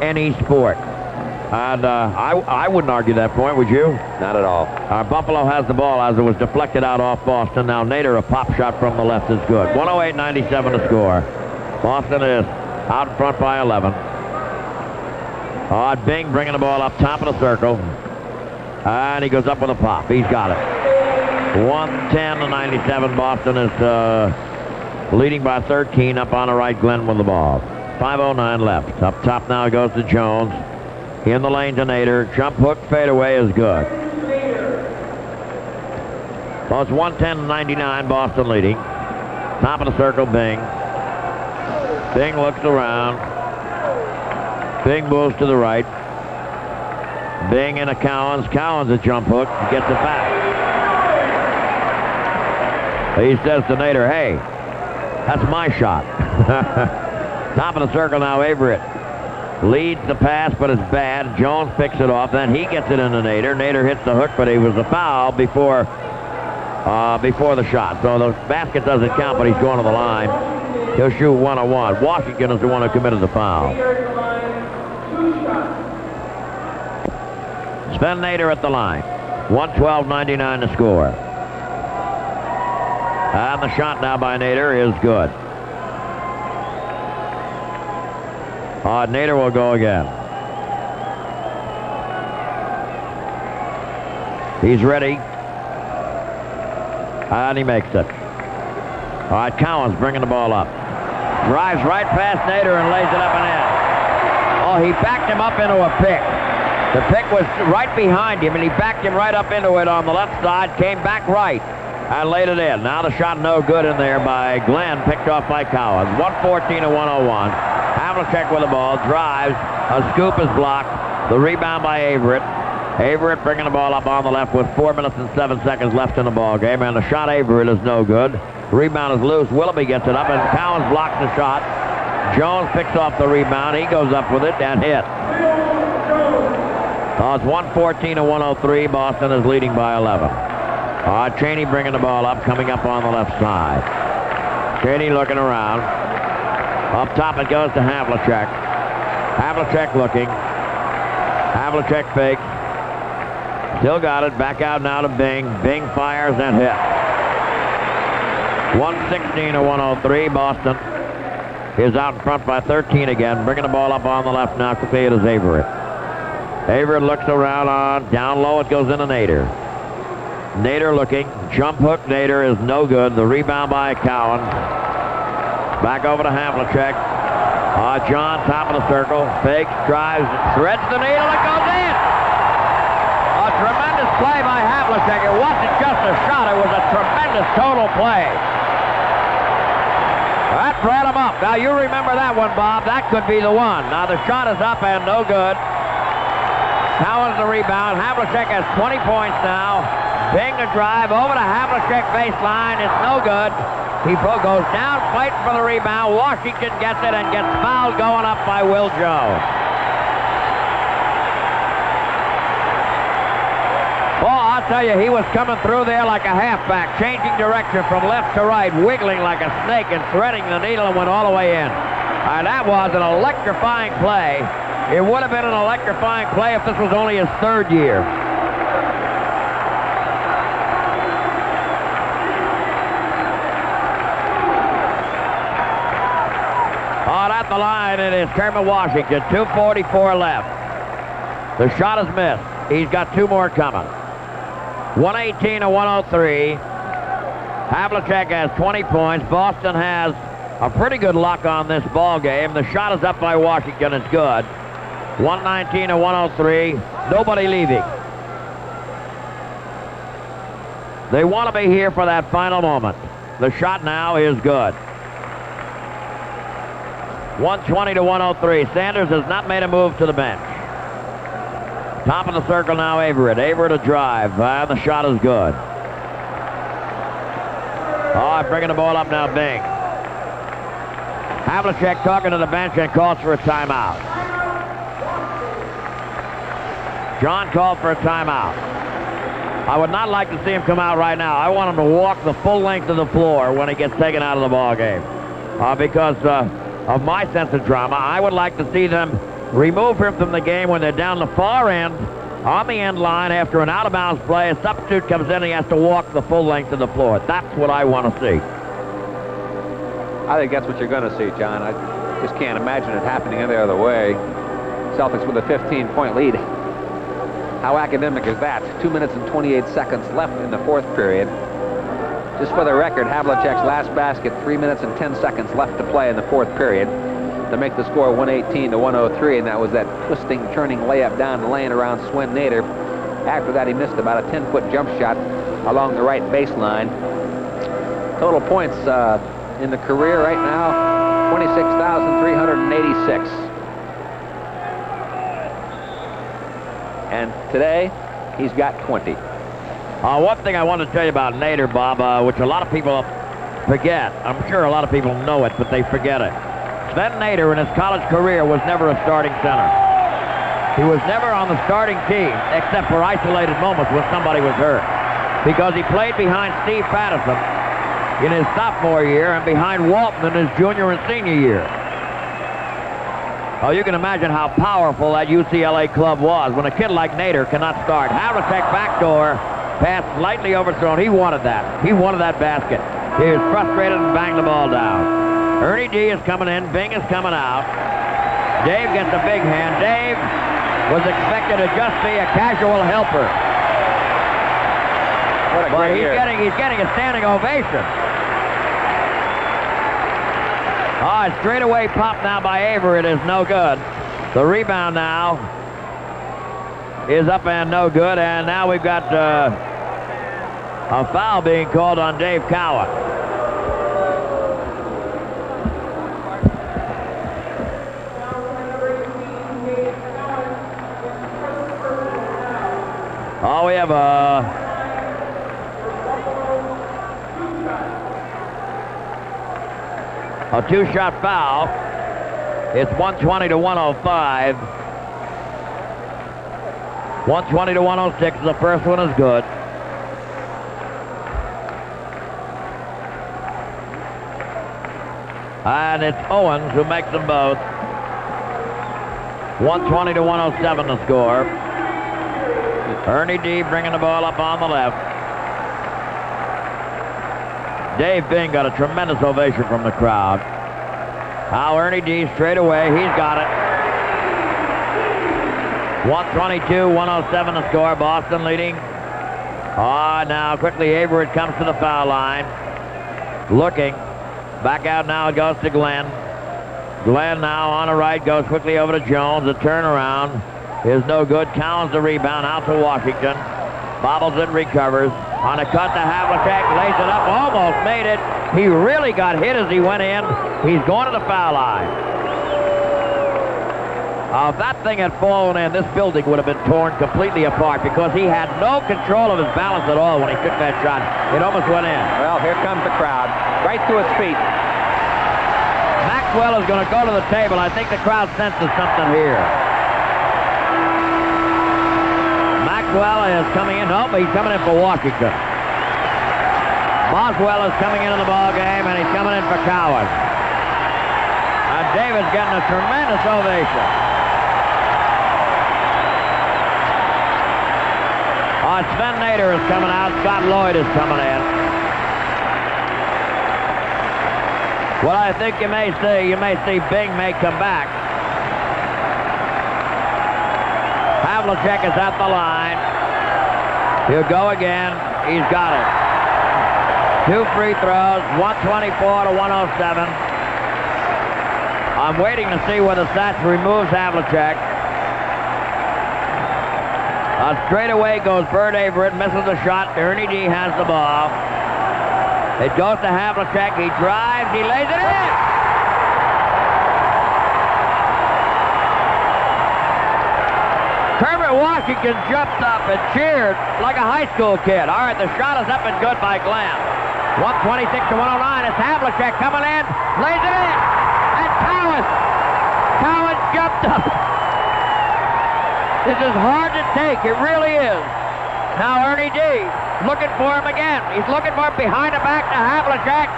any sport. And I wouldn't argue that point, would you? Not at all. Buffalo has the ball as it was deflected out off Boston. Now Nader, a pop shot from the left is good. 108-97 to score. Boston is out in front by 11. Bing bringing the ball up top of the circle. And he goes up with a pop. He's got it. 110-97. Boston is leading by 13 up on the right. Glenn with the ball. 5:09 left. Up top now goes to Jones. In the lane to Nader. Jump hook fadeaway is good. So it's 110-99. Boston leading. Top of the circle, Bing. Bing looks around. Bing moves to the right. Bing into Cowens. Cowens a jump hook. Gets it back. He says to Nader, hey, that's my shot. Top of the circle now, Averett. Leads the pass, but it's bad. Jones picks it off. Then he gets it into Nader. Nader hits the hook, but he was a foul before the shot. So the basket doesn't count, but he's going to the line. He'll shoot 1-on-1. Washington is the one who committed the foul. Sven Nader at the line. 112-99 to score. And the shot now by Nader is good. Nader will go again. He's ready. And he makes it. All right, Cowens bringing the ball up. Drives right past Nader and lays it up and in. Oh, he backed him up into a pick. The pick was right behind him, and he backed him right up into it on the left side, came back right, and laid it in. Now the shot no good in there by Glenn, picked off by Cowens. 114-101. Havlicek with the ball, drives. A scoop is blocked. The rebound by Averett. Averett bringing the ball up on the left with 4 minutes and 7 seconds left in the ball game, and the shot Averett is no good. Rebound is loose. Willoughby gets it up, and Cowens blocks the shot. Jones picks off the rebound. He goes up with it and hit. It's 114-103. Boston is leading by 11. Cheney bringing the ball up, coming up on the left side. Cheney looking around. Up top it goes to Havlicek. Havlicek looking. Havlicek fakes. Still got it. Back out now to Bing. Bing fires and hits. 116-103. Boston is out in front by 13 again. Bringing the ball up on the left now. Quickly it is Averett. Averett looks around on. Down low it goes into Nader. Nader looking. Jump hook Nader is no good. The rebound by Cowan. Back over to Havlicek. John, top of the circle. Fakes, drives, threads the needle. It goes in. A tremendous play by Havlicek. It wasn't just a shot. It was a tremendous total play. That brought him up. Now, you remember that one, Bob. That could be the one. Now, the shot is up and no good. Cowan's the rebound. Havlicek has 20 points now. Bing a drive over to Havlicek baseline. It's no good. He goes down, fighting for the rebound. Washington gets it and gets fouled going up by Will Jones. Well, I'll tell you, he was coming through there like a halfback, changing direction from left to right, wiggling like a snake and threading the needle and went all the way in. And that was an electrifying play. It would have been an electrifying play if this was only his third year. Out at the line, it is Kermit Washington. 2:44 left. The shot is missed. He's got two more coming. 118 to 103. Havlicek has 20 points. Boston has a pretty good luck on this ball game. The shot is up by Washington. It's good. 119 to 103. Nobody leaving. They want to be here for that final moment. The shot now is good. 120 to 103. Sanders has not made a move to the bench. Top of the circle now, Averett. Averett a drive, and the shot is good. Bringing the ball up now, Bing. Havlicek talking to the bench and calls for a timeout. John called for a timeout. I would not like to see him come out right now. I want him to walk the full length of the floor when he gets taken out of the ball game. Because of my sense of drama, I would like to see them remove him from the game when they're down the far end, on the end line after an out-of-bounds play. A substitute comes in and he has to walk the full length of the floor. That's what I want to see. I think that's what you're going to see, John. I just can't imagine it happening any other way. Celtics with a 15-point lead. How academic is that? 2 minutes and 28 seconds left in the fourth period. Just for the record, Havlicek's last basket, 3 minutes and 10 seconds left to play in the fourth period to make the score 118 to 103, and that was that twisting, turning layup down the lane around Swen Nader. After that, he missed about a 10-foot jump shot along the right baseline. Total points in the career right now, 26,386. And today, he's got 20. One thing I want to tell you about Nader, Bob, which a lot of people forget. I'm sure a lot of people know it, but they forget it. Sven Nader in his college career was never a starting center. He was never on the starting team, except for isolated moments when somebody was hurt. Because he played behind Steve Patterson in his sophomore year and behind Walton in his junior and senior year. Oh, you can imagine how powerful that UCLA club was when a kid like Nader cannot start. Havlicek backdoor, pass slightly overthrown. He wanted that. He wanted that basket. He was frustrated and banged the ball down. Ernie D is coming in. Bing is coming out. Dave gets a big hand. Dave was expected to just be a casual helper. What a great year. He's getting a standing ovation. Straight away pop now by Averett is no good. The rebound now is up and no good, and now we've got a foul being called on Dave Cowan. We have a two-shot foul. It's 120 to 105. 120 to 106. The first one is good. And it's Owens who makes them both. 120 to 107 the score. Ernie D bringing the ball up on the left. Dave Bing got a tremendous ovation from the crowd. Now Ernie D straight away. He's got it. 122-107 the score. Boston leading. Now quickly Averett comes to the foul line. Looking. Back out now it goes to Glenn. Glenn now on the right goes quickly over to Jones. The turnaround is no good. Cowan's the rebound out to Washington. Bobbles it, recovers. On a cut to Havlicek, lays it up, almost made it. He really got hit as he went in. He's going to the foul line. If that thing had fallen in, this building would have been torn completely apart because he had no control of his balance at all when he took that shot. It almost went in. Well, here comes the crowd, right to its feet. Maxwell is going to go to the table. I think the crowd senses something here. Maxwell is coming in. No, but he's coming in for Washington. Boswell is coming into the ball game, and he's coming in for Cowan. And David's getting a tremendous ovation. Sven Nader is coming out. Scott Lloyd is coming in. Well, I think you may see Bing may come back. Havlicek is at the line. He'll go again. He's got it. 2 free throws, 124 to 107. I'm waiting to see whether Satch removes Havlicek. Straight away goes Bert Averett, misses the shot. Ernie D has the ball. It goes to Havlicek. He drives. He lays it in. Kermit Washington jumped up and cheered like a high school kid. All right, the shot is up and good by Glenn. 126 to 109. It's Havlicek coming in. Lays it in. And Cowan jumped up. This is hard to take. It really is. Now Ernie D looking for him again. He's looking for him behind the back to Havlicek.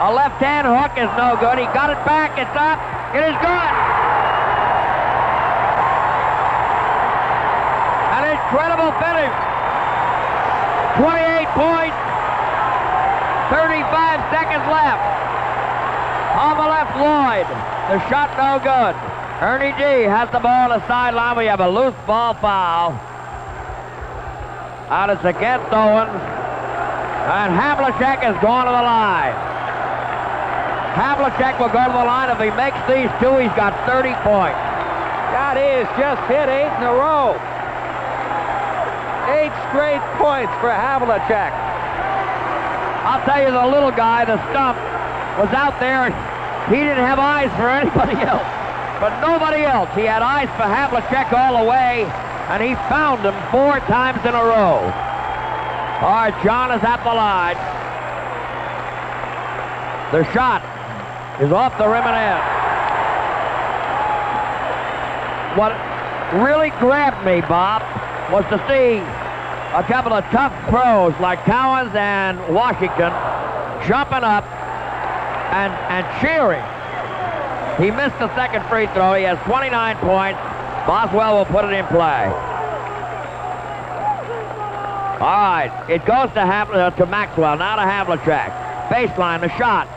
A left-hand hook is no good. He got it back. It's up. It is good. An incredible finish. 28 points. 35 seconds left. On the left, Lloyd. The shot no good. Ernie D has the ball on the sideline. We have a loose ball foul. Out it's against Owens. And Havlicek is going to the line. Havlicek will go to the line. If he makes these two, he's got 30 points. God, he has just hit 8 in a row. 8 straight points for Havlicek. I'll tell you, the little guy, the stump, was out there. He didn't have eyes for anybody else. But nobody else. He had eyes for Havlicek all the way, and he found him 4 times in a row. All right, John is at the line. The shot is off the rim and in. What really grabbed me, Bob, was to see a couple of tough pros like Cowens and Washington jumping up and cheering. He missed the second free throw. He has 29 points. Boswell will put it in play. All right, it goes to Maxwell, now to Havlicek. Baseline, the shot,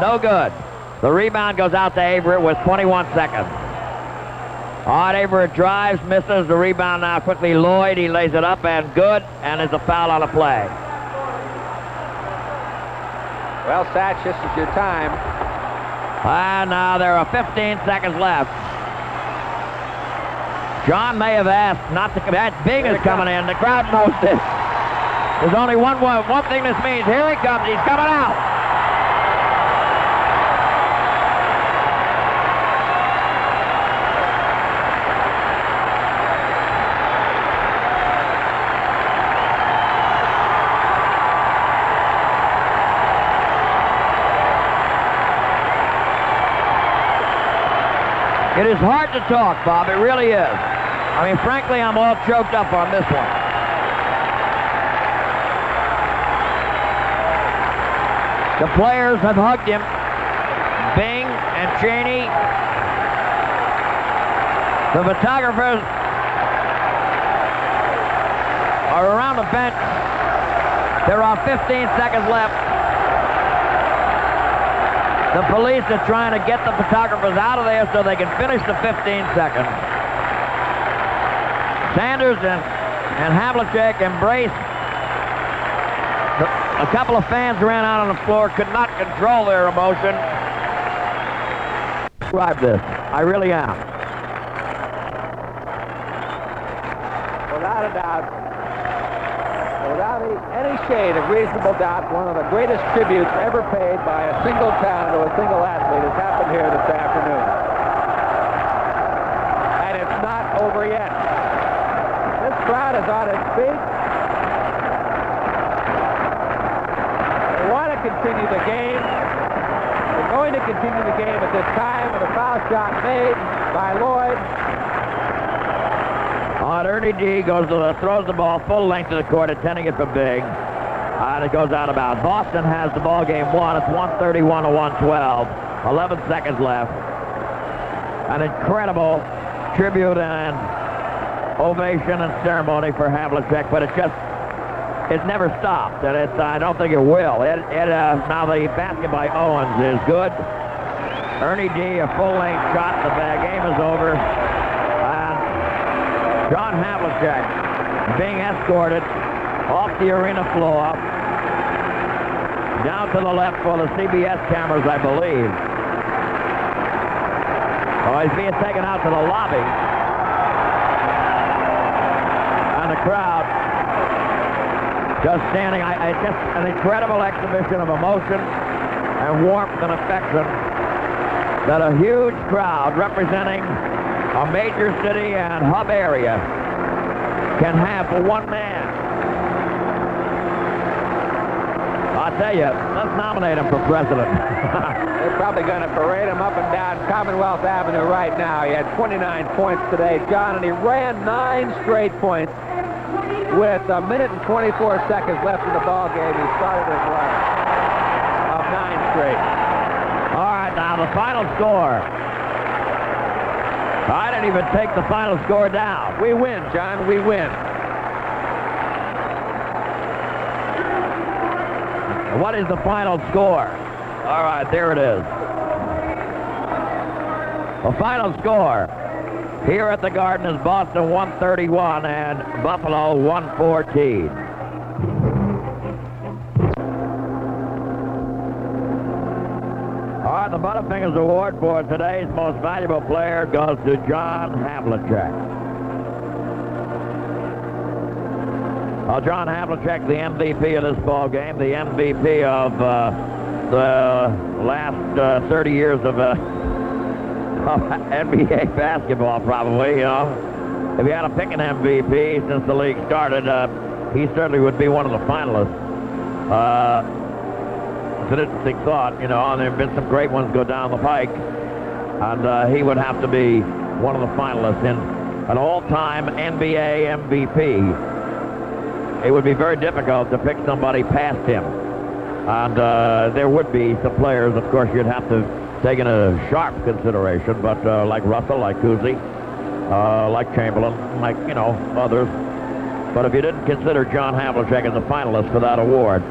no good. The rebound goes out to Averett with 21 seconds. All right, Averett drives, misses the rebound now quickly. Lloyd, he lays it up and good, and there's a foul on the play. Well, Satch, this is your time. And now there are 15 seconds left. John may have asked not to come. Bing is coming in. The crowd knows this. There's only one thing this means. Here he comes. He's coming out. It is hard to talk, Bob. It really is. I mean, frankly, I'm all choked up on this one. The players have hugged him. Bing and Cheney. The photographers are around the bench. There are 15 seconds left. The police are trying to get the photographers out of there so they can finish the 15 seconds. Sanders and Havlicek embraced. A couple of fans ran out on the floor, could not control their emotion. Describe this. I really am. Without a doubt, without any shade of reasonable doubt, one of the greatest tributes ever paid by a single town to a single athlete has happened here this afternoon. And it's not over yet. This crowd is on its feet. They want to continue the game. They're going to continue the game at this time with a foul shot made by Lloyd. Ernie D throws the ball full length of the court, intending it for Big. And it goes out of bounds. Boston has the ball game won. It's 131 to 112. 11 seconds left. An incredible tribute and ovation and ceremony for Havlicek, but it just it never stopped, and I don't think it will. Now the basket by Owens is good. Ernie D, a full-length shot. The game is over. And John Havlicek being escorted off the arena floor, down to the left for the CBS cameras, I believe. Oh, he's being taken out to the lobby. And the crowd just standing. It's just an incredible exhibition of emotion and warmth and affection that a huge crowd representing a major city and hub area can have for one man. I'll tell you, let's nominate him for president. They're probably going to parade him up and down Commonwealth Avenue right now. He had 29 points today, John, and he ran 9 straight points with 1 minute and 24 seconds left in the ball game. He started his run of 9 straight. All right, now the final score. I didn't even take the final score down. We win, John, we win. What is the final score? All right, there it is. The final score here at the Garden is Boston 131 and Buffalo 114. All right, the Butterfingers Award for today's most valuable player goes to John Havlicek. John Havlicek, the MVP of this ball game, the MVP of the last 30 years of NBA basketball, probably. You know, if you had to pick an MVP since the league started, he certainly would be one of the finalists. It's an interesting thought, you know, and there have been some great ones go down the pike, and he would have to be one of the finalists in an all-time NBA MVP. It would be very difficult to pick somebody past him. And there would be some players, of course, you'd have to take into sharp consideration, but like Russell, like Cousy, like Chamberlain, like, you know, others. But if you didn't consider John Havlicek as a finalist for that award,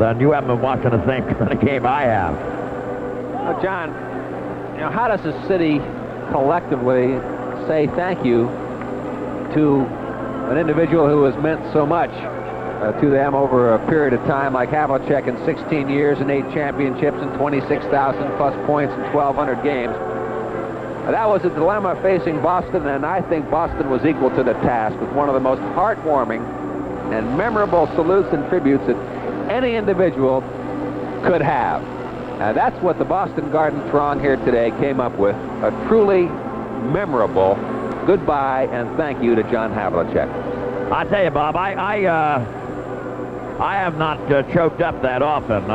then you haven't been watching the same kind of game I have. Well, John, you know, how does the city collectively say thank you to an individual who has meant so much to them over a period of time, like Havlicek in 16 years and 8 championships and 26,000 plus points in 1,200 games? That was a dilemma facing Boston, and I think Boston was equal to the task with one of the most heartwarming and memorable salutes and tributes that any individual could have. That's what the Boston Garden throng here today came up with, a truly memorable goodbye and thank you to John Havlicek. I tell you, Bob, I have not choked up that often.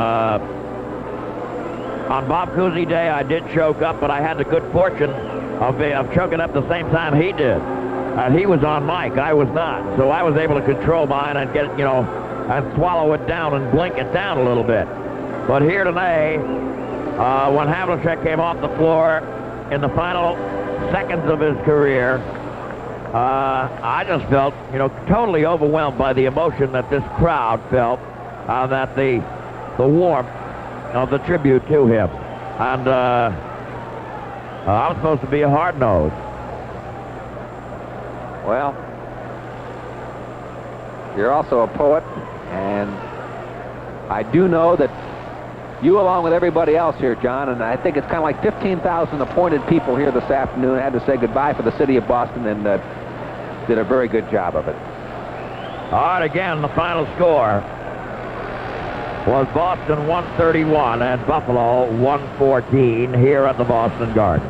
On Bob Cousy Day, I did choke up, but I had the good fortune of choking up the same time he did. He was on mic, I was not, so I was able to control mine and get it, you know, and swallow it down and blink it down a little bit. But here today, when Havlicek came off the floor in the final seconds of his career, I just felt, you know, totally overwhelmed by the emotion that this crowd felt, that the warmth of the tribute to him. And I'm supposed to be a hard-nosed. Well, you're also a poet, and I do know that you, along with everybody else here, John, and I think it's kind of like 15,000 appointed people here this afternoon, had to say goodbye for the city of Boston, and did a very good job of it. All right, again, the final score was Boston 131 and Buffalo 114 here at the Boston Garden.